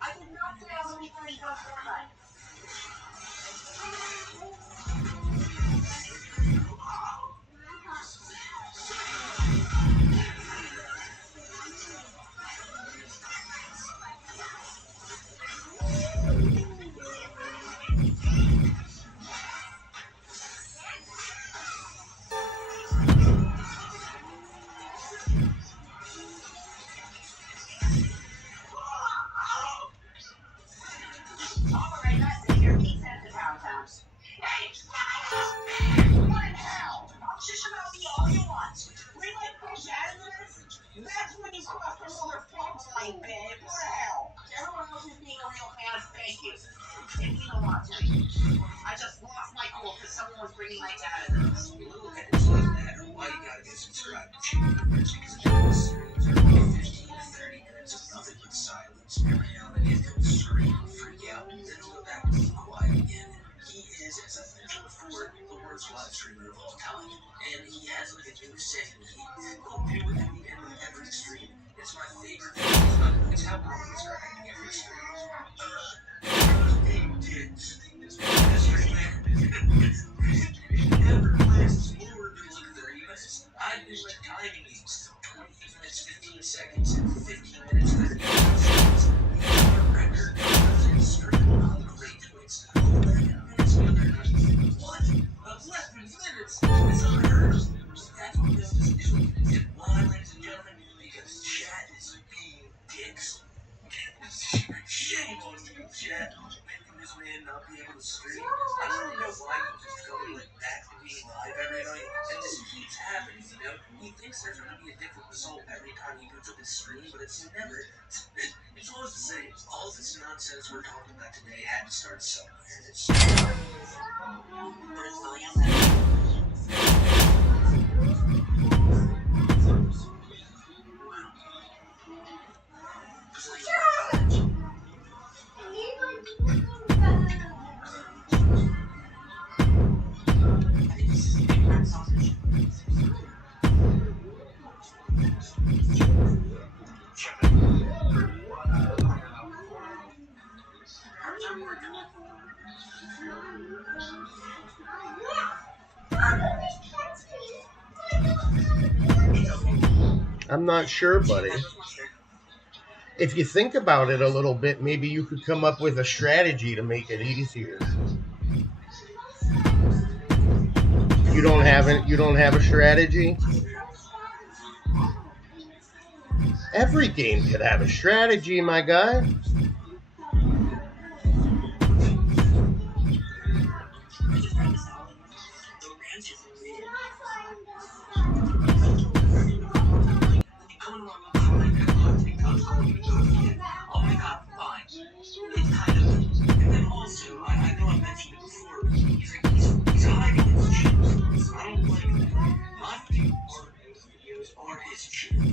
I did not say I was going to go for a ride. I just lost my cool because someone was bringing my dad in this. Look at it's like that, or why you gotta get subscribed to Chin Universe, because the streams are about 15 to 30 minutes of nothing but silence. Every now and then he'll scream and freak out, and then he'll go back to being quiet again. He is, as I mentioned before, the worst live streamer of all time, and he has like a new saying he'll do it at the end of every stream. It's my favorite thing. It's how Roman's are acting every stream. Never lasts forward to like 30 minutes. I've been like timing these 20 minutes, 15 seconds, and 15 minutes, 30 seconds. Our record is streaming on great twits. 11 minutes the other night. What? 11 minutes? It's unheard of. That's what this is doing. And why, ladies and gentlemen? Because chat is being dicks. Shame on you, chat. This man not be able to stream. I don't know why he's just going like back to being live every night, and this keeps happening, you know? He thinks there's going to be a different result every time he puts up his stream, but it's never. It's always the same. All this nonsense we're talking about today had to start somewhere, and it's. I'm not sure, buddy. If you think about it a little bit, maybe you could come up with a strategy to make it easier. You don't have a strategy? Every game could have a strategy, my guy.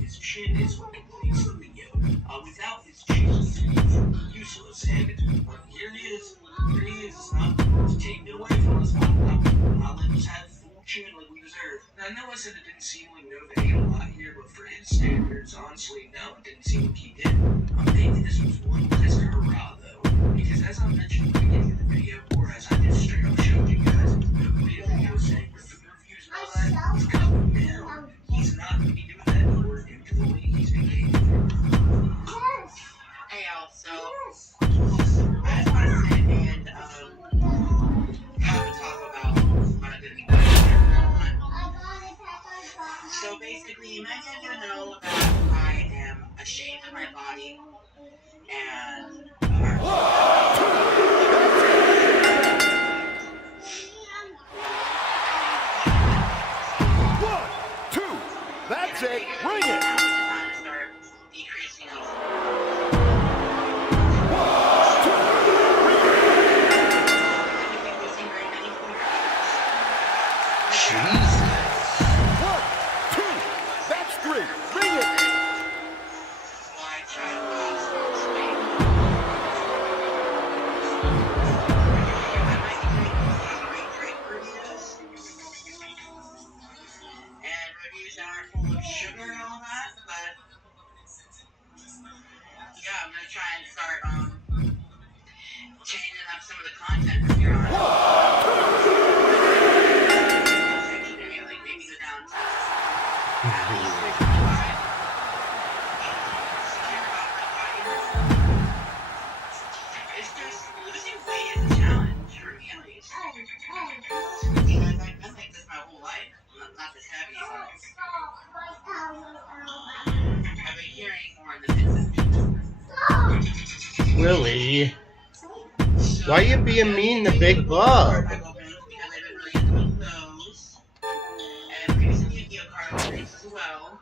His chin is what completes the video. Without his chin, he's useless. And here he is. It's not taking it away from us. I'll let us have full chin like we deserve. Now, I know I said it didn't seem like Nova ate a lot here, but for his standards, honestly, no, it didn't seem like he did. Maybe this was one last hurrah, though. Because as I mentioned at the beginning of the video, or as I just straight up showed you guys, Nova made a video saying for food reviews and all that, he's coming down. He's not going to be doing that anymore due to the way he's behaving. Hey, y'all, so I just want to sit and have a talk about my identity. See, many of you know that I am ashamed of my body, and One, two, that's it. Bring it. start decreasing these. Jesus. One, two, that's three. Bring it. Why try to lose weight? I might be doing great reviews, and reviews that aren't full of sugar and all that, but yeah, I'm gonna try and start changing up some of the content from here on. Like maybe go down to at least 55. It's just losing weight is a challenge for me at least. Because I've been like this my whole life. Not this heavy, but I've been hearing more in the midsection. Willie, why you being mean to Big Bub? Because I've been really into those. And producing Yu-Gi-Oh card openings as well.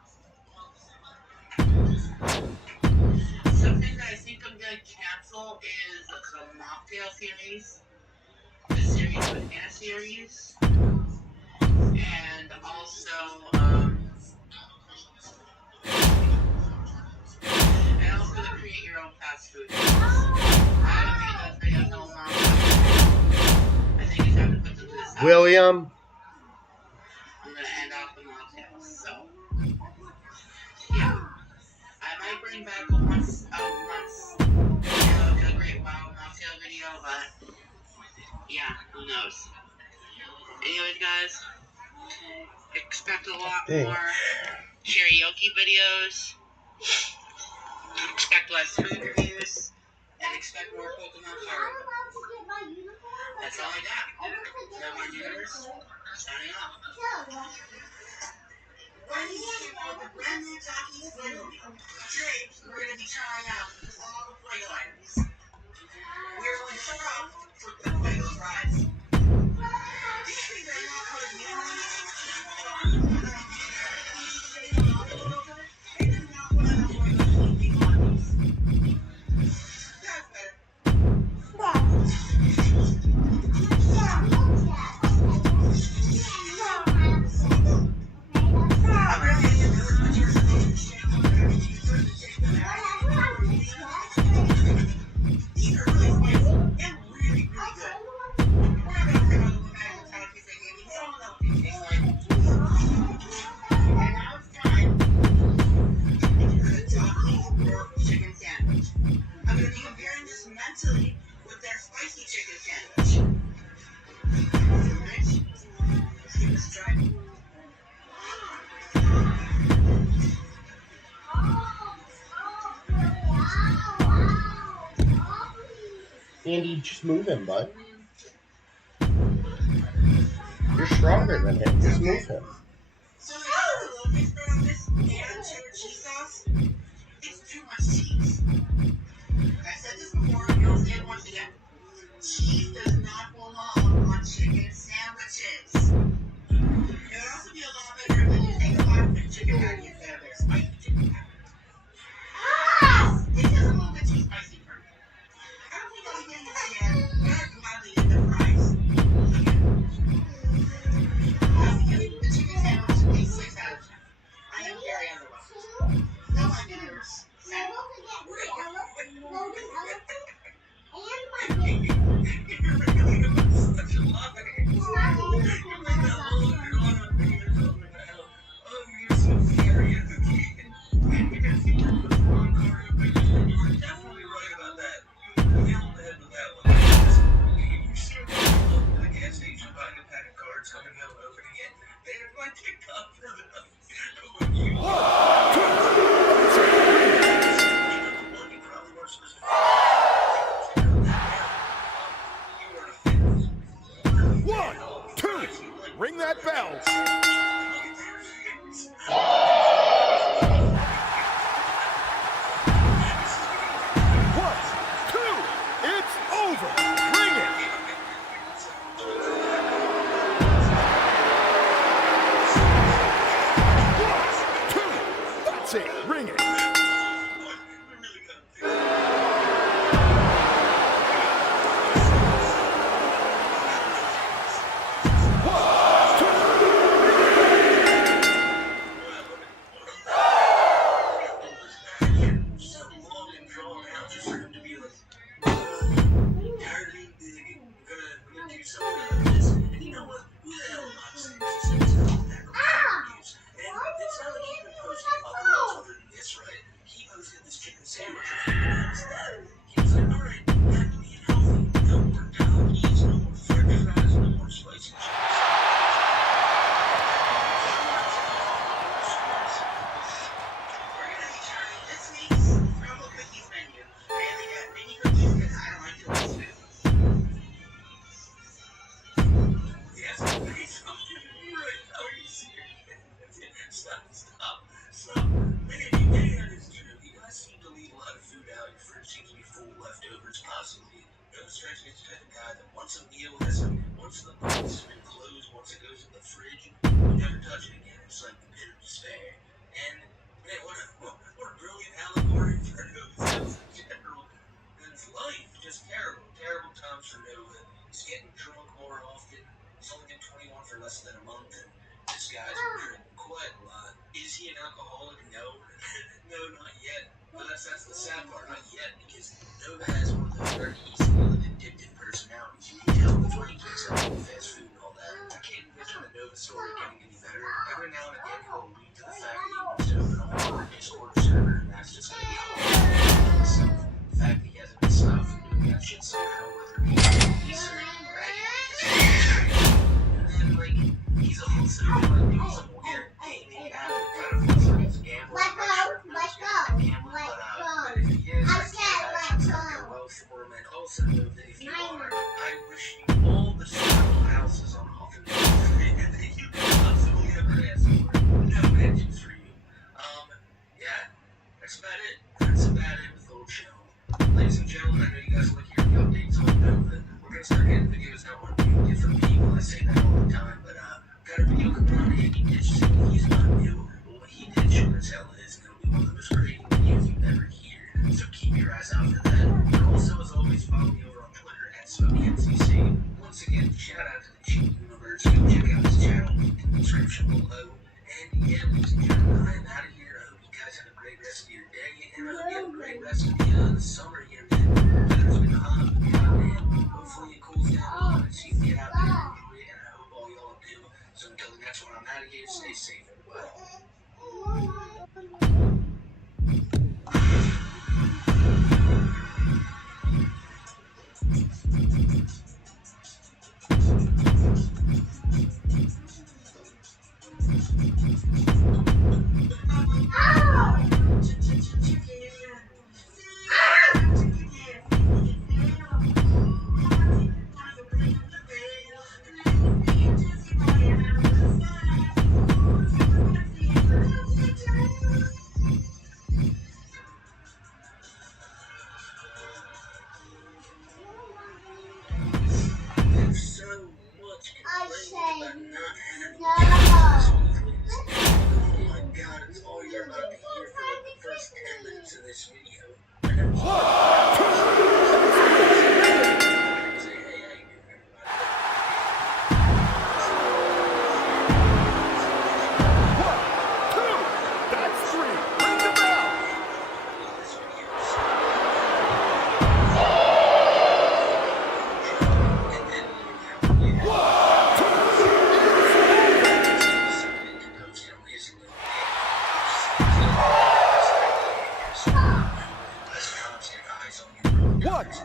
Something that I think I'm gonna cancel is the Mocktail series, the series within a series, and also the create your own fast food. I haven't made those videos in a long time. I think it's time to put them to the side. William, I'm gonna end off the mocktails, so yeah. I might bring back a once a Great Wow mocktail video, but yeah, who knows. Anyways, guys, expect a lot more karaoke videos, expect less food reviews, and expect more Pokemon card. That's all I got. Pokemon Universe, signing off. Brand new Takis Blue. Today, we're going to be trying out all the Fuego items. We're going to start off with the Fuego fries. These things are not colored uniforms. It does not put enough Fuego anything on these. That's better. These are really spicy and really, really good. We're not going to bag of Takis they gave me. Some of them taste like. And now it's time for the Takis pork chicken sandwich. I'm going to be comparing this mentally with their spicy chicken sandwich. Alright, let's give this a try. Andy, just move him, bud. You're stronger than him. Just move him. So the low spread on this and cheddar cheese sauce, it's too much cheese. I said this before, and I'll say it once again. Cheese does not belong on chicken sandwiches. It would also be a lot better if you take a plastic chicken patty instead of their spicy chicken patty. This is a little bit too spicy for me. I don't think I'll be getting this again, but I'd gladly get the fries. The chicken sandwich is 6 out of 10. I am very underwhelmed. No ideas. Definitely right about that. You nailed the head with that one. You should have gone to the gas station buying a pack of cards, coming out and opening it. They have my TikTok for them. One, two, ring that bell. say, ring it.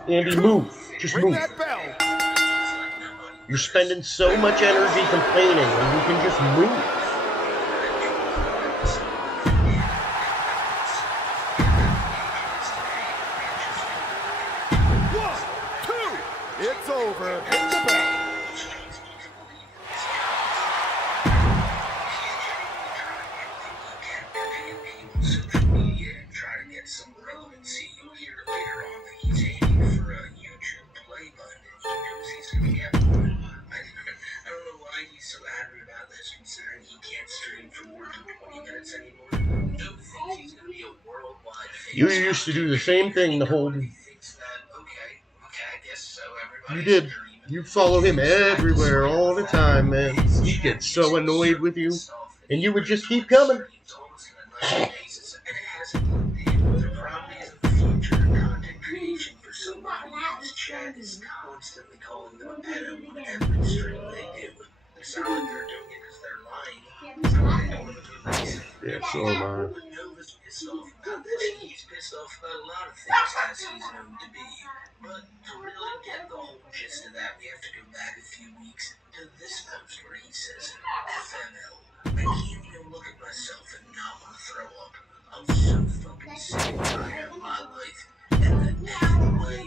Andy, move. Just move. You're spending so much energy complaining, and you can just move. It's over. Hit the bell. So angry about this considering You used to do the same thing the whole. Thinks that, okay, I guess so. You Everybody's did. You follow him everywhere all the time, man. He gets so annoyed with you, and you would just keep coming. It's almost on a nightly basis, and it hasn't looked in. The problem is the future of content creation for somebody whose chat is constantly calling them a pedo on every stream they do. It's not like they're doing it because they're lying. It's not like they don't want to do anything. Yeah, so am I. Nova's pissed off about this. He's pissed off about a lot of things, as he's known to be. But to really get the whole gist of that, we have to go back a few weeks to this post where he says, FML, I can't even look at myself and not want to throw up. I'm so fucking sick and tired of my life. And the way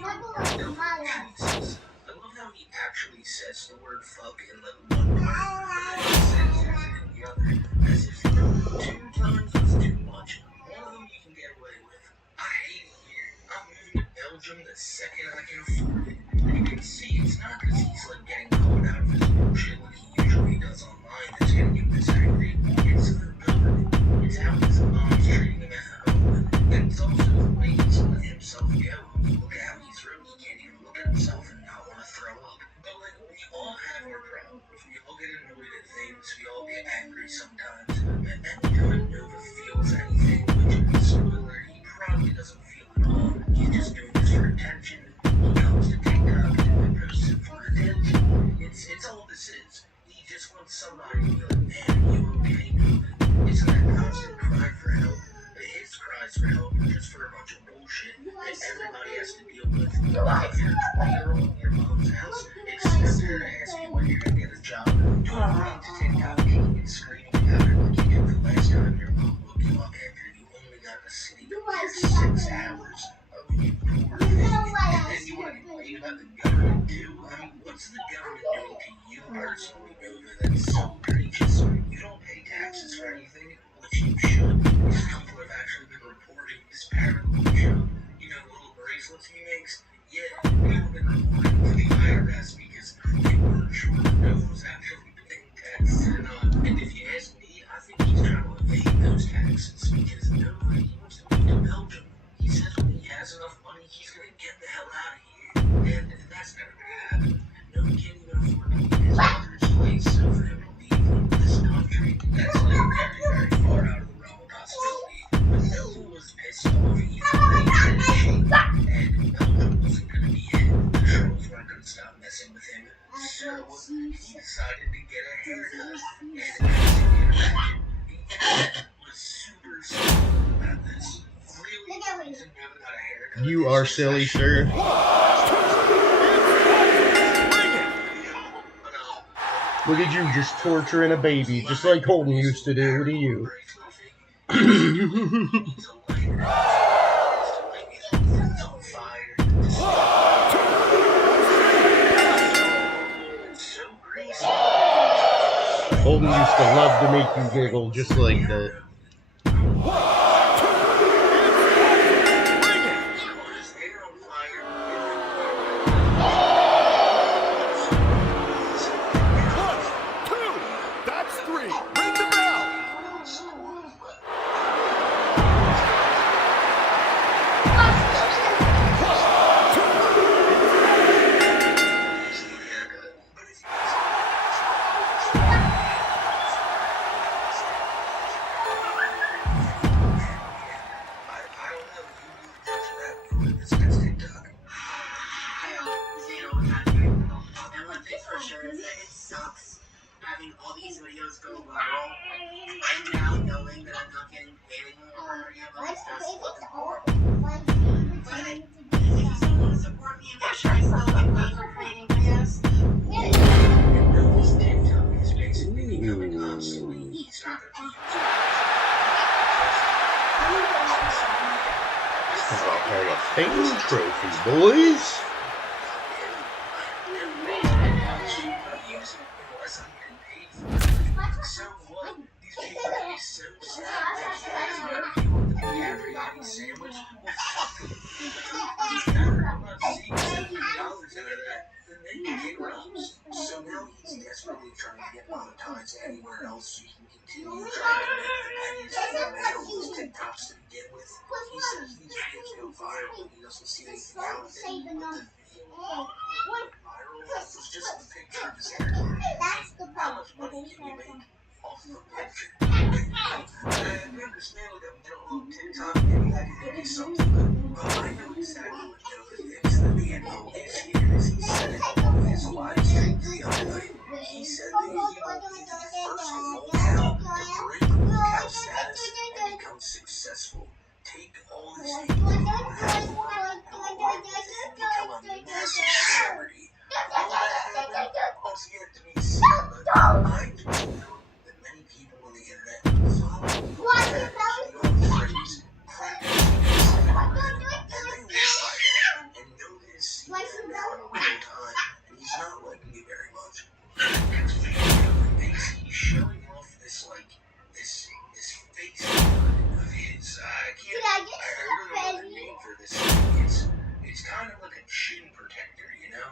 Jesus. I love how he actually says the word fuck in the one part, but then he says it in the other, as if two times was too much. One of them you can get away with. I hate it here. I'm moving to Belgium the second I can afford it. And you can see it's not because he's like getting called out of his bullshit like he usually does online that's getting him this angry. It's the government. It's how his mom's treating him at home. And it's also the way he's let himself go. Look at how he's rude. He can't even look at himself and not want to throw up. But like, we all have our problems. We all get annoyed at things. We all get angry sometimes. And anytime Nova feels anything, which, spoiler, he probably doesn't feel at all. He's just doing this for attention. He comes to TikTok and posts it for attention. It's all this is. He just wants somebody to be like, man, you okay, Nova? It's that constant cry for help. His cries for help are just for a bunch of bullshit that everybody has to deal with. If you're a 20-year-old in your mom's house, it's fair to ask you when you're going to get a job. Don't wait to take out kicking and screaming about it like you did the last time your mom woke you up after you only got to sleep for 6 hours. Oh, you poor thing. And you want to complain about the government too? I mean, what's the government doing to you personally, Nova, that's so egregious? You don't pay taxes for anything, which you should. These people have actually been reporting this paranoid show. You know the little bracelets he makes? Yeah, people have been reporting to the IRS because they weren't sure if Nova was actually paying taxes or not. And if you ask me, I think he's trying to evade those taxes because Nova, he wants to move to Belgium. He says when he has enough money, he's going to get the hell out of here. And that's never going to happen. Nova can't even afford to leave his mother's place, so for him to leave this country, that's like very, very far out of the realm of possibility. But Nova was pissed off even when they tried to change, and Belgium wasn't going to be it. The Trolls weren't going to stop messing with him. So he decided to get a haircut. And as you can imagine, he was super about this. Really, the reason Nova got a haircut. You are silly, sir. Look at you just torturing a baby, just like Holden used to do to you. Holden used to love to make you giggle just like that. Fame trophy, boys. So now he's desperately trying to get monetized anywhere else so he can He says that man almost TikToks to begin with. He says these videos go viral and he doesn't see anything out of it. But the video viral was just the picture of his hair. How much money can you make off of a picture? I understand with that middle of TikTok, maybe that can give you something, but I know exactly what Joe thinks. The man is here. He said it on his live stream the other night. He said that he will be the first locale to break locale status and become successful. Take all this thing and become a massive celebrity. Will that happen? It's yet to be seen, but I do know that many people on the internet follow the phrase, and they live by it, and know that his secret now in real time, and he's not liking it very much. Next video thinks he's showing off this face of his. I don't know the name for this thing. It's kind of like a chin protector, you know?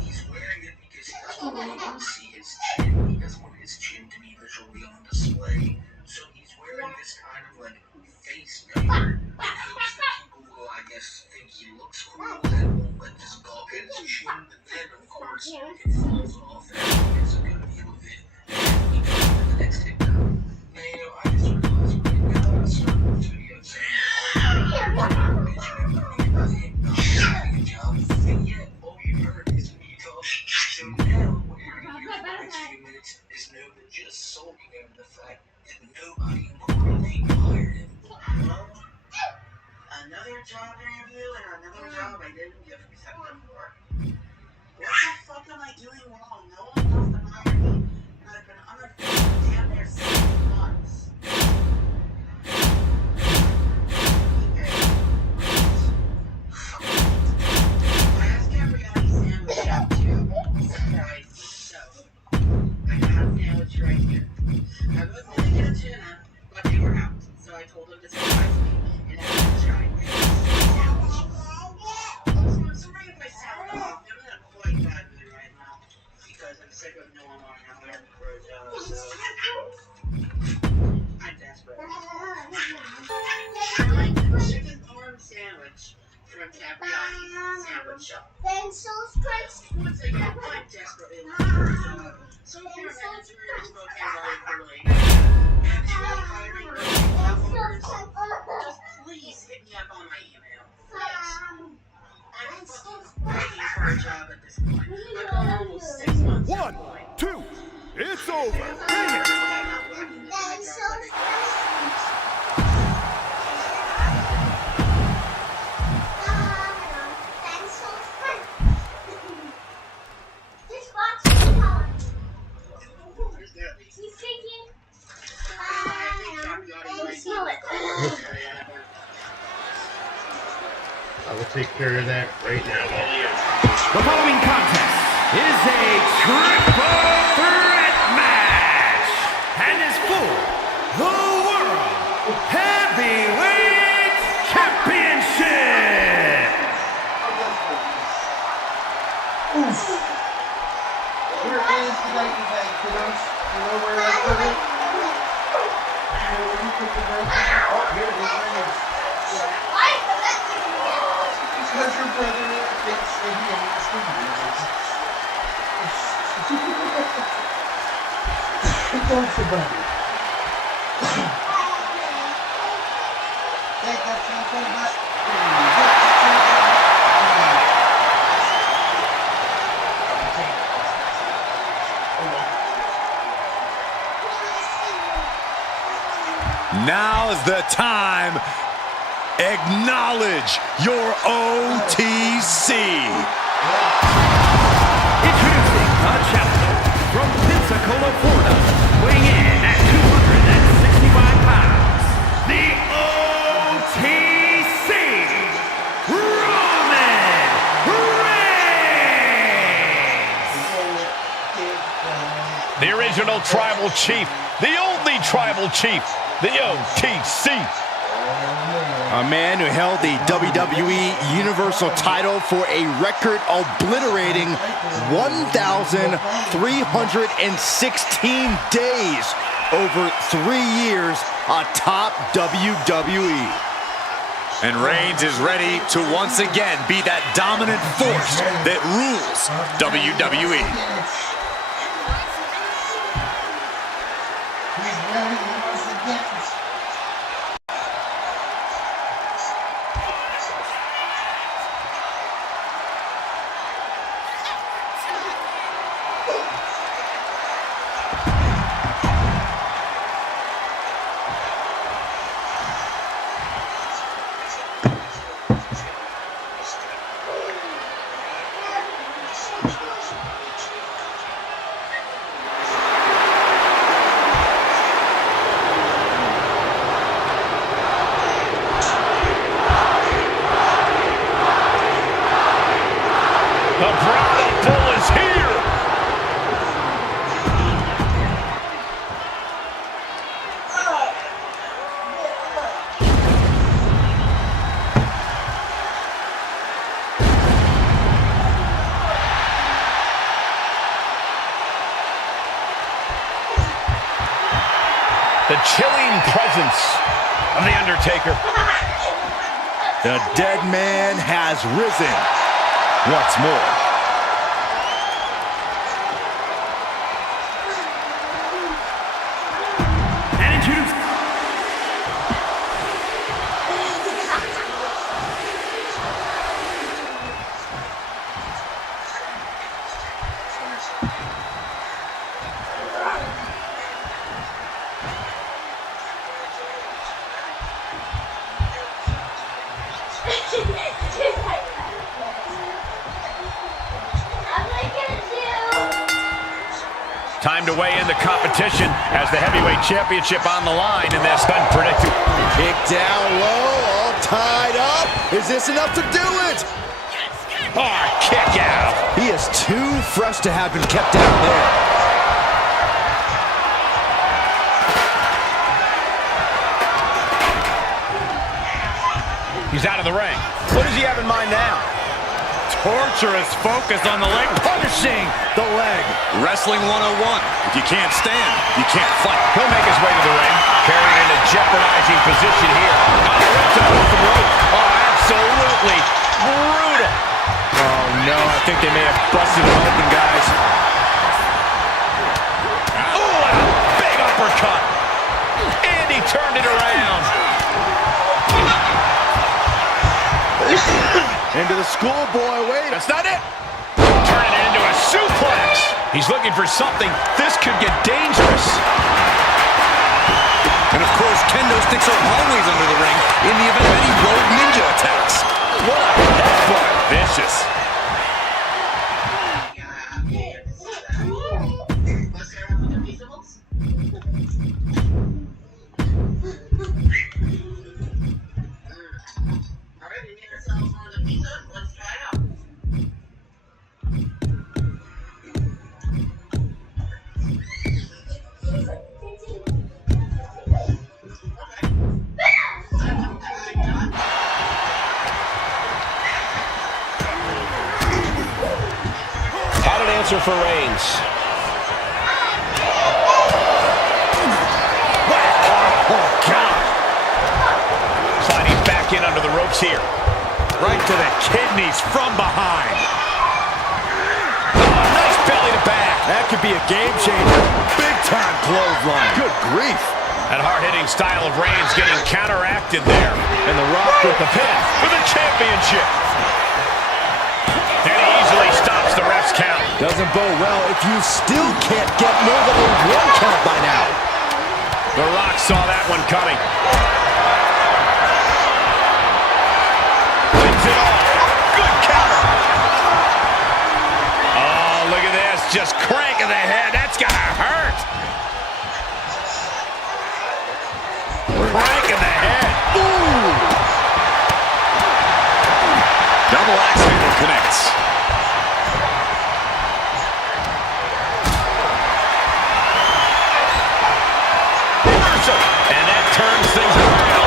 He's wearing it because he doesn't want anyone to see his chin. He doesn't want his chin to be visually on display. So he's wearing this kind of like face diaper in hopes that people will, I guess, think he looks cool and won't let this gawk at his chin. But then, of course, it falls off and it's a good view of it. And he goes to the next TikTok. And, I just realized right now that I started this video saying, and yet all you heard is me talk. So now what you're going to hear for the next few minutes is Nova just sulking over the fact that nobody importantly hired him. Another job interview and another job I didn't get accepted for. What the fuck am I doing wrong? No one wants to hire me, and I've been unemployed damn near 6 months. Right here. I was going to get a tuna, but they were out. So I told them to surprise me and have them try it. I'm sorry if I sound off. I'm in a quite bad mood right now because I'm sick of no one wanting to hire me for a job. So I'm desperate. I like the chicken parm sandwich from Capriati's Sandwich Shop. Once again, I'm desperately looking for a job. So if you're a manager in Spokane Valley Curling, actually hiring followers, just please hit me up on my email. Please. I'm fucking begging for a job at this point. I've gone almost 6 months. 1, 2, it's over. Bring it. I will take care of that right now. The following contest is a triple threat match and is for the World Heavyweight Championship. Oof. Where is the Nike bag, kiddos? You know where I put it? You know where you put the Nike? Oh, here it is, right here. Because your brother thinks that he owns the music. It's also buddy. Take that telephone back. Now's the time. Acknowledge your OTC. Introducing the challenger from Pensacola, Florida, weighing in at 265 pounds, the OTC, Roman Reigns. The original tribal chief, the only tribal chief, the OTC. A man who held the WWE Universal title for a record obliterating 1,316 days over 3 years atop WWE. And Reigns is ready to once again be that dominant force that rules WWE. He's ready. He wants to get this. The Brahma Bull is here! The chilling presence of The Undertaker. The dead man has risen once more. And introduce... Time to weigh in the competition as the heavyweight championship on the line in this unpredictable. Kick down low, all tied up. Is this enough to do it? Oh, kick out. He is too fresh to have been kept down there. He's out of the ring. What does he have in mind now? Torturous focus on the leg, punishing the leg. Wrestling 101. If you can't stand, you can't fight. He'll make his way to the ring, carried in a jeopardizing position here. Oh, ripped up off the rope. Oh, absolutely brutal. Oh, no, I think they may have busted him open, guys. Oh, and a big uppercut. And he turned it around. Into the schoolboy, wait. That's not it. Turning it into a suplex. He's looking for something. This could get dangerous. And of course, kendo sticks are always under the ring in the event of any rogue ninja attacks. What a headbutt. Vicious. Answer for Reigns. Oh, God. Sliding back in under the ropes here. Right to the kidneys from behind. Oh, nice belly to back. That could be a game changer. Big time clothesline. Good grief. That hard-hitting style of Reigns getting counteracted there. And The Rock with the pin for the championship. And he easily stops the ref's count. Doesn't bode well if you still can't get more than a 1 count by now. The Rock saw that one coming. Wins it all. Good counter. Oh, look at this. Just cranking the head. That's gotta hurt. Cranking the head. Ooh. Double axe handle connects. And that turns things around.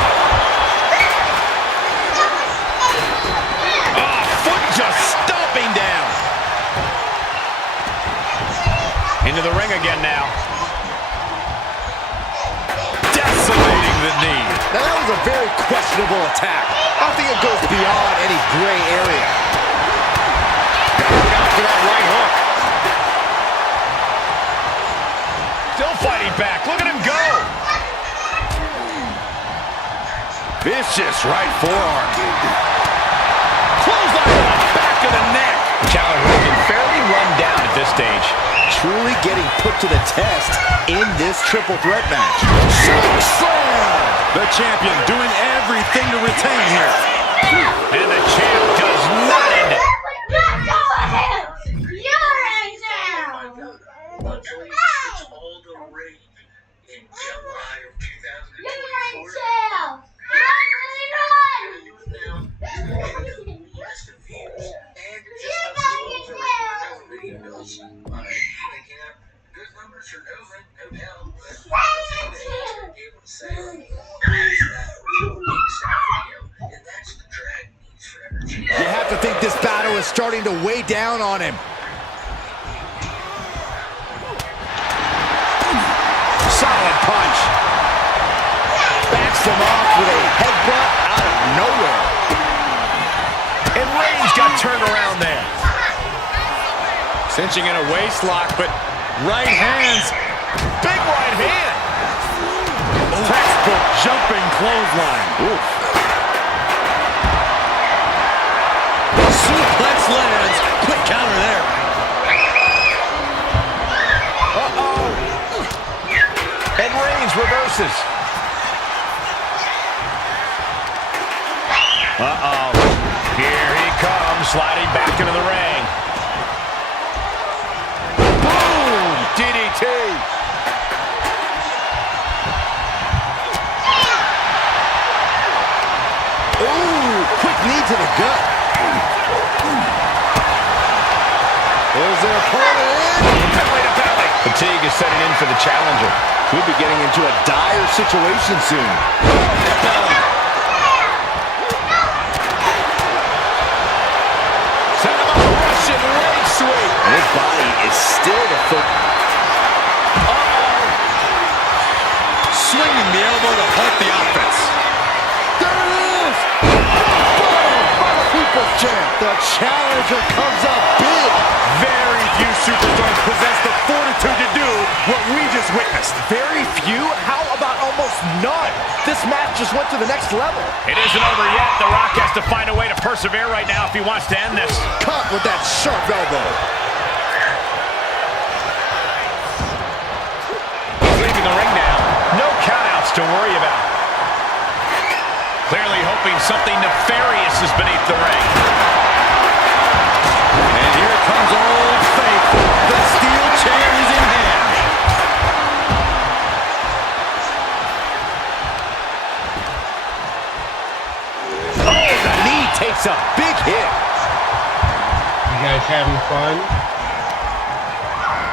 Oh, foot just stomping down. Into the ring again now. a very questionable attack. I think it goes beyond any gray area. Got after that right hook. Still fighting back. Look at him go. Vicious right forearm. Clothesline to the back of the neck. Challenger looking fairly run down at this stage. Truly getting put to the test in this triple threat match. Choke slam! The champion doing everything to retain here. And the champ does not end it. You have to think this battle is starting to weigh down on him. Solid punch. Backs him off with a headbutt out of nowhere. And Reigns got turned around there. Cinching in a waist lock, but right hands. Big right hand. Textbook jumping clothesline. Oof. Suplex lands. Quick counter there. Uh-oh. And Reigns reverses. Uh-oh. Here he comes, sliding back into the ring. Boom! DDT. Ooh, quick knee to the gut. There's their opponent in. Belly to belly. Fatigue is setting in for the challenger. Could be getting into a dire situation soon. Set him up a Russian leg sweep. And his body is still the foot. Swinging the elbow to halt the offense. There it is! By the People's Champ. The challenger comes up big. Very few superstars possess the fortitude to do what we just witnessed. Very few? How about almost none? This match just went to the next level. It isn't over yet. The Rock has to find a way to persevere right now if he wants to end this. Caught with that sharp elbow. He's leaving the ring now. No countouts to worry about. Clearly hoping something nefarious is beneath the ring. And here comes Old Faithful. The steel chair is in hand. Oh, the knee takes a big hit. You guys having fun?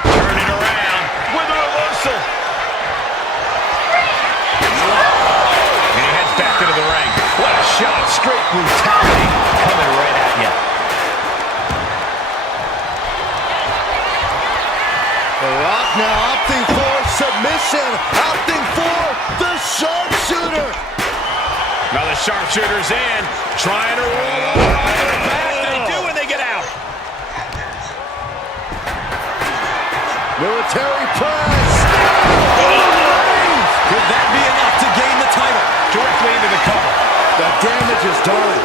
Turning around with a reversal. And he heads back into the ring. What a shot. Straight brutality coming right at you. The Rock now opting for submission. Opting for the sharpshooter. Now the sharpshooter's in. Trying to roll over the back. They do when they get out. Military press. Could that be enough to gain the title? Directly into the cover. The damage is done.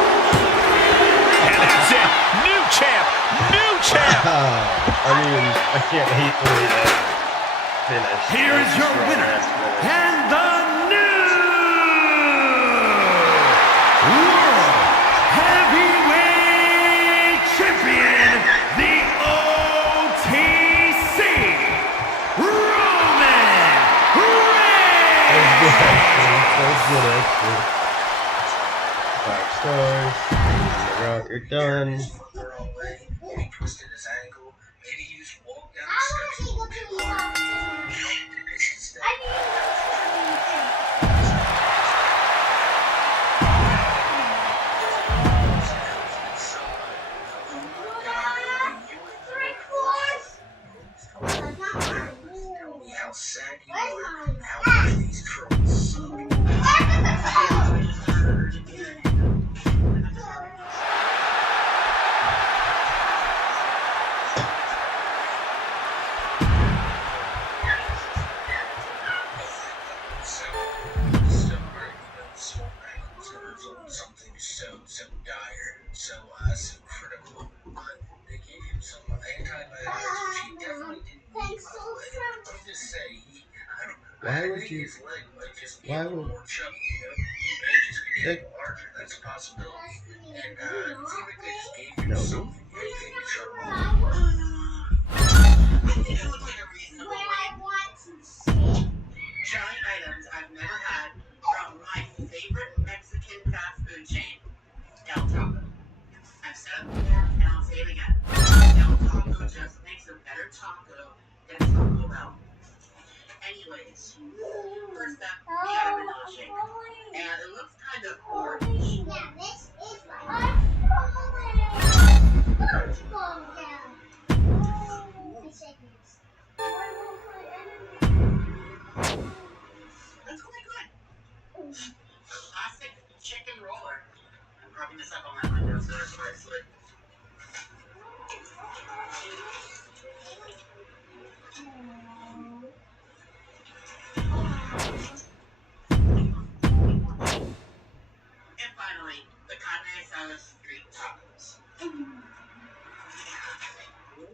And that's it. New champ. New champ. I mean, I can't hate the way that finished. Here is your winner, and the new World Heavyweight Champion, the OTC, Roman Reigns. That's good. 5 stars. The Rock, you're done. Maybe twisted his ankle. Maybe he just walked down the steps. How sad you are. How much these trolls suck. Why would you? His leg might just be Why a little would? more chubby, you know? He may just be getting larger. That's a possibility. And it seems like they just gave him No. something, anything to shut him up. I think it looked like a reasonable Where way. I want to sit. Try items I've never had from my favorite Mexican fast food chain, Del Taco. I've said it before, and I'll say it again. Del Taco just makes a better taco than Taco Bell. Anyways, first up, we got a vanilla shake. And it looks kind of orange. Now this is my Let's go down. Oh, seconds. That's quite good. Classic chicken roller. I'm rubbing this up on my window so that's where I slid. And finally, the carne asada street tacos.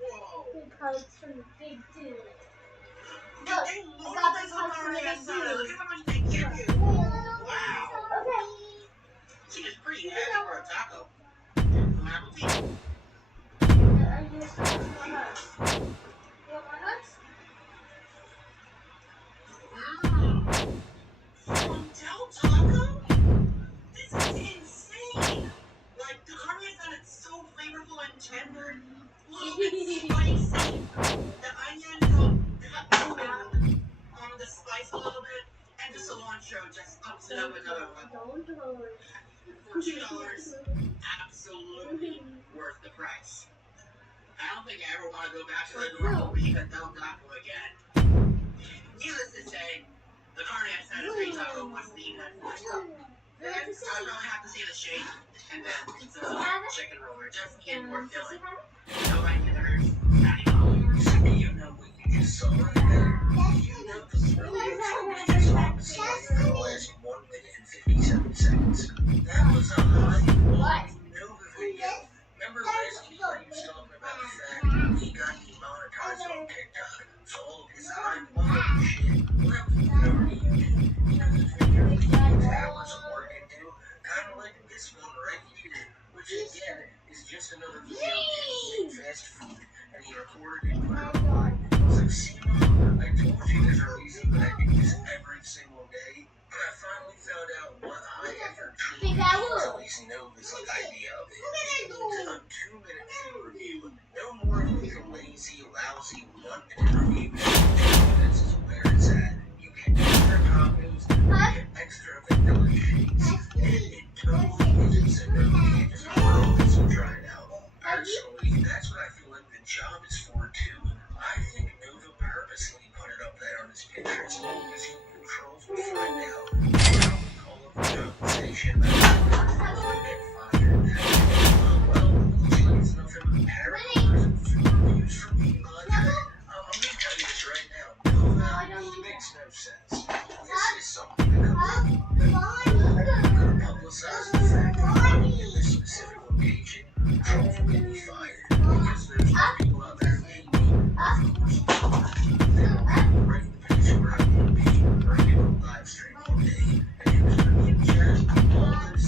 Whoa! Because from the big dude. Look, I got this house from the big asada. Look dude. at how much they give you. Wow! Okay. She is pretty heavy for a taco. Bon appetit. Are you supposed to want nuts? You want more nuts? From Del Taco? This is insane! Like, the carne asada is so flavorful and tender. Look, it's spicy. The onions will cut down on the spice a little bit, and the cilantro just ups it up another level. Don't worry. For $2, absolutely worth the price. I don't think I ever want to go back to the normal week at Del Taco again. Needless to say, the carne asada street taco must be that first. Then I probably have to see the shake, and then the chicken roller just to get more filling. No regulars, not even. You know what you just saw right there? You know the thrill of it just opposite for the last 1 minute and 57 seconds. That was a high Nova video. Remember last week when he was talking about the fact that he got demonetized on TikTok for all of his high quality shit? Well, that was Nova reunion. You know, the video he takes hours of work into, kind of like this one right here, which again is just another video of fast food, and he recorded it and put it online. I was like, see, Mom, I told you there's a reason that I do this every single day, but I finally found out what high effort truly means, at least Nova's idea of it. It means a 2-minute food review, no more of these lazy, lousy 1-minute reviews. 2 minutes is where it's at. You get extra tacos, you get extra vanilla shakes, and it totally isn't so Nova can't just throw this and try it out. Personally, that's what I feel like the job is for too. I think Nova purposely put it up there on his pictures because he knew trolls would find out. Probably call up the compensation that will get fired. Well, looks like it's nothing but paragraphs and food reviews from me, Andre. I'm gonna tell you this right now. Nova makes no sense. This is something that comes up. Publicize the fact that in this specific location, trolls will get me fired because there's no people out there paying me. Of course, they'll write the petition where I will be, or I do a live stream all day, and you're just gonna be in chat all the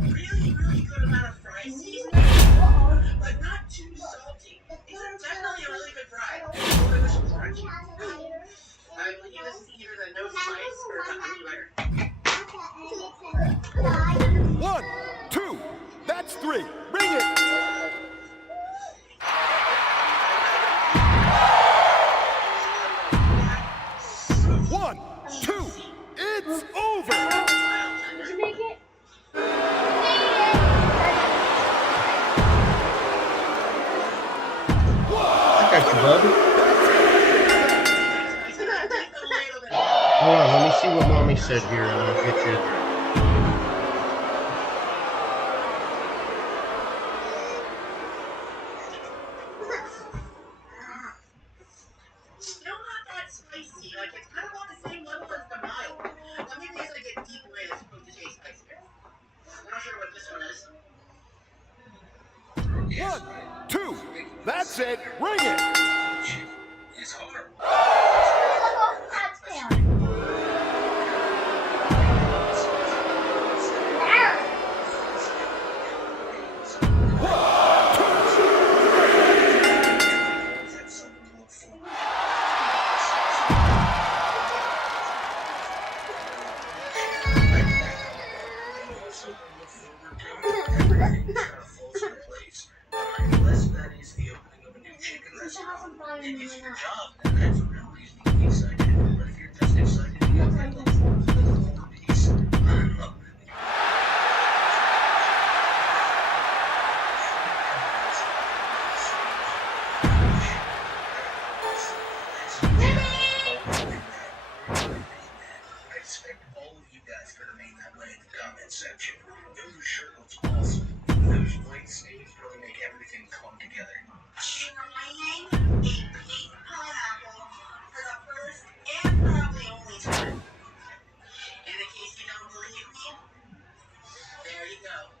Really, really good amount of fry seasoning, but not too salty. It's definitely a really good fry. A little bit of some crunch. I will give this either the no spice or the honey butter. 1, 2, that's 3. Bring it. One, two, it's over. Did you make it? I got you, bud. Hold on, let me see what Mommy said here, and I'll get you. Still not that spicy. Like, it's kind of on the same level as the mild. Now, maybe it's like a deep way that's supposed to taste spicier. I'm not sure what this one is. 1, 2, that's it. Bring it. It's hard. Unless that is the opening of a new chicken restaurant. If it's your job, then that's a real reason to be excited. But if you're just excited to get that little piece, I expect all of you guys to remain that way in the comment section. Your shirt looks awesome. Those white stains really make everything come together. Trying a pink pineapple for the first and probably only time. And in case you don't believe me, there you go.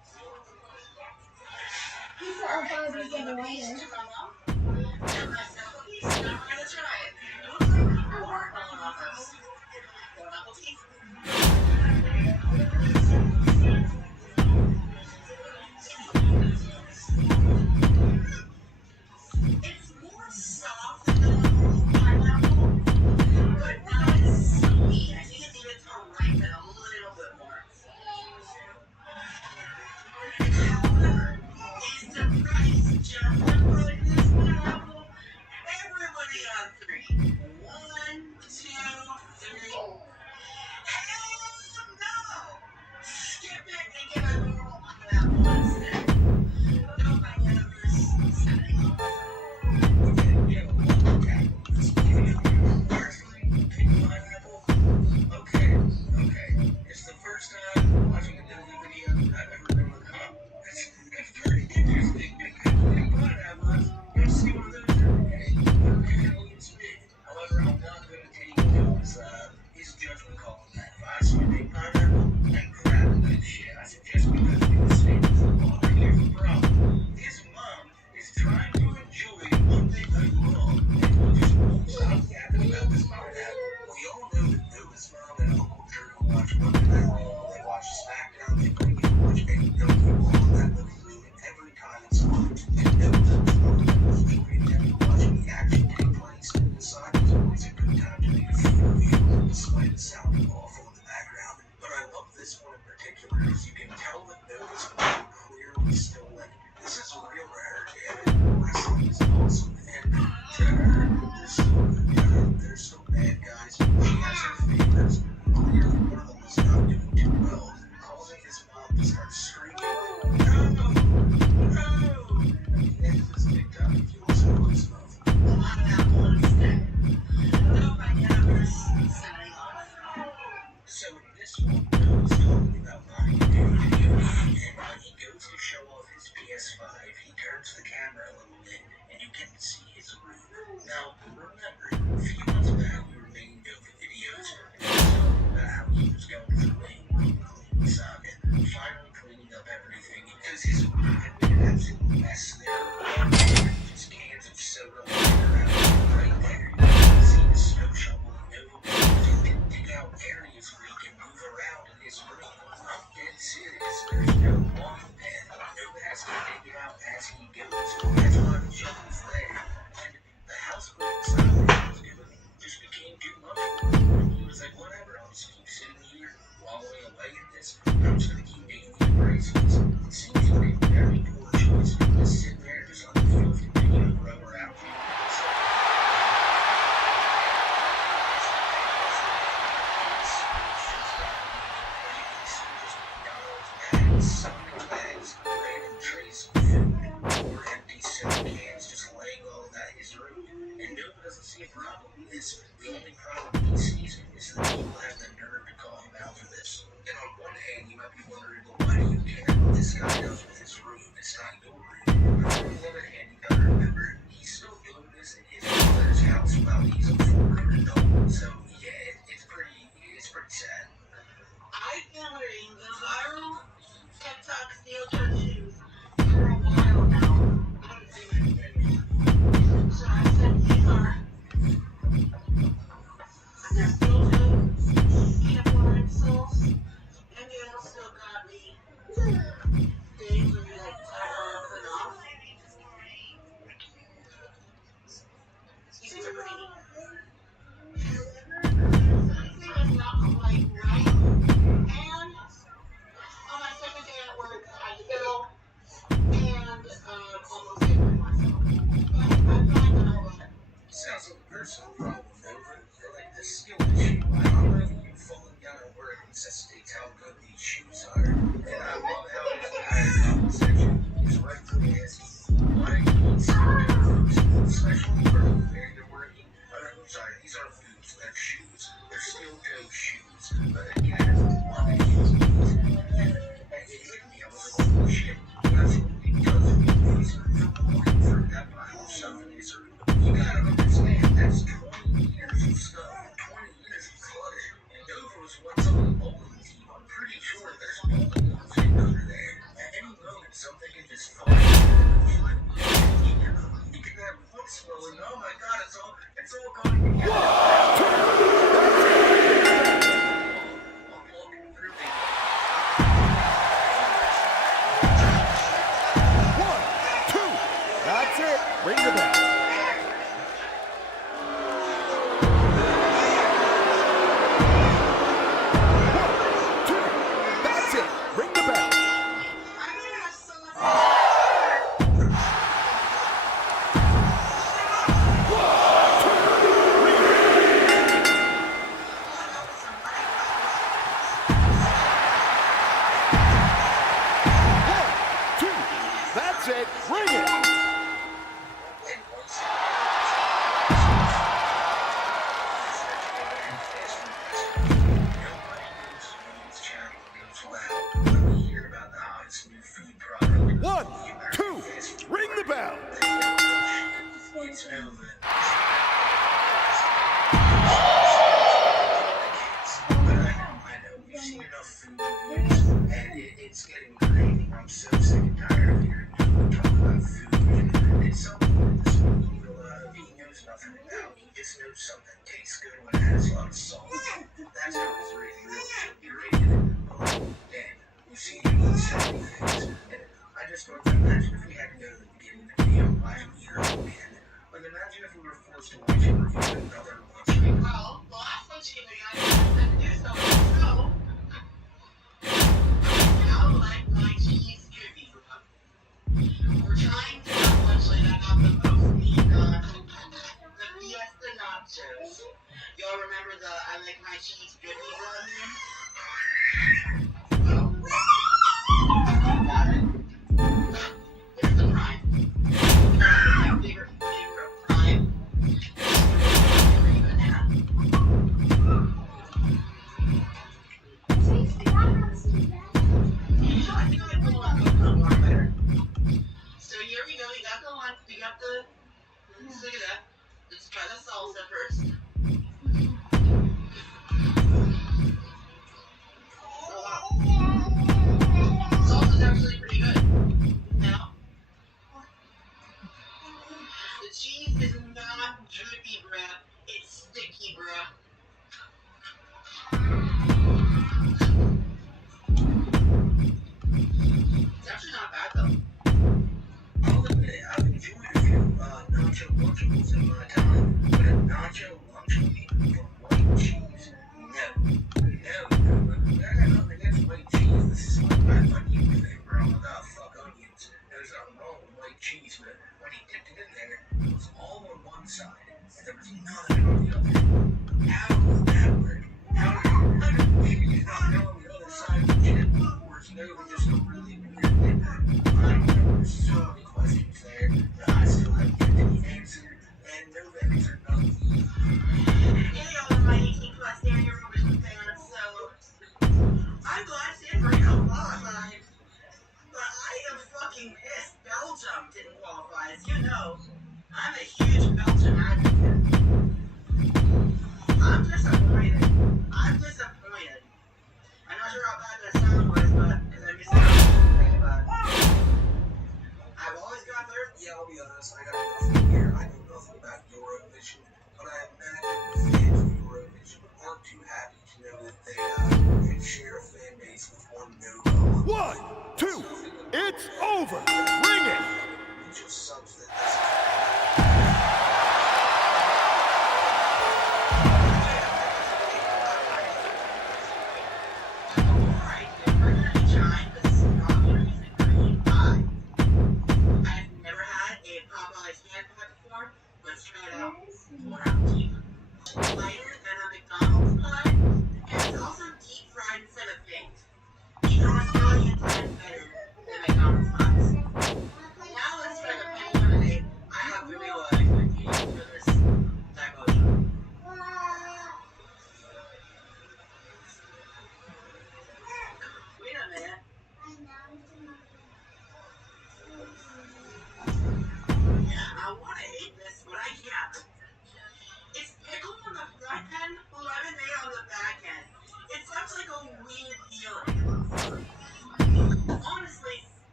He's not going to be getting away. And myself a piece. Now we're gonna try it. It looks like more pineapples. Pineapple teeth. It's more soft than the normal pineapple, but not as sweet. I think it needed to ripen a little bit more. However, is the price just as good as this pineapple? Everybody on 3. 1, 2, 3. Hell no! Skip it and get a normal pineapple instead. No pineapples, setting off. Okay. It's the first time watching a Disney video I've ever been with Hub. It's pretty interesting. You'll see one of those every day. However, I'm not going to take his judgment call on that. If I see a big pineapple, I'm grabbing that shit. I suggest we go do the same. Well, here's the problem. His mom is trying to enjoy one thing I love, and just won't stop yapping about this pineapple. We all know that Noah's mom and Uncle Drew watch Monday Night Raw. They watch SmackDown. They bring you to watch AEW. All of that living room every time it's on. And Noah's mom is enjoying them watching the action take place. Besides, it's always a good time to make a few reviews, despite it sounding awful in the background. But I love this one in particular, because you can tell that Noah's mom clearly still like, this is real to her, and wrestling is awesome. And to her, they're still good guys, they're still bad guys. She has her favorites. Clearly, one of them was not doing too well, causing his mom to start screaming, "No! No!" And this is big time if you listen to this stuff. Pineapple instead. No pineapples, setting off. steel toe shoes. Yeah, I love it. And it hit me. I was like, oh shit, that's what it does for movies. From walking through that pile of stuff in these are, you gotta understand, that's 20 years of stuff, 20 years of clutter. And Novo's what's on the bowling team. I'm pretty sure there's bowling balls hidden under there. At any moment, something can just fall. You can have foot swelling. Oh my god, it's all going together. That's it. Ring the bell. One, two. That's it. Ring the bell. That's it. Ring it. One, two, ring the bell. It's over. I know. We've seen enough food reviews, and it's getting crazy. I'm so sick and tired of hearing people talk about food. And it's something this he knows nothing about. He just knows something tastes good when it has a lot of salt. That's how his rating really should be rated. Oh, Dan, we've seen you eat so many things. And I just thought, imagine if we had to go to the beginning of the video and watch him eat her again. Like, imagine if we were forced to watch him review another lunch. Well, last lunch you had to do something, so I like my cheese goofy. We're trying to have lunch like I got the most meat, the Fiesta nachos. Y'all remember the I like my cheese goofy one? Got it. There's the prime. My favorite prime. So here we go. We got the one. We got the. Let's look at that. Let's try the salsa first. Salsa's actually pretty good. Now, the cheese is not drippy, bruh. It's sticky, bruh. It's actually not bad though. I'll admit, I've enjoyed a few nacho lunchables in my time, but a nacho lunchable from white cheese? No. I got nothing against white cheese. This is like my onion thing, bro. Fuck onions. There's nothing wrong with white cheese, but when he dipped it in there, it was all on one side, and there was nothing on the other. How does that work? How did cheese not go on the other side of the chip? Or is Nova just a really weird dipper? I don't know. There's so many questions there that I still haven't yet to be answered, and Nova answered none.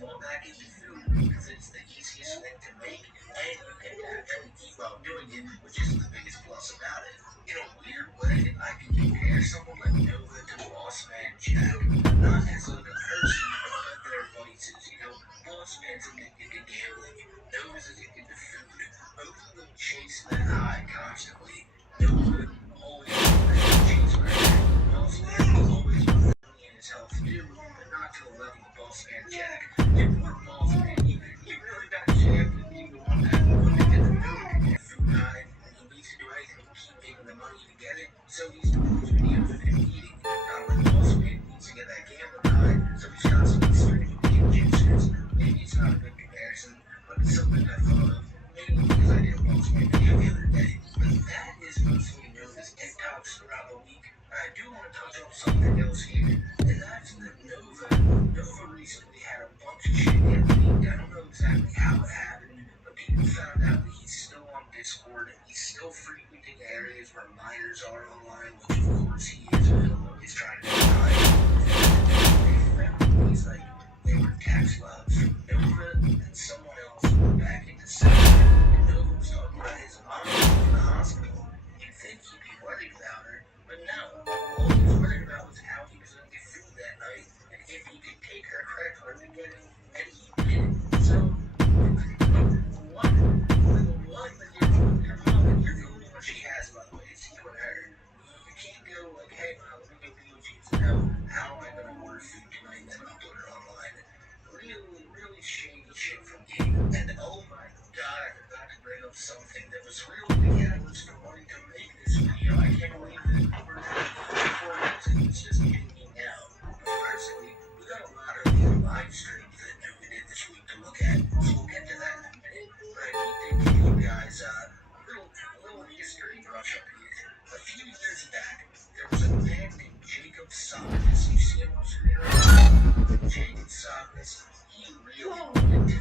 small package of food because it's the easiest thing to make, and you can actually eat while doing it, which is the biggest plus about it. In a weird way, I can compare someone like Nova to Boss Man Jack, not as like a person, but their vices. You know, Boss Man's addicted to gambling, Nova's addicted to food. Both of them chase that high constantly. Nova always wants to chase murder. Boss Man always wants money in his health too, but not to the level of Boss Man Jack. And poor Boss Man, you really got a chance to be the one that wanted to get the milk and get food high, and he needs to do anything to keep making the money to get it, so he's doing these videos of him eating. Not like Boss Man needs to get that gambling high, so he's constantly streaming jiu-jitsu. Maybe it's not a good comparison, but it's something I thought of, mainly because I did a Boss Man video the other day. But that is mostly Nova's TikToks throughout the week. I do want to touch on something else here, and that's that Nova recently had a bunch of shit get leaked. I don't know exactly how it happened, but people found out that he's still on Discord and he's still frequenting areas where minors are online, which of course he is. He's trying to deny it. They found these like they were tax logs from Nova and someone else back in December, and Nova was talking about his mom in the hospital. You'd think he'd be worried about her, but no. All he was worried about was how he was going to get food that night, and if he could take her credit card to get it, and he did. So, what? Your mom, you're the only one she has, by the way. It's you and her. You can't go like, hey, Mom, let me go deal with you. So now, how am I going to order food tonight and then upload it online? Really, really shady shit from you. And oh my god, I forgot to bring up something that was really the catalyst for wanting to make this video. I can't believe that we're it's just hitting me now. Firstly, we got a lot of live streams that Nova did this week to look at, so we'll get to that in a minute. But I need to give you guys a little history brush up here. A few years back, there was a man named Jacob Socrates. You see him on screen right now? Jacob Socrates, he really wanted to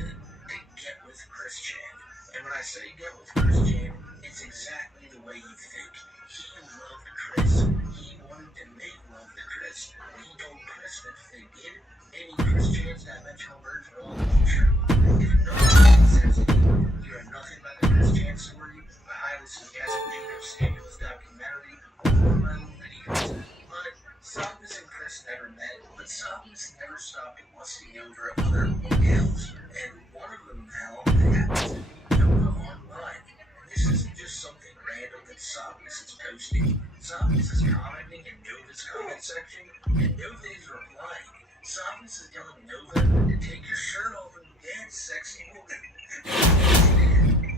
get with Chris Chan. And when I say get with Chris Chan, it's exactly the way you think. He loved Chris. He wanted to make love to Chris. He told Chris that if they did, any Chris Chan's dimensional version will all come true. If nothing says it, you have nothing about the Chris Chan story, I highly suggest Jacob Samuel's documentary or my own videos. But Socrates and Chris never met, but Socrates never stopped lusting over other males, and one of them now happens to be Nova online. And this isn't just something random that Socrates is posting. Socrates is commenting in Nova's comment section, and Nova is replying. Socrates is telling Nova to take your shirt off and dance, sexy woman.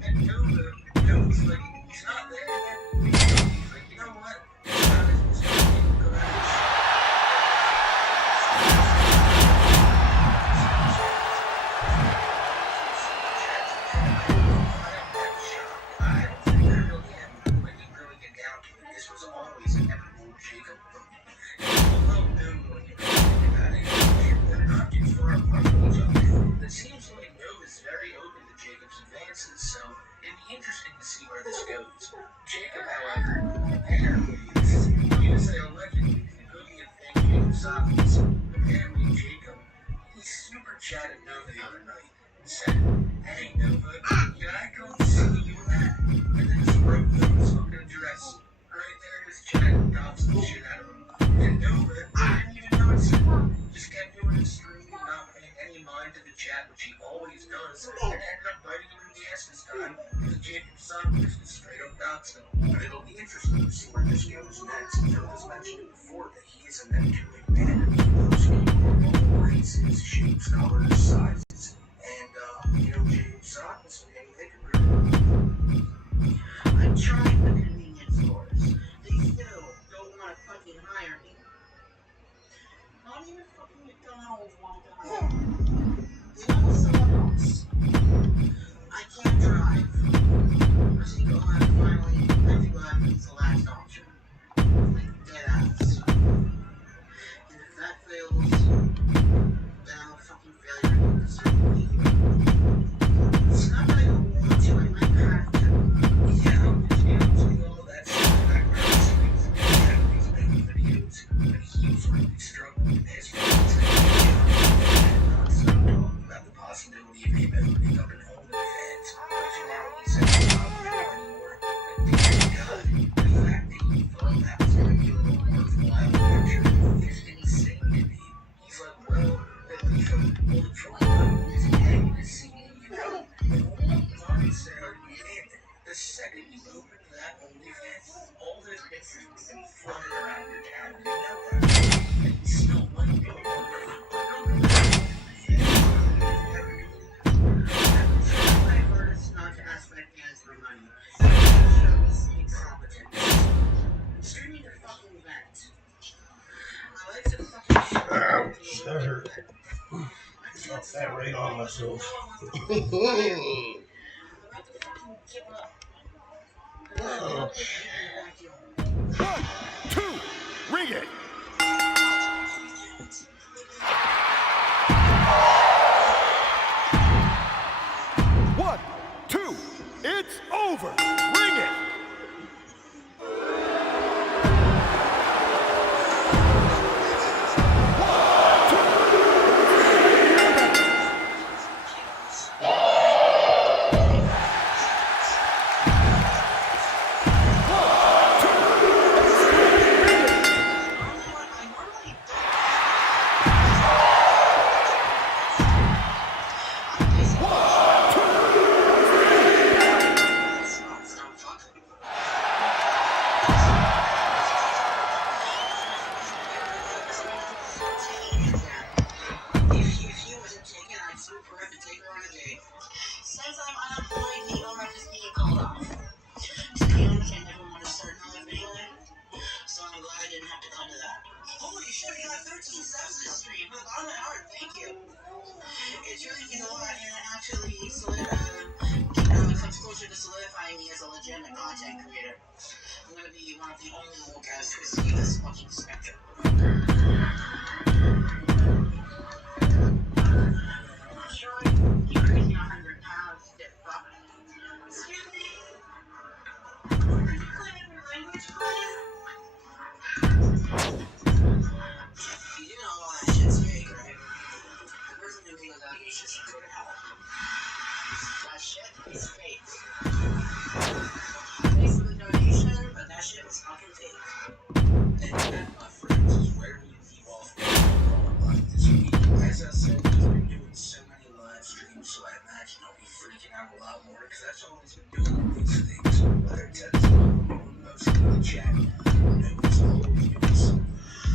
And Nova's like, he's not there. He's like, you know what? It's not his mistake. Go ahead. It seems like Nova's very open to Jacob's advances, so it'd be interesting to see where this goes. Jacob, however, apparently, you say allegedly, could be a fake Jacob Socrates. Apparently, Jacob, he super chatted Nova the other night and said, hey Nova, can I go see you in that? And then just broke Nova's fucking dress. Right there in his chat and dogs the shit out of him. And Nova, I didn't even notice it. Just kept doing his stream, not paying any mind to the chat, which he always does, and ended up biting him in the ass this time, because Jacob Socrates is straight up doxing him. But it'll be interesting to see where this goes next. Nova's mentioned it before that he is a Neptunic man, and he loves people of all races, shapes, colors, sizes, and, Jacob Socrates, man, they could really... I'm trying the convenience stores. They still don't want to fucking hire me. Not even fucking McDonald's want to hire me. They want someone else. I can't drive. Rosico left finally. I think left is the last option. Like dead ass. And if that fails, then I'm a fucking failure. It's not that I don't want to, I might have to. Yeah, working on myself. One, two, ring it. One, two, it's over. Ring it. Since I'm unemployed, legal rep is being called off. To be honest, I never want to start my life anyway, so I'm glad I didn't have to come to that. Holy shit, I got 13 subs this stream. With on my heart, thank you. It's really means a lot, and it actually comes closer to solidifying me as a legitimate content creator. I'm gonna be one of the only low guys to receive this fucking spectrum. Sure, you crazy 100 pounds, stiff fuck. Excuse me? Are you claiming your language, please? You know all that shit's fake, right? The person who made those allegations should go to hell. That shit is fake. Thanks for the donation, but that shit is fucking fake. And that, my friends, is where we leave off online this week. As I said, we've been doing so many live streams, so I imagine I'll be freaking out a lot more, because that's all he's been doing on these things. Whether it's at mostly in the chat, nobody's always doing something.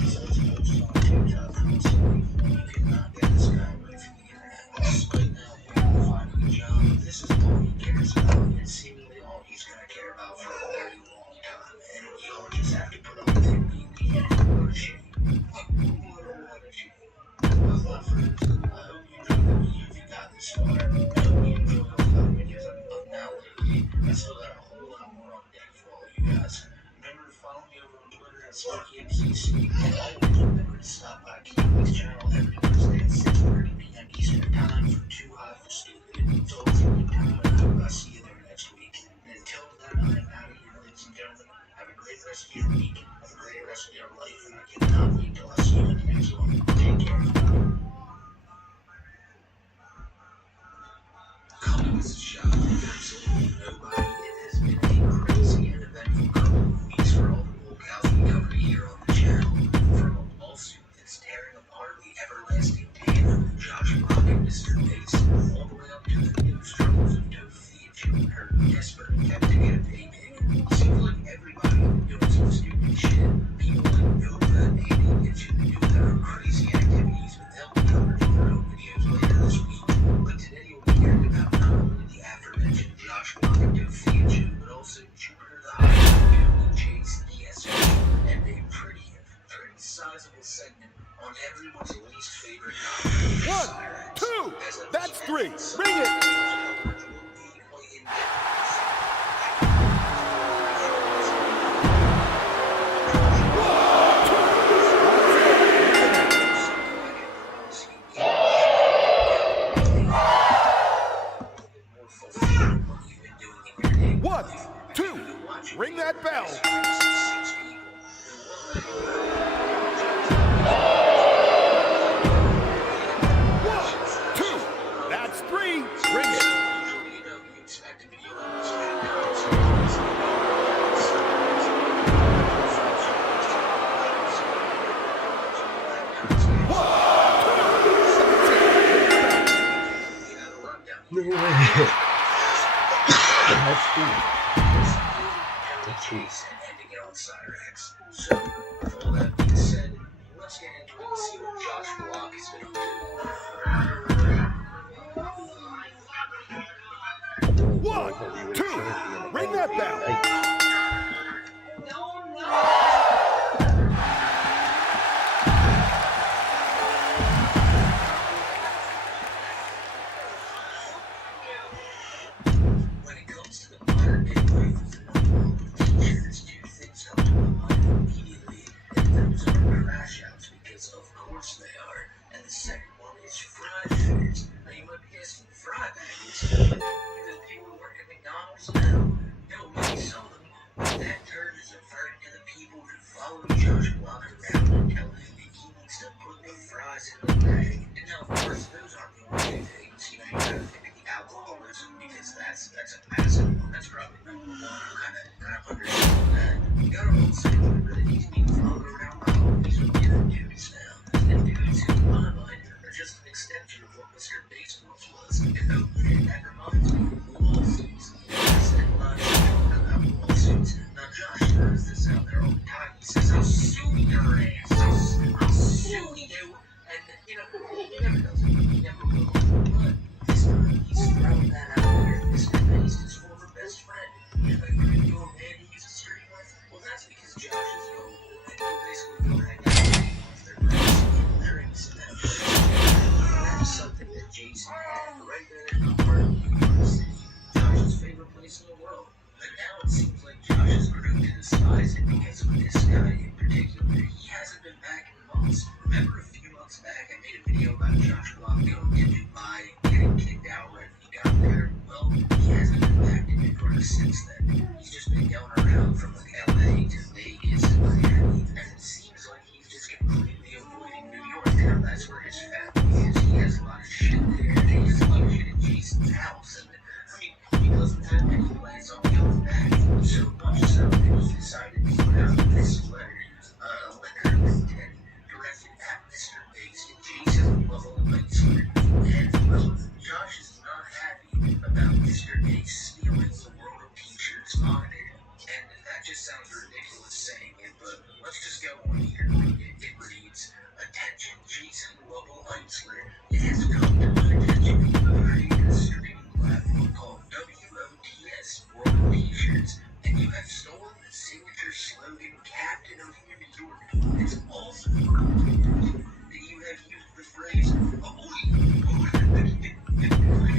He's always posting on TikTok constantly. You cannot get this guy away from the internet. Right now, we're finding a job. This is all he cares about, and seemingly all he's going to care about for a very long time. And you all just have to put up with him being the end. What a shame. What a shame. Well, my friends, I hope you know that if you got this far, I hope you enjoy all the videos I'm putting out lately. I still got a whole lot more on deck for all you guys. Remember to follow me over on Twitter at SparkyMCC. And always remember to stop by Keith's channel every Wednesday at 6:30 p.m. Eastern Time for Too High for Stupid. It's always a good time, and I hope I see you there next week. And until then, I'm out of here, ladies and gentlemen. Have a great rest of your week. Have a great rest of your life, and I cannot wait till I see you in the next one. Take care. Calling this a shock. Absolutely nobody. It has been a crazy and eventful couple of weeks for all the locales we cover here on the channel. From a lawsuit that's tearing apart the everlasting tandem of Josh Brock and Mr. Bass, all the way up to the new struggles of Dopey and her desperate attempt to get a payday. Seems like everybody doing some stupid shit. People like Nova and Andy Mitchell doing their own crazy activities, but they'll be covered in their own videos later this week. But today you'll be hearing about not only the aforementioned Josh Brock and Dopey, but also Jupiter the High, Chase, ESP, and a pretty sizable segment on everyone's least favorite topic. One, two, that's three. Ring it. One, two, ring that bell. One, two, that's three. Ring it. No way. That's cool. That's cool. So, with all that being said, let's get into it and see what Josh Block has been up to. One, two, ring that bell. once was. And oh yeah, that reminds me, lawsuits. I said a lot of talk about lawsuits. Now Josh throws this out there all the time. He says, I'll sue your ass. I'll sue you. And, you know, he never does it. He never will. But this time he's throwing that out there. Mr. Beast, his former best friend. You know that great old man he used to stream with? Well, that's because Josh is going to basically go hang out with their friends and drinks and that place. That's something that Jason had right there in the heart of New York City. Josh's favorite place in the world. But now it seems like Josh has grown to despise it because of this guy in particular. He hasn't been back in months. Remember a few months back I made a video about Josh Block going to Dubai, getting kicked out right when he got there? Well, he hasn't been back to New York since then. He's just been going around from like LA to Vegas and Miami, and it seems like he's just completely avoiding New York. Now that's where his family is. He has a lot of shit there, and he has a lot of shit at Jason's house. And I mean, he doesn't have any plans on going back. So much so that he decided to put out this letter, a letter of intent directed at Mr. Biggs and Jason Lovell Lightsworth. And well, Josh is not happy about Mr. Biggs stealing the World of T-shirts on it. And that just sounds ridiculous saying it, but let's just go on here and read it. It reads, attention Jason Lovell Lightsworth. It has come to my attention that you have created a streaming platform called WOTS World of T-shirts, and you have stolen the signature slogan Captain of New York. It's also that you have used the phrase,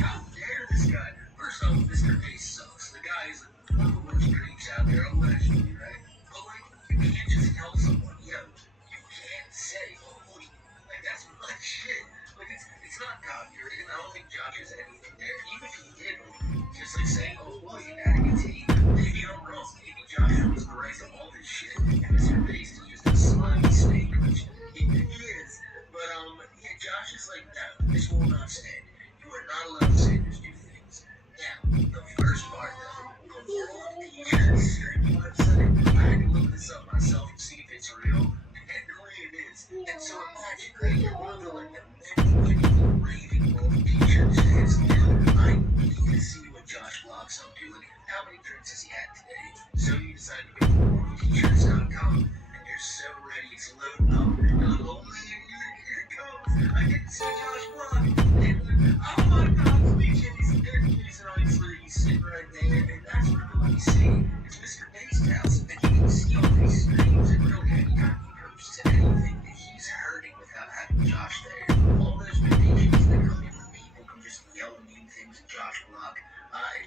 how dare this guy? First off, Mr. Base sucks. The guy is one of the worst creeps out there, allegedly, right? But like, you can't just tell someone, yo, you can't say, like that's not shit. Like it's not copyrighted, and I don't think Josh has anything there. Even if he did, just like saying, and adding a T, maybe I'm wrong. Maybe Josh was correct on all this shit, and Mr. Base is just a slimy snake, which he is. But yeah, Josh is like, no, this will not stand. You are not allowed to say these two things. Now, the first part though, the World of T-shirts streaming website, I had to look this up myself and see if it's real, and really it is. And so imagine, right, you're one of the like the many raving World of T-shirts fans. I need to see what Josh Block's up to, and how many drinks has he had today. So you decide to go to worldoftshirts.com, and you're so ready to load up, and here it comes. I get to see Josh Block, and oh my god, please, Jason Lightsworth, he's sitting right there, and that's what you see. It's Mr. Base's house, and you can see all these screens, and really anytime he posts anything that he's hurting without having Josh there. All those donations that come in from people can just yell mean things at Josh Block.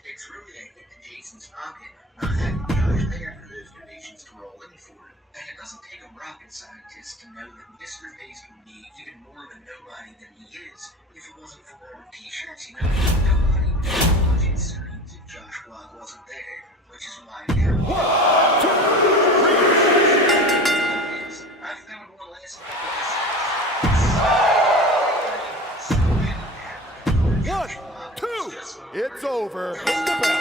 It's really a hit to Jason's pocket, not having Josh there for those donations to roll in for it. And it doesn't take a rocket scientist to know that Mr. Base would be even more of a nobody than he is if it wasn't for World of T-shirts. You know, nobody would watch his streams if Josh Block wasn't there, which is why now. I found one last night. 1, 2, it's over. Hit the bell.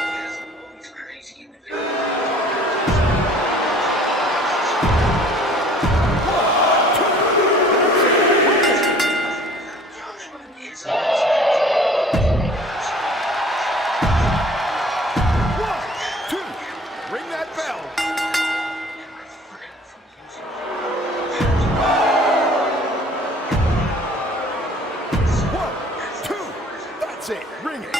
Ring it.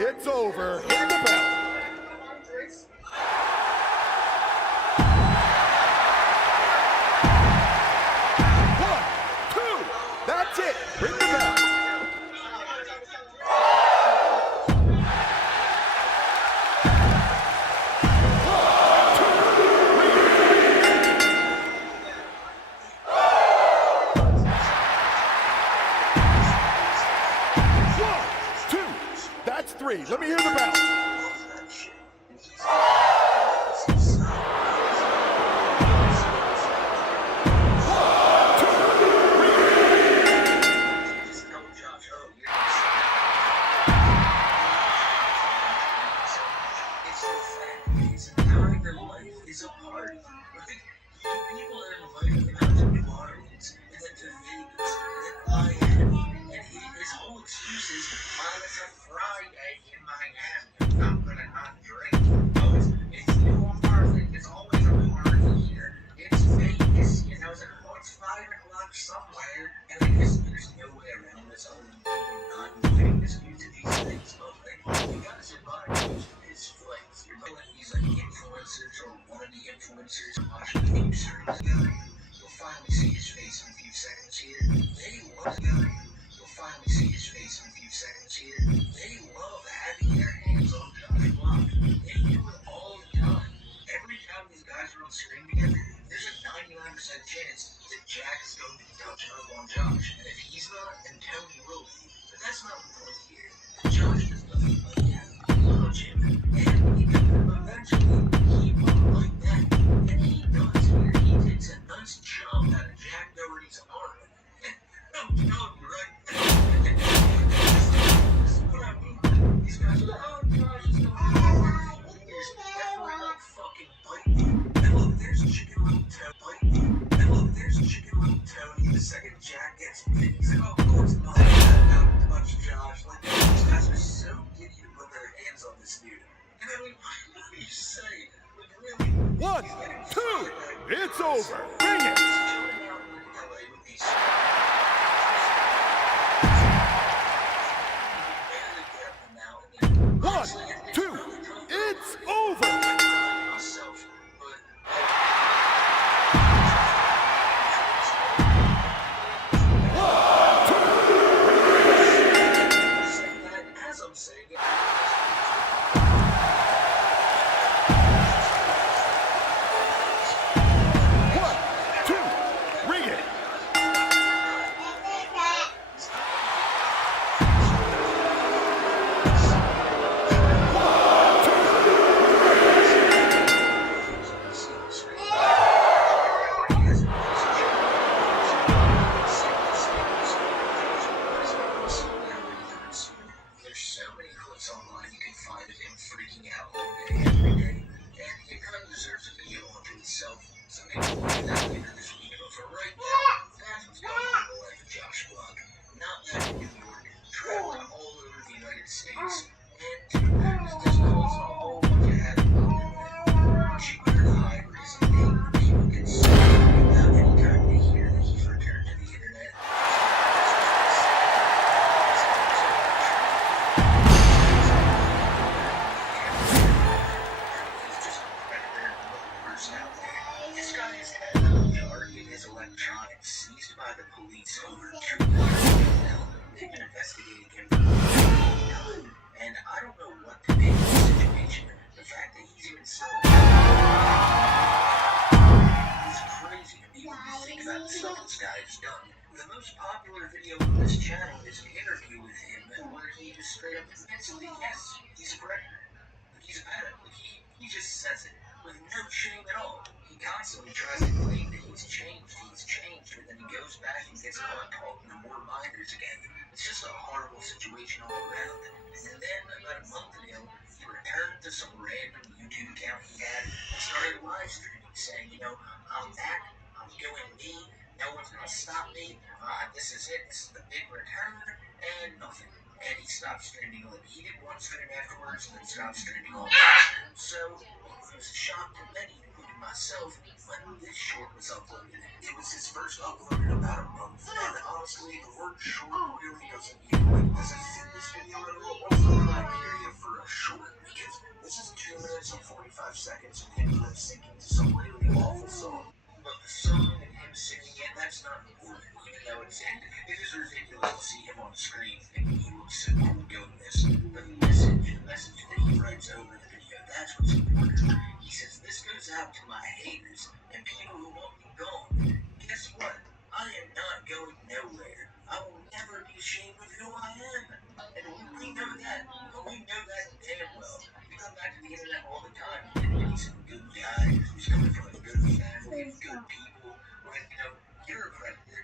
It's over. Hit the bell. That's it. Ring the bell. One, two. That's three. Let me hear the bell. Is a party. Like, people are inviting him out to New Orleans, and then to Vegas, and then Miami, and his whole excuse is, it's a Friday in Miami, I'm gonna not drink. Oh, it's New Orleans, it's always a party here. It's Vegas, you know, it's 5 o'clock somewhere, and there's no way around this whole not inviting this dude to these things, but like, you gotta survive his flights. You're telling these like influencers or one of the influencers watching the news series guy, you'll finally see his face in a few seconds here. They love the guy, you'll finally see his face in a few seconds here. They love having their hands on Josh Block. They do it all the time. Every time these guys are on screen together, there's a 99% chance that Jack is going to be touching up on Josh. And if he's not, then Tony will be. But that's not the point here. Josh does nothing like that. He loves him. And eventually, he won't like that. And he does here. He takes a nice jump out of Jack Doherty's arm. And I'm telling you, right? This is what I mean. These guys are like, oh, Josh is going to be years. That's why I like fucking bite me. And look, there's Chicken Little Tony. Bite me. And look, there's Chicken Little Tony. The second Jack gets bit, he's like, oh, of course not. Not much Josh. Like, these guys are so giddy to put their hands on this dude. And I mean, what do you say? Like, really? 1, 2. It's over. Bring it. One, two. It's over. As I'm saying it. Honestly, the word short really doesn't mean like, does it fit this video at all? What's the criteria this out to my haters and people who want me gone. Guess what? I am not going nowhere. I will never be ashamed of who I am. And we know that. We know that damn well. We come back to the internet all the time. And he's a good guy. He's coming from a good family of good people. When, you're a predator.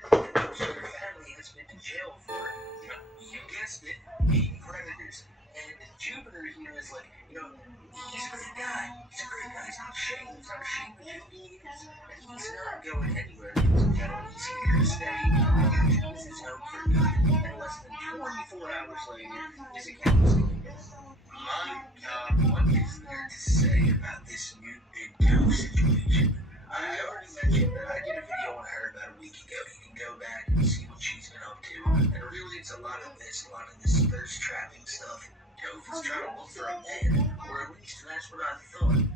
So your family has been in jail for, you guessed it, being predators. And Jupiter here is like, he's a great guy. He's a great guy. He's not ashamed. He's not ashamed of who he is. And he's not going anywhere. He's here to stay. He's going to his home for good. And less than 24 hours later, his account is going to go. My God, what is there to say about this new Big Toe situation? I already mentioned that I did a video on her about a week ago. You can go back and see what she's been up to. And really, it's a lot of this thirst trapping stuff. Toph is trying to look for a man, or at least that's what I thought.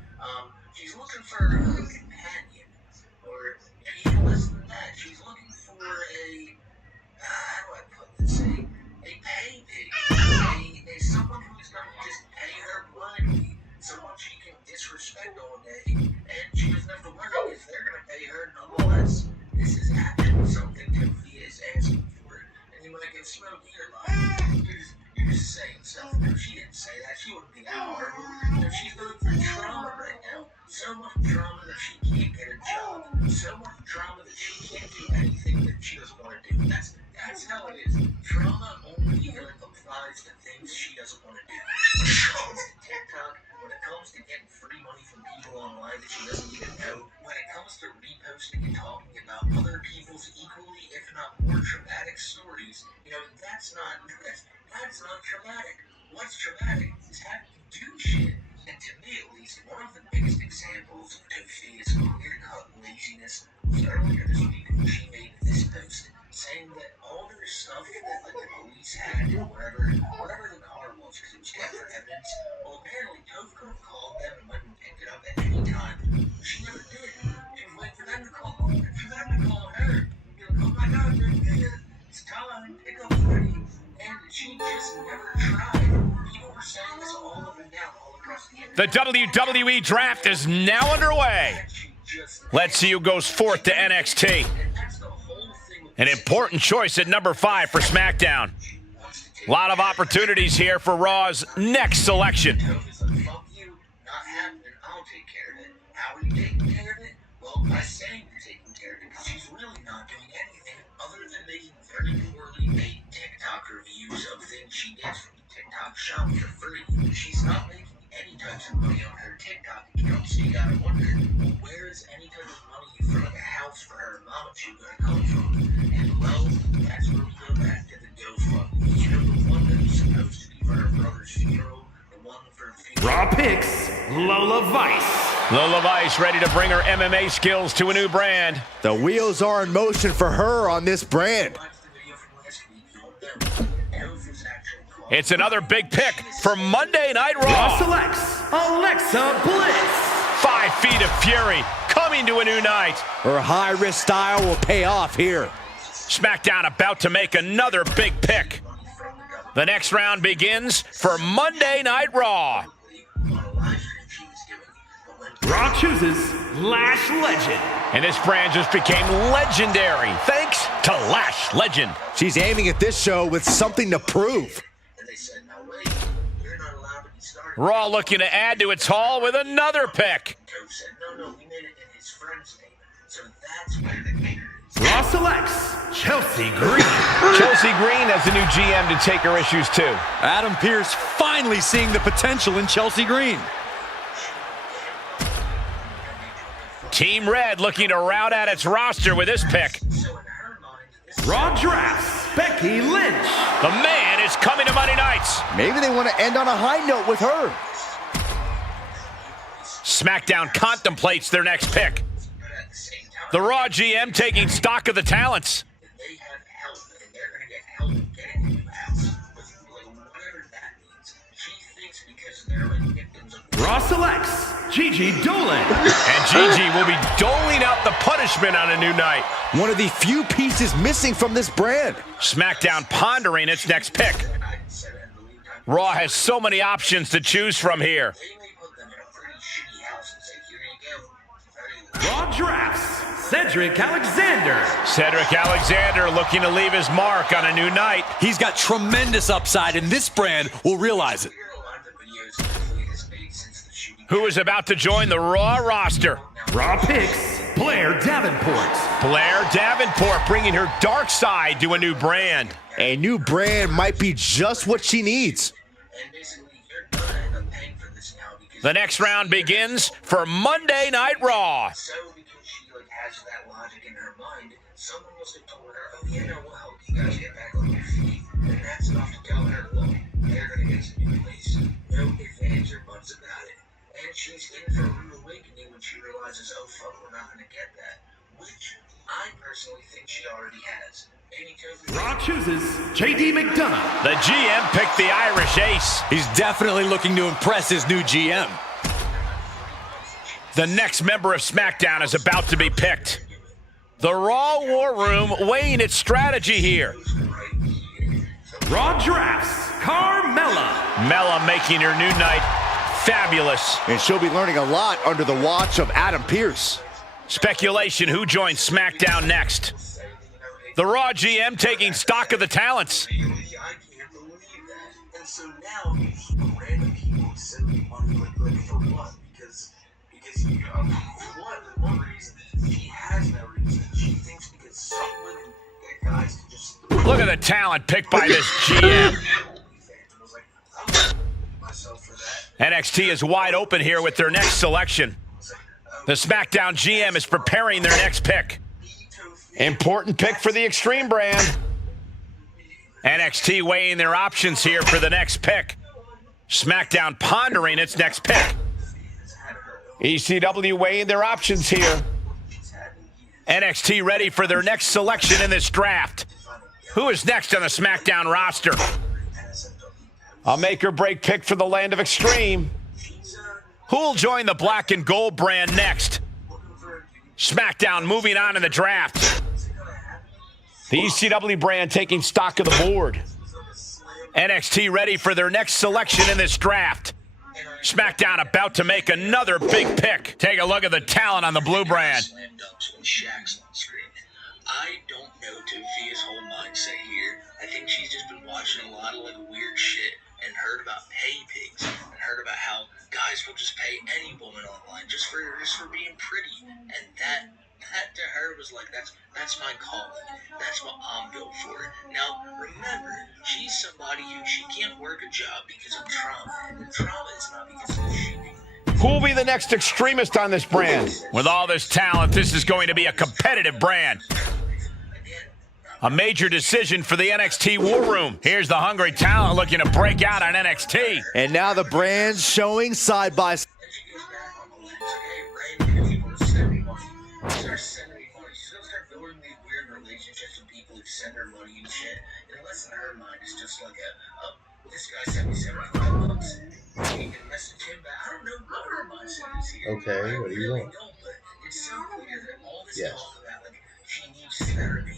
She's looking for a companion, or even less than that. She's looking for a, how do I put this, a pay pig, someone who's going to just pay her blindly, someone she can disrespect all day, and she doesn't have to worry if they're going to pay her nonetheless. This is actually something Toph is asking for, and you might get smoked here like, you're just saying stuff. No, she didn't say that. She wouldn't be that horrible. She's going through trauma right now. So much trauma that she can't get a job. So much trauma that she can't do anything that she doesn't want to do. That's how it is. Trauma only applies to things she doesn't want to do. When it comes to TikTok, when it comes to getting free money from people online that she doesn't even know, when it comes to reposting and talking about other people's equally, if not more traumatic stories, that's not traumatic. What's traumatic is having to do shit. And to me, at least, one of the biggest examples of Tophia's clear-cut laziness was earlier this week when she made this post, saying that all their stuff that the police had in wherever the car was, because it was kept for evidence, well, apparently Toph could have called them and went and picked it up at any time. She never did. She was waiting for them to call her. Oh my God, it's time, pick up ready. And she just never tried. People were saying this all up and down, all across the internet. The WWE Draft is now underway. Let's see who goes forth to NXT. An important choice at number 5 for SmackDown. A lot of opportunities here for Raw's next selection. Fuck you, not happening, I'll take care of it. How are you taking care of it? Well, by saying you're taking care of it, because she's really not doing anything other than making very poorly made TikTok reviews of things she gets from the TikTok shop for free. She's not making any types of money on her TikTok account, so you gotta wonder, well, where is any type of money for like a house for her mama chew gonna come from? And well, that's where we go back to the GoFundMe. The one that was supposed to be for her brother's funeral, the one for Raw picks, Lola Vice. Lola Vice ready to bring her MMA skills to a new brand. The wheels are in motion for her on this brand. It's another big pick for Monday Night Raw. Raw selects Alexa Bliss. 5 feet of fury coming to a new night. Her high-risk style will pay off here. SmackDown about to make another big pick. The next round begins for Monday Night Raw. Raw chooses Lash Legend. And this brand just became legendary thanks to Lash Legend. She's aiming at this show with something to prove. Raw looking to add to its haul with another pick. Raw selects Chelsea Green. Chelsea Green has a new GM to take her issues to. Adam Pearce finally seeing the potential in Chelsea Green. Team Red looking to round out its roster with this pick. Raw drafts Becky Lynch. The man is coming to Monday nights. Maybe they want to end on a high note with her. SmackDown contemplates their next pick. The Raw GM taking stock of the talents. Raw selects Gigi Dolan. And Gigi will be doling out the punishment on a new night. One of the few pieces missing from this brand. SmackDown pondering its next pick. Raw has so many options to choose from here. Raw drafts, Cedric Alexander. Cedric Alexander looking to leave his mark on a new night. He's got tremendous upside, and this brand will realize it. Who is about to join the Raw roster? Raw picks, Blair Davenport. Blair Davenport bringing her dark side to a new brand. A new brand might be just what she needs. The next round begins for Monday Night Raw. So because she has that logic in her mind, someone must have told her, oh yeah, no, we'll help you guys get back on your feet. And that's enough to tell her, look, they're gonna get some new place. No ifs, ands, or buts about it. And she's in for a rude awakening when she realizes, oh fuck, we're not gonna get that. Which I personally think she already has. Raw chooses JD McDonough. The GM picked the Irish Ace. He's definitely looking to impress his new GM. The next member of SmackDown is about to be picked. The Raw War Room weighing its strategy here. Raw drafts, Carmella. Mella making her new night fabulous. And she'll be learning a lot under the watch of Adam Pearce. Speculation who joins SmackDown next. The Raw GM taking stock of the talents. I can't believe that. And so now he's random people sending money like for what? Because for one reason, she has no reason. She thinks because some women get guys to just look at the talent picked by this GM. NXT is wide open here with their next selection. The SmackDown GM is preparing their next pick. Important pick for the Extreme brand. NXT weighing their options here for the next pick. SmackDown pondering its next pick. ECW weighing their options here. NXT ready for their next selection in this draft. Who is next on the SmackDown roster? A make or break pick for the land of Extreme. Who will join the Black and Gold brand next? SmackDown moving on in the draft. The ECW brand taking stock of the board. NXT ready for their next selection in this draft. SmackDown about to make another big pick. Take a look at the talent on the blue brand. I don't know Tophia's whole mindset here. I think she's just been watching a lot of weird shit and heard about pay pigs and heard about how guys will just pay any woman online just for being pretty, and that to her was like, that's my calling. That's what I'm built for. Now remember, she's somebody who she can't work a job because of trauma, and trauma is not because of cheating. Who will be the next extremist on this brand? With all this talent, this is going to be a competitive brand. A major decision for the NXT War Room. Here's the hungry talent looking to break out on NXT. And now the brands showing side by side. Send her money and shit, unless in her mind it's just like this guy sent me $75. You can message him back. I don't know what her mindset is here. Okay, what do you want? But it's so clear that all this talk about she needs therapy.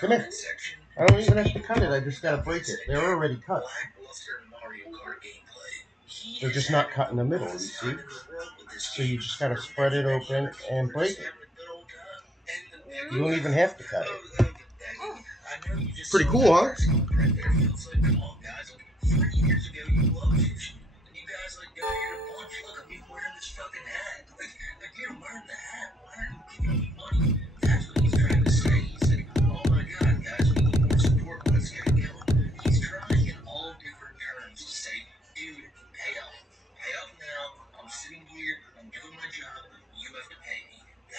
Come here. I don't even have to cut it. I just gotta break it. They're already cut. They're just not cut in the middle, you see? So you just gotta spread it open and break it. You don't even have to cut it. Pretty cool, huh?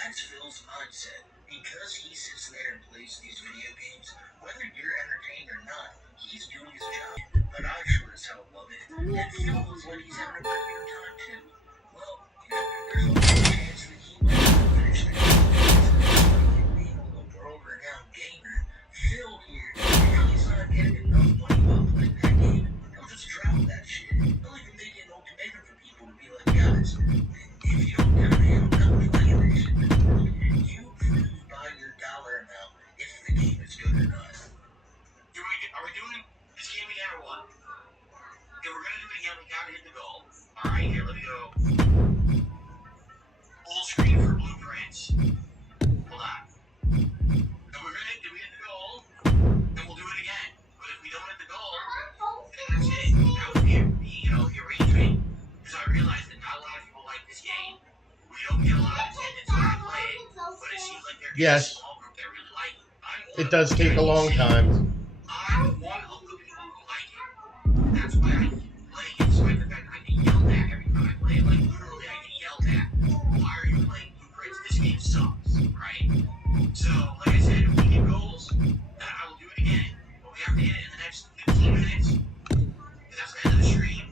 That's Phil's mindset. Because he sits there and plays these video games, whether you're entertained or not, he's doing his job. But I sure as hell love it. And Phil looks like he's having a pretty good time too. Well, there's always a chance that he might finish the game. Being a little world-renowned gamer, Phil here, he's not getting enough money while playing that game. He'll just drop that shit. He'll even make an ultimatum for people to be like, guys, if you don't get me, I'm not playing this shit. You prove by your dollar amount if the game is good or not. Are we doing this game again or what? If we're gonna do it again, we gotta hit the goal. Alright, here, let me go. Full screen for blueprints. Hold on. If we hit the goal, then we'll do it again. But if we don't hit the goal, then that's it. That would be the arrangement. Because I realize that not a lot of people like this game. We don't get a lot of attendance when I play it, but it seems like there's a small group that really like it. It does take a long time. I'm one of the people who like it. That's why I keep playing it, despite the fact that I get yelled at every time I play it. Like, literally, I get yelled at. Why are you playing Blueprints? This game sucks, right? So, like I said, if we get goals, then I will do it again. But we have to hit it in the next 15 minutes, because that's the end of the stream.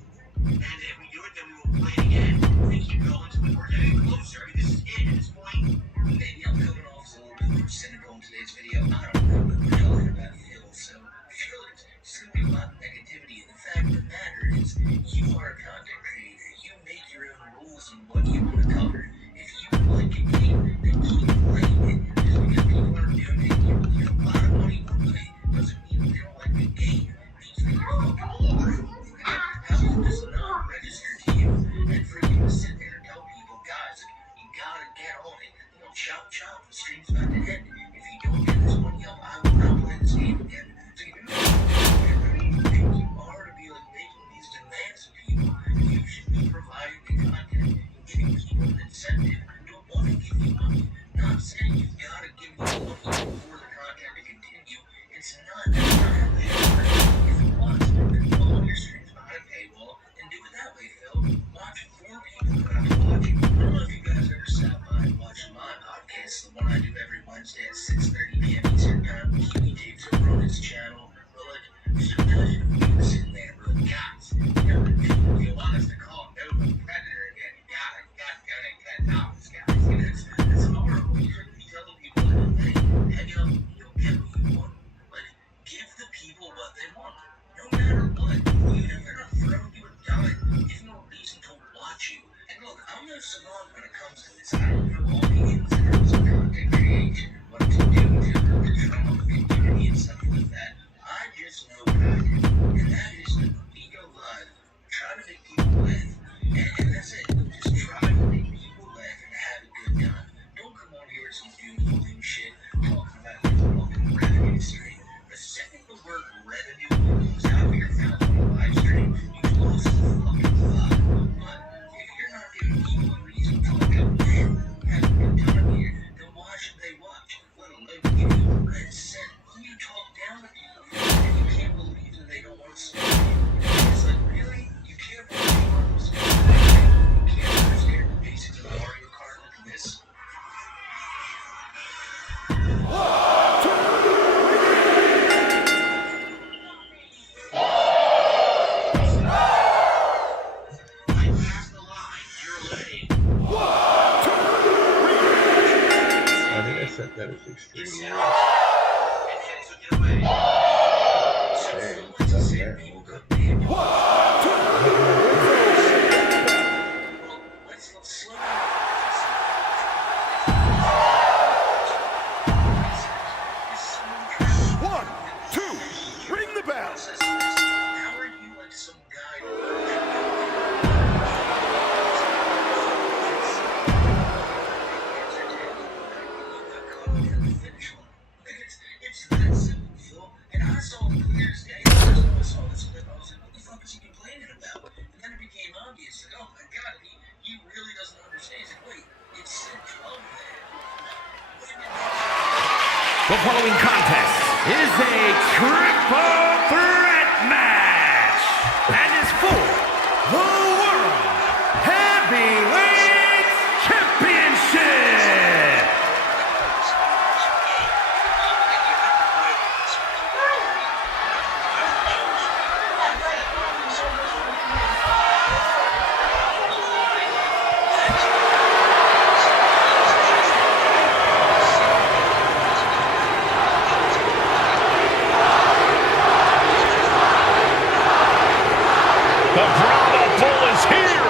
And if we do it, then we will play it again. And keep going until we're getting closer. I mean, this is it at this point. Maybe I'm coming off a little bit more cynical in today's video. I don't know, but we're talking about Phil, so Phil, it's going to be a lot of negativity. And the fact of the matter is, you are a content creator. You make your own rules on what you want to cover. If you like a game, then keep playing it. Just because people are doing it, you get a lot of money one way, doesn't mean they don't like the game. It means that you're fucking boring. How is this not registered to you? And for you to sit there and tell people, guys, you gotta get on it. You know, chop, the stream's about to end. If you don't get this money up, I will not play this game again. So you know, if you are to be like making these demands of people, you should be providing the content and giving people an incentive to want to give you money. Not saying you've gotta give me money for the content to continue. It's not how they work. If you want, then follow your streams behind a paywall and do it that way, Phil. Watch 4 people that I'm watching. I don't know if you guys ever sat by and watched my podcast, the one I do every Wednesday at 6:30 p.m. Eastern Time. Kiwi Tapes over on his channel. But like, sometimes you can sit there and be like, guys, if you want us to call Nova Predator again, you gotta donate $10, guys. It's horrible. You should be telling people, hey, hang up, you'll get what you want. Like, give the people what they want. No matter what. Even if they're not throwing you a dime, give them a reason to watch you. And look, I'm no savant when it comes to this. I don't know all the ins and outs of content creation, what to do to control the community and stuff like that. I just know what I do, and that is to go live, try to make people laugh, and that's it. Just try to make people laugh and have a good time. Don't come on here with some doom shit talking about your fucking revenue stream. The second the word revenue comes out of your mouth on a live stream, you've lost the fucking vibe. But if you're not giving people a reason to look up there, have a good time here, then why should they watch? Let alone give you a red cent. You talk down to people and you can't believe that they don't want to support you. It's like, really? You can't believe they want to support you? You can't understand the basics of Mario Kart like this? I think I said that as extreme. How are you like some guy The following contest is a triple threat match and is for the World Heavyweight Championship. The Brahma Bull is here.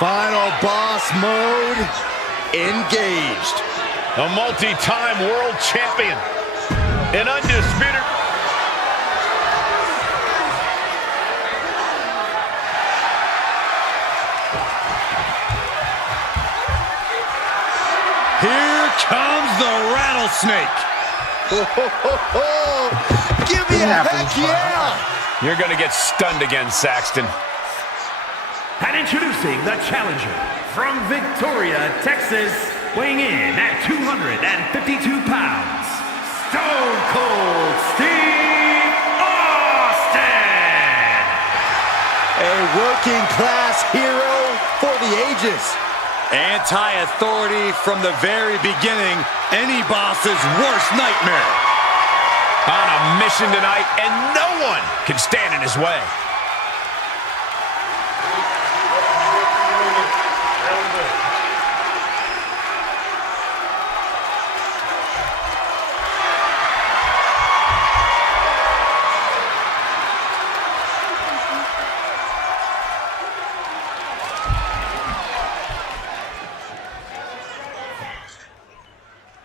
Final boss mode engaged. A multi-time world champion. An undisputed. Here comes the rattlesnake. Give me a heck yeah! You're going to get stunned again, Saxton. And introducing the challenger from Victoria, Texas, weighing in at 252 pounds, Stone Cold Steve Austin! A working class hero for the ages. Anti-authority from the very beginning. Any boss's worst nightmare. On a mission tonight, and no one can stand in his way.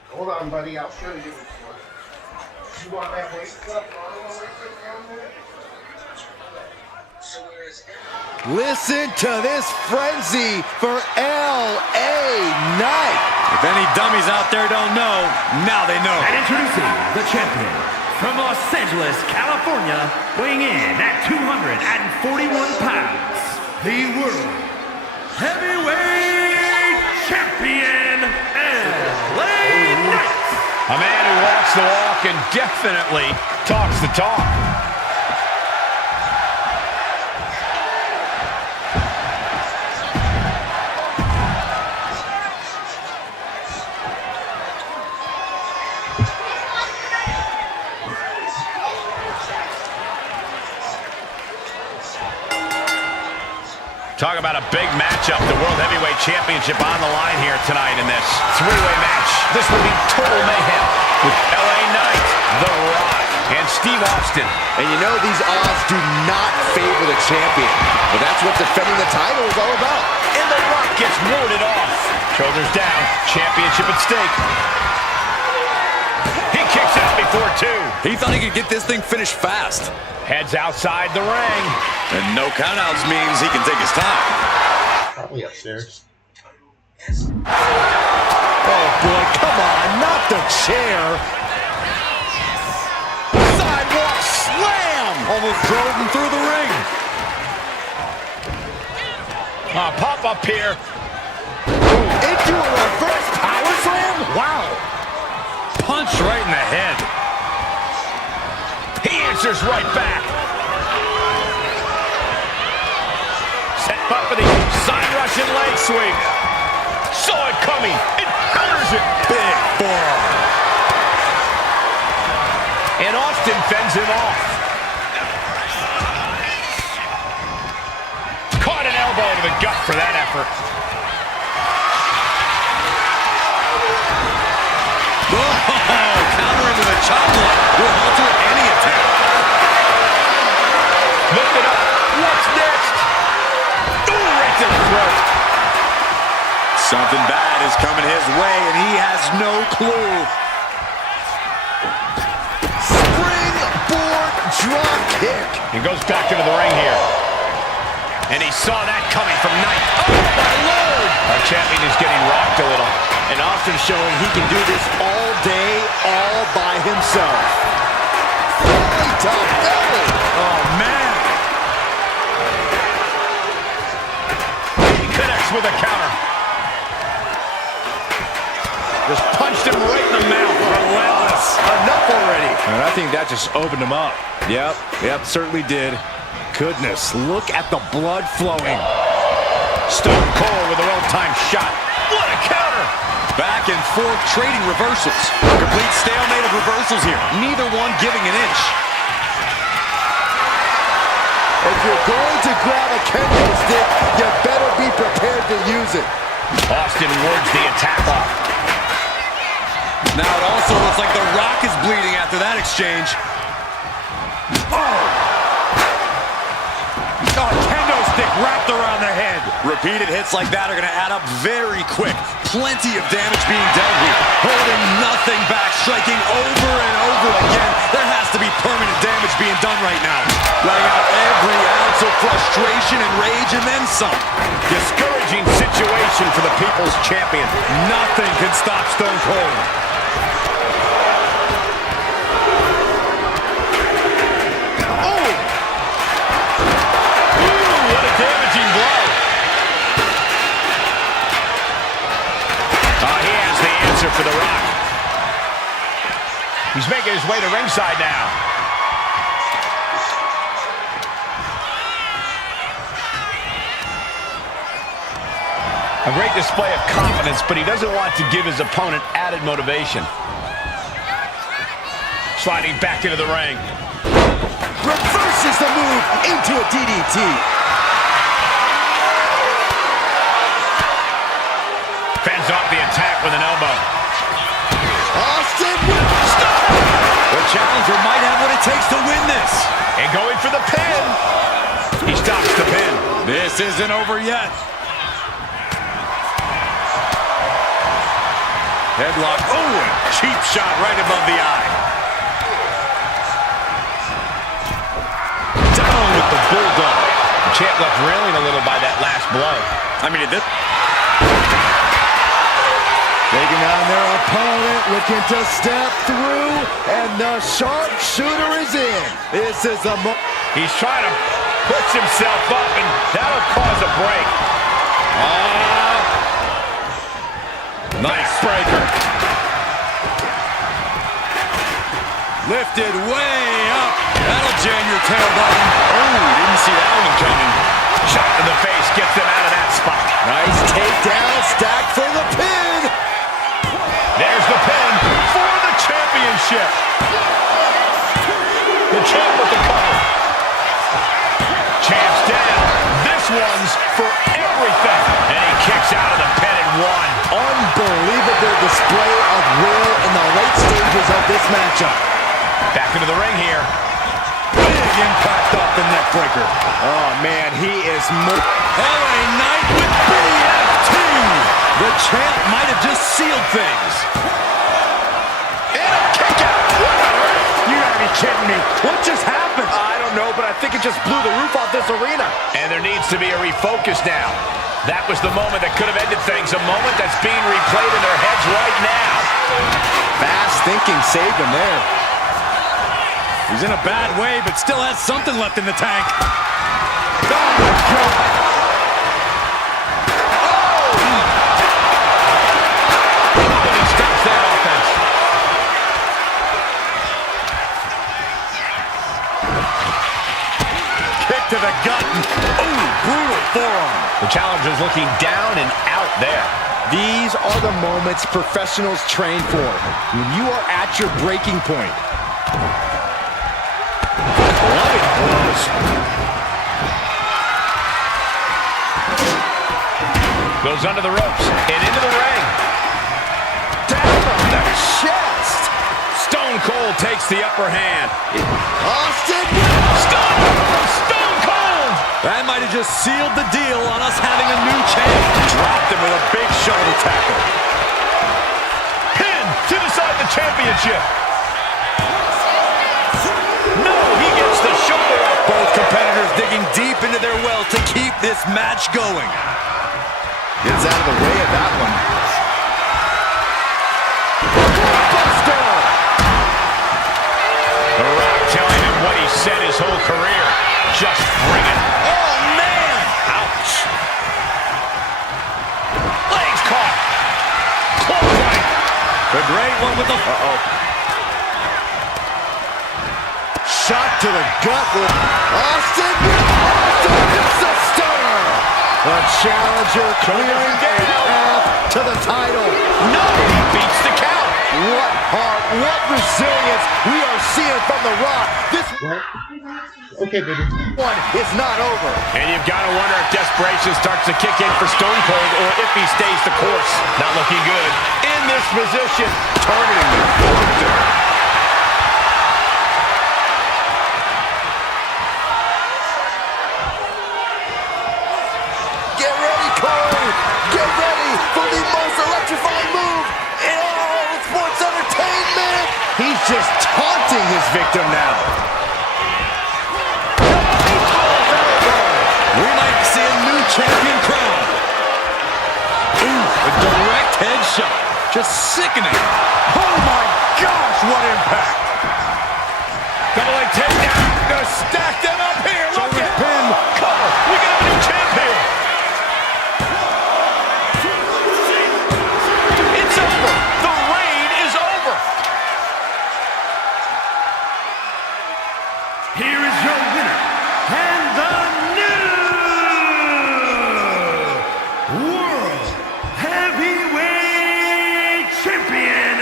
Hold on, buddy. I'll show you. You want that waist up? Listen to this frenzy for LA Knight. If any dummies out there don't know, now they know. And introducing the champion from Los Angeles, California, weighing in at 241 pounds, the World Heavyweight Champion, LA Knight. A man who walks the walk and definitely talks the talk. Talk about a big matchup. The World Heavyweight Championship on the line here tonight in this three-way match. This will be total mayhem with LA Knight, The Rock, and Steve Austin. And you know these odds do not favor the champion. But that's what defending the title is all about. And The Rock gets warded off. Shoulders down, championship at stake. He kicks out before two. He thought he could get this thing finished fast. Heads outside the ring. And no countouts means he can take his time. Probably upstairs. Oh boy, come on, not the chair. Sidewalk slam! Almost drove him through the ring. Pop up here. Into a reverse power slam? Wow. Punch right in the head. He answers right back. Set up for the side Russian leg sweep. Saw it coming. It counters it. Big forearm. And Austin fends him off. Caught an elbow to the gut for that effort. Counter into the chop block. Will alter any attack. Lift it up. What's next? Ooh, right to the throat. Something bad is coming his way, and he has no clue. Springboard drop kick. He goes back into the ring here. And he saw that coming from Knight. Oh, my Lord! Our champion is getting rocked a little. And Austin showing he can do this all day, all by himself. Belly to belly. Oh, man. He connects with a counter. already. And I think that just opened him up. Yep, certainly did. Goodness, look at the blood flowing. Stone Cold with a well-timed shot. What a counter! Back and forth trading reversals. A complete stalemate of reversals here. Neither one giving an inch. If you're going to grab a kendo stick, you better be prepared to use it. Austin wards the attack off. Now it also looks like The Rock is bleeding after that exchange. Kendo stick wrapped around the head. Repeated hits like that are going to add up very quick. Plenty of damage being dealt here. Holding nothing back, striking over and over again. There has to be permanent damage being done right now. Letting out every ounce of frustration and rage and then some. Discouraging situation for the People's Champion. Nothing can stop Stone Cold. For The Rock. He's making his way to ringside now. A great display of confidence, but he doesn't want to give his opponent added motivation. Sliding back into the ring. Reverses the move into a DDT. Fends off the attack with an elbow. Austin! The challenger might have what it takes to win this. And going for the pin. He stops the pin. This isn't over yet. Headlock. Oh, a cheap shot right above the eye. Down with the bulldog. The champ left reeling a little by that last blow. I mean, this... Taking on their opponent, looking to step through, and the sharpshooter is in. This is the He's trying to push himself up, and that'll cause a break. Nice breaker. Lifted way up. That'll jam your tailbone. Oh, didn't see that one coming. Shot to the face gets him out of that spot. Nice takedown, stack for the pin. There's the pin for the championship. The champ with the cover. Champ's down. This one's for everything. And he kicks out of the pin and won. Unbelievable display of will in the late stages of this matchup. Back into the ring here. Big impact off the neck breaker. Oh, man, he is LA Knight with BFT. The champ might have just sealed things. And a kick out. What on earth? You gotta be kidding me. What just happened? I don't know, but I think it just blew the roof off this arena. And there needs to be a refocus now. That was the moment that could have ended things. A moment that's being replayed in their heads right now. Fast thinking saved him there. He's in a bad way, but still has something left in the tank. Oh, my God. To the gut. Oh, brutal forearm. The challenger's looking down and out there. These are the moments professionals train for. When you are at your breaking point. Loving blows. Goes under the ropes and into the ring. Down on the chest. Stone Cold takes the upper hand. Austin. Stone Cold. That might have just sealed the deal on us having a new champ. Dropped him with a big shoulder tackle. Pin to decide the championship. No, he gets the shoulder up. Both competitors digging deep into their well to keep this match going. Gets out of the way of that one. The Rock telling him what he said his whole career. Just bring it. Oh, man! Ouch. Legs caught. Close line. The great one with the... shot to the gut with Austin. Austin hits a stunner. The challenger clearing a path to the title. No, he beats the count. What heart, what resilience we are seeing from The Rock. This Okay, baby. one is not over. And you've got to wonder if desperation starts to kick in for Stone Cold or if he stays the course. Not looking good. In this position, turning the corner. Get ready, Corey. Get ready for the most electrifying move in all sports entertainment. He's just taunting his victim now. We might see a new champion crown. Ooh, a direct headshot. Just sickening. Oh my gosh, what impact. Double leg takedown. Gonna stack them up here. Look at Pin. cover. We got a new champion. It's over. The reign is over. Here is your winner, and the new World Heavyweight Champion,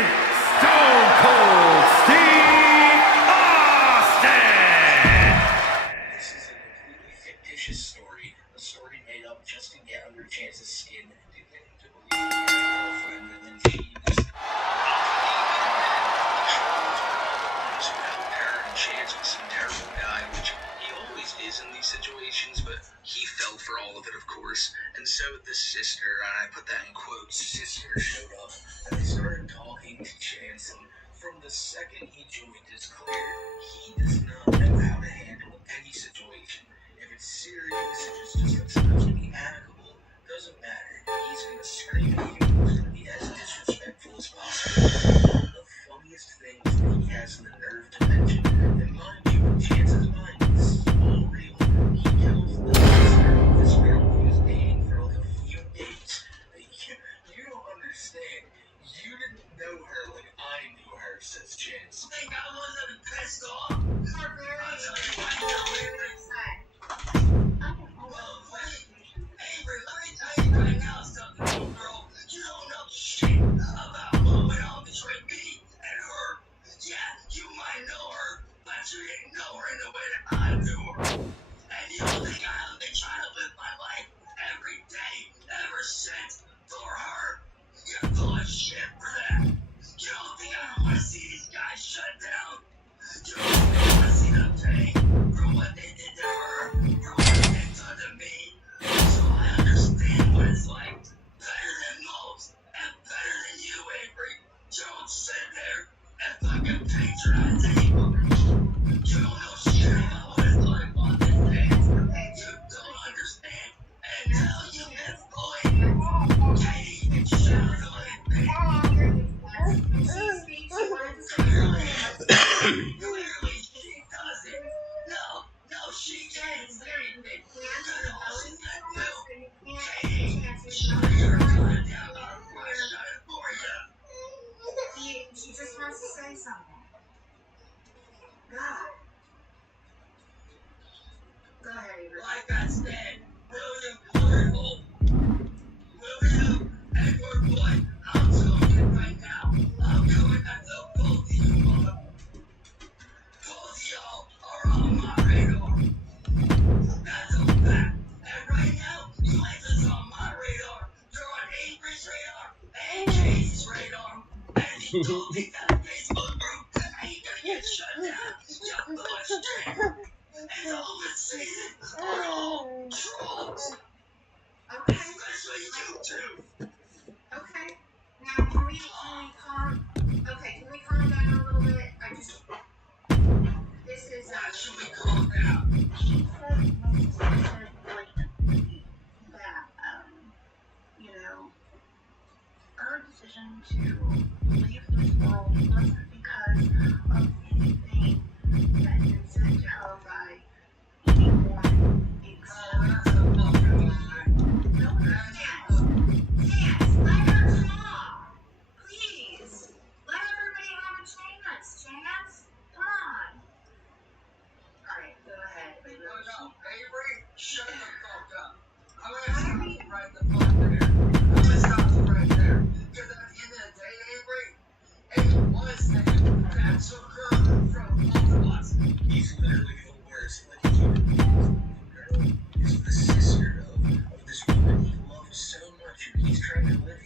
Stone Cold Steve Austin! This is a completely fictitious story, a story made up just to get under Chance's skin and to get him to believe in his girlfriend, and then she just... Chance was some terrible guy, which he always is in these situations, but he fell for all of it, of course. And so the sister, and I put that in quotes, sister showed up, and they started talking to Chance, and from the second he joined, it's clear he does not know how to handle any situation. If it's serious, if it's just supposed to be amicable, doesn't matter. He's gonna scream at you, he's gonna be as disrespectful as possible. One of the funniest things that he has the nerve to mention, and mind you, in Chance's mind, this is all real. He tells the sister of this girl he was dating for like a few days that you don't understand. You didn't know her like I knew her, says Chance. Think I wasn't pissed off? I'll tell you why you know everything. Well, Avery, let me tell you right now something, little girl. You don't know shit about what went on between me and her. Yeah, you might know her, but you didn't know her in the way that I knew her. And you don't think I've been trying to live my life every day ever since for her? You're full of shit for that. You don't think I don't want to see these guys shut down? You don't think I want to see them pay for what they did to her, for what they've done to me? So I understand what it's like. Better than most, and better than you, Avery. Don't sit there and fucking patronize anyone. You don't know shit about what it's like on this dance. You don't understand. And now you have bullied Katie and Shadow Clearly she doesn't. No, she can't say anything. Good all she can do. Katie, shut your goddamn mouth. I shut it for you. She just wants to say something. God. Go ahead, Avery. Like I said, William Purple. William Edward Wood. I'm telling you right now. I'm coming after both of you, mother. Both of y'all are on my radar. That's a fact. And right now, you ain't just on my radar. You're on Avery's radar and Katie's radar. And he told me that Facebook group ain't gonna get shut down. Y'all know it's true. And all the season are all trolls. Okay. Especially you two. Okay. Now, can we calm? Okay, can we calm down a little bit? This is. Why should we calm down? That, you know, our decision to leave this world wasn't because of anything that had been said to her by anyone except Chance, let her talk. Please. Let everybody have a chance. Chance, come on.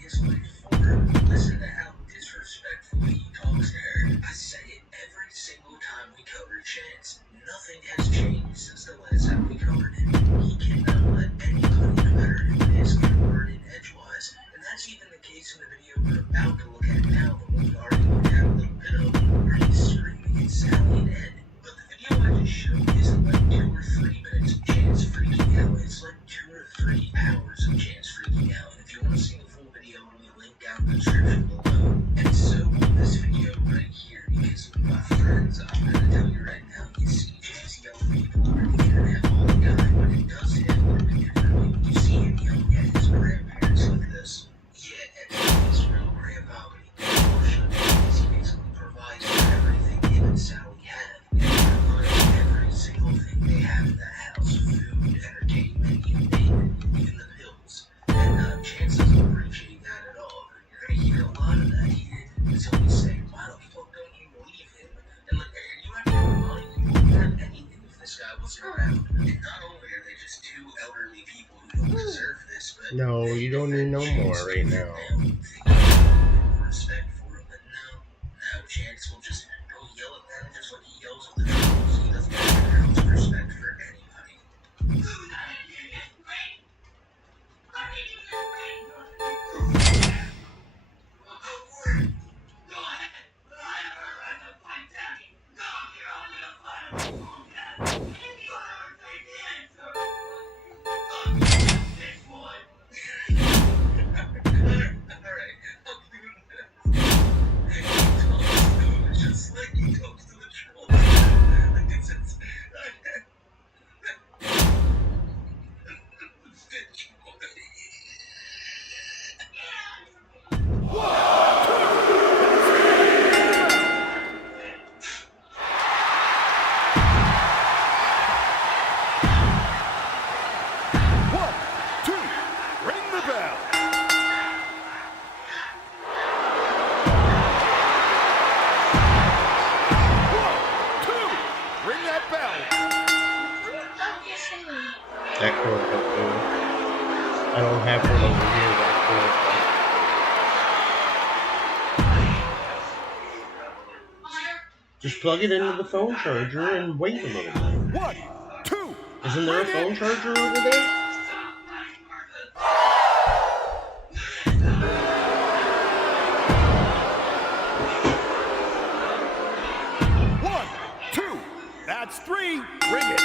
his wife for him. Listen to how disrespectfully he talks to her. I say it every single time we cover Chance. Nothing has changed since the last time we covered him. He cannot let anybody, no matter who it is, get a word in edgewise. And that's even the case in the video we're about to look at now, the one we already looked at a little bit of, where he's screaming at Sally and Ed. But the video I just showed isn't like 2 or 3 minutes of Chance freaking out. It's like 2 or 3 hours of Chance freaking out. And if you want to see the full video, we link down in the description below. And so on this video right here, because my friends, I'm gonna tell you right now, you see Chance yell at people over the internet all the time, but it does hit a little bit differently when you see him yelling at his grandparents like this. Yeah, Ed's his real grandpa, but he unfortunately because he basically provides for everything him and Sally have. And he provides every single thing they have in the house: food, entertainment, you name it, even the pills. And Chance doesn't appreciate that at all. You're gonna hear a lot of that here. Because he'll be saying, why the fuck don't you believe him? And like, you have to remind you wouldn't have anything if this guy wasn't around. And not only are they just 2 elderly people who don't deserve this, but No, you don't need no more right now. Respect for him, but no, Chance will just go yell at them just like he yells at the trolls. He doesn't have an ounce of respect for anybody. Just like he talks to the trolls. Like it's That cord up there. I don't have one over here that cord. Just plug it into the phone charger and wait a little bit. 1, 2. Isn't there a phone charger over there? That's 3. Ring it.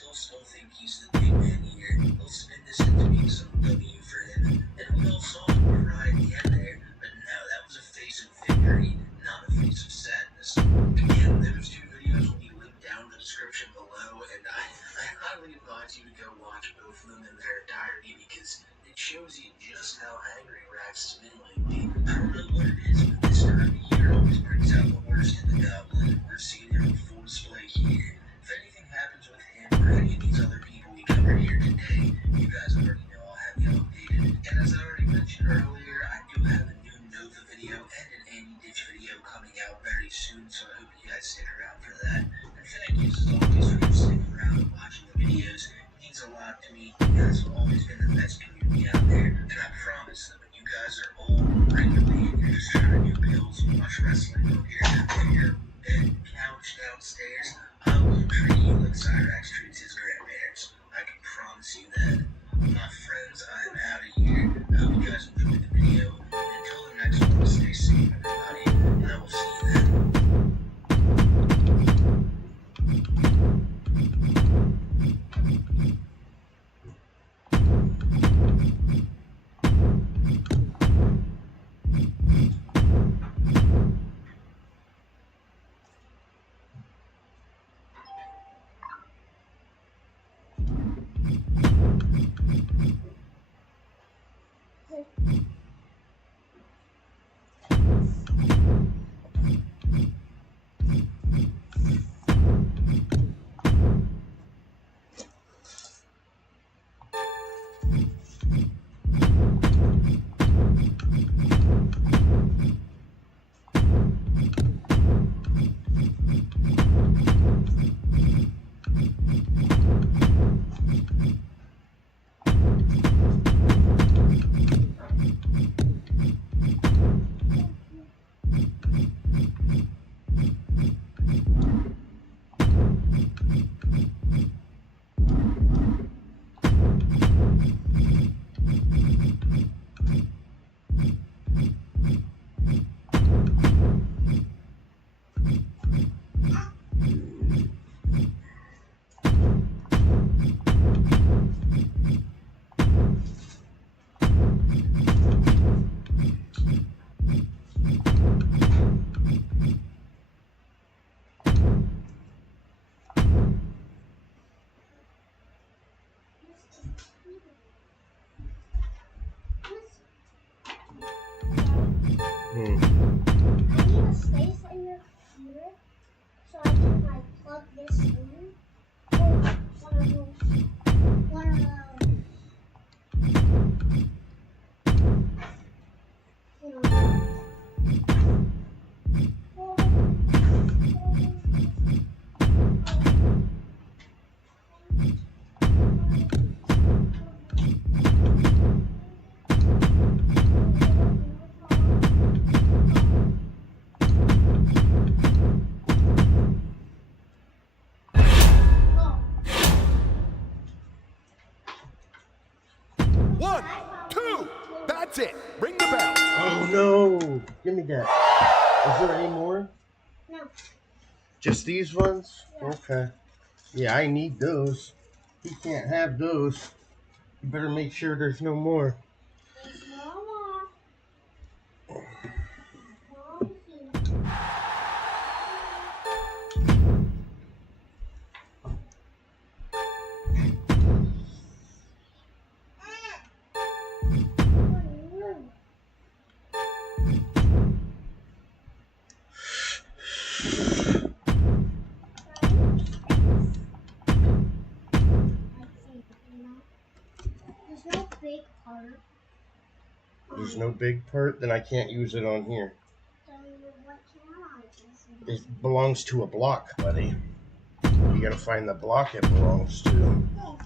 He'll still think he's the big man here. He'll spin this into being some shows you just how angry Rax has been lately. I don't know what it is, but this time of year always brings out the worst in the Goblin. We're seeing it on full display here. If anything happens with him or any of these other people we covered here today, you guys already know I'll have you updated. And as I already mentioned earlier, I do have a new Nova video and an Andy Ditch video coming out very soon, so I hope you guys stick around for that. And thank you as always for sticking around and watching the videos. It means a lot to me. You guys have always been the best community out there, and I promise that when you guys are old, regularly, and you're just trying to do pills and watch wrestling over here on your bed couch downstairs, I will treat you like Cyrax treats his grandparents. I can promise you that. My friends, I am out of here. I hope you guys enjoyed the video, and until the next one, stay safe, everybody, and I will see you then. I need a space in your computer so I can like plug this in. Or one of those. One, two, that's it. Ring the bell. Oh no! Give me that. Is there any more? No. Just these ones? Yeah. Okay. Yeah, I need those. He can't have those. You better make sure there's no more. There's no more. There's no big part. There's no big part, then I can't use it on here. Then what can I use? It belongs to a block, buddy. You gotta find the block it belongs to. Oh.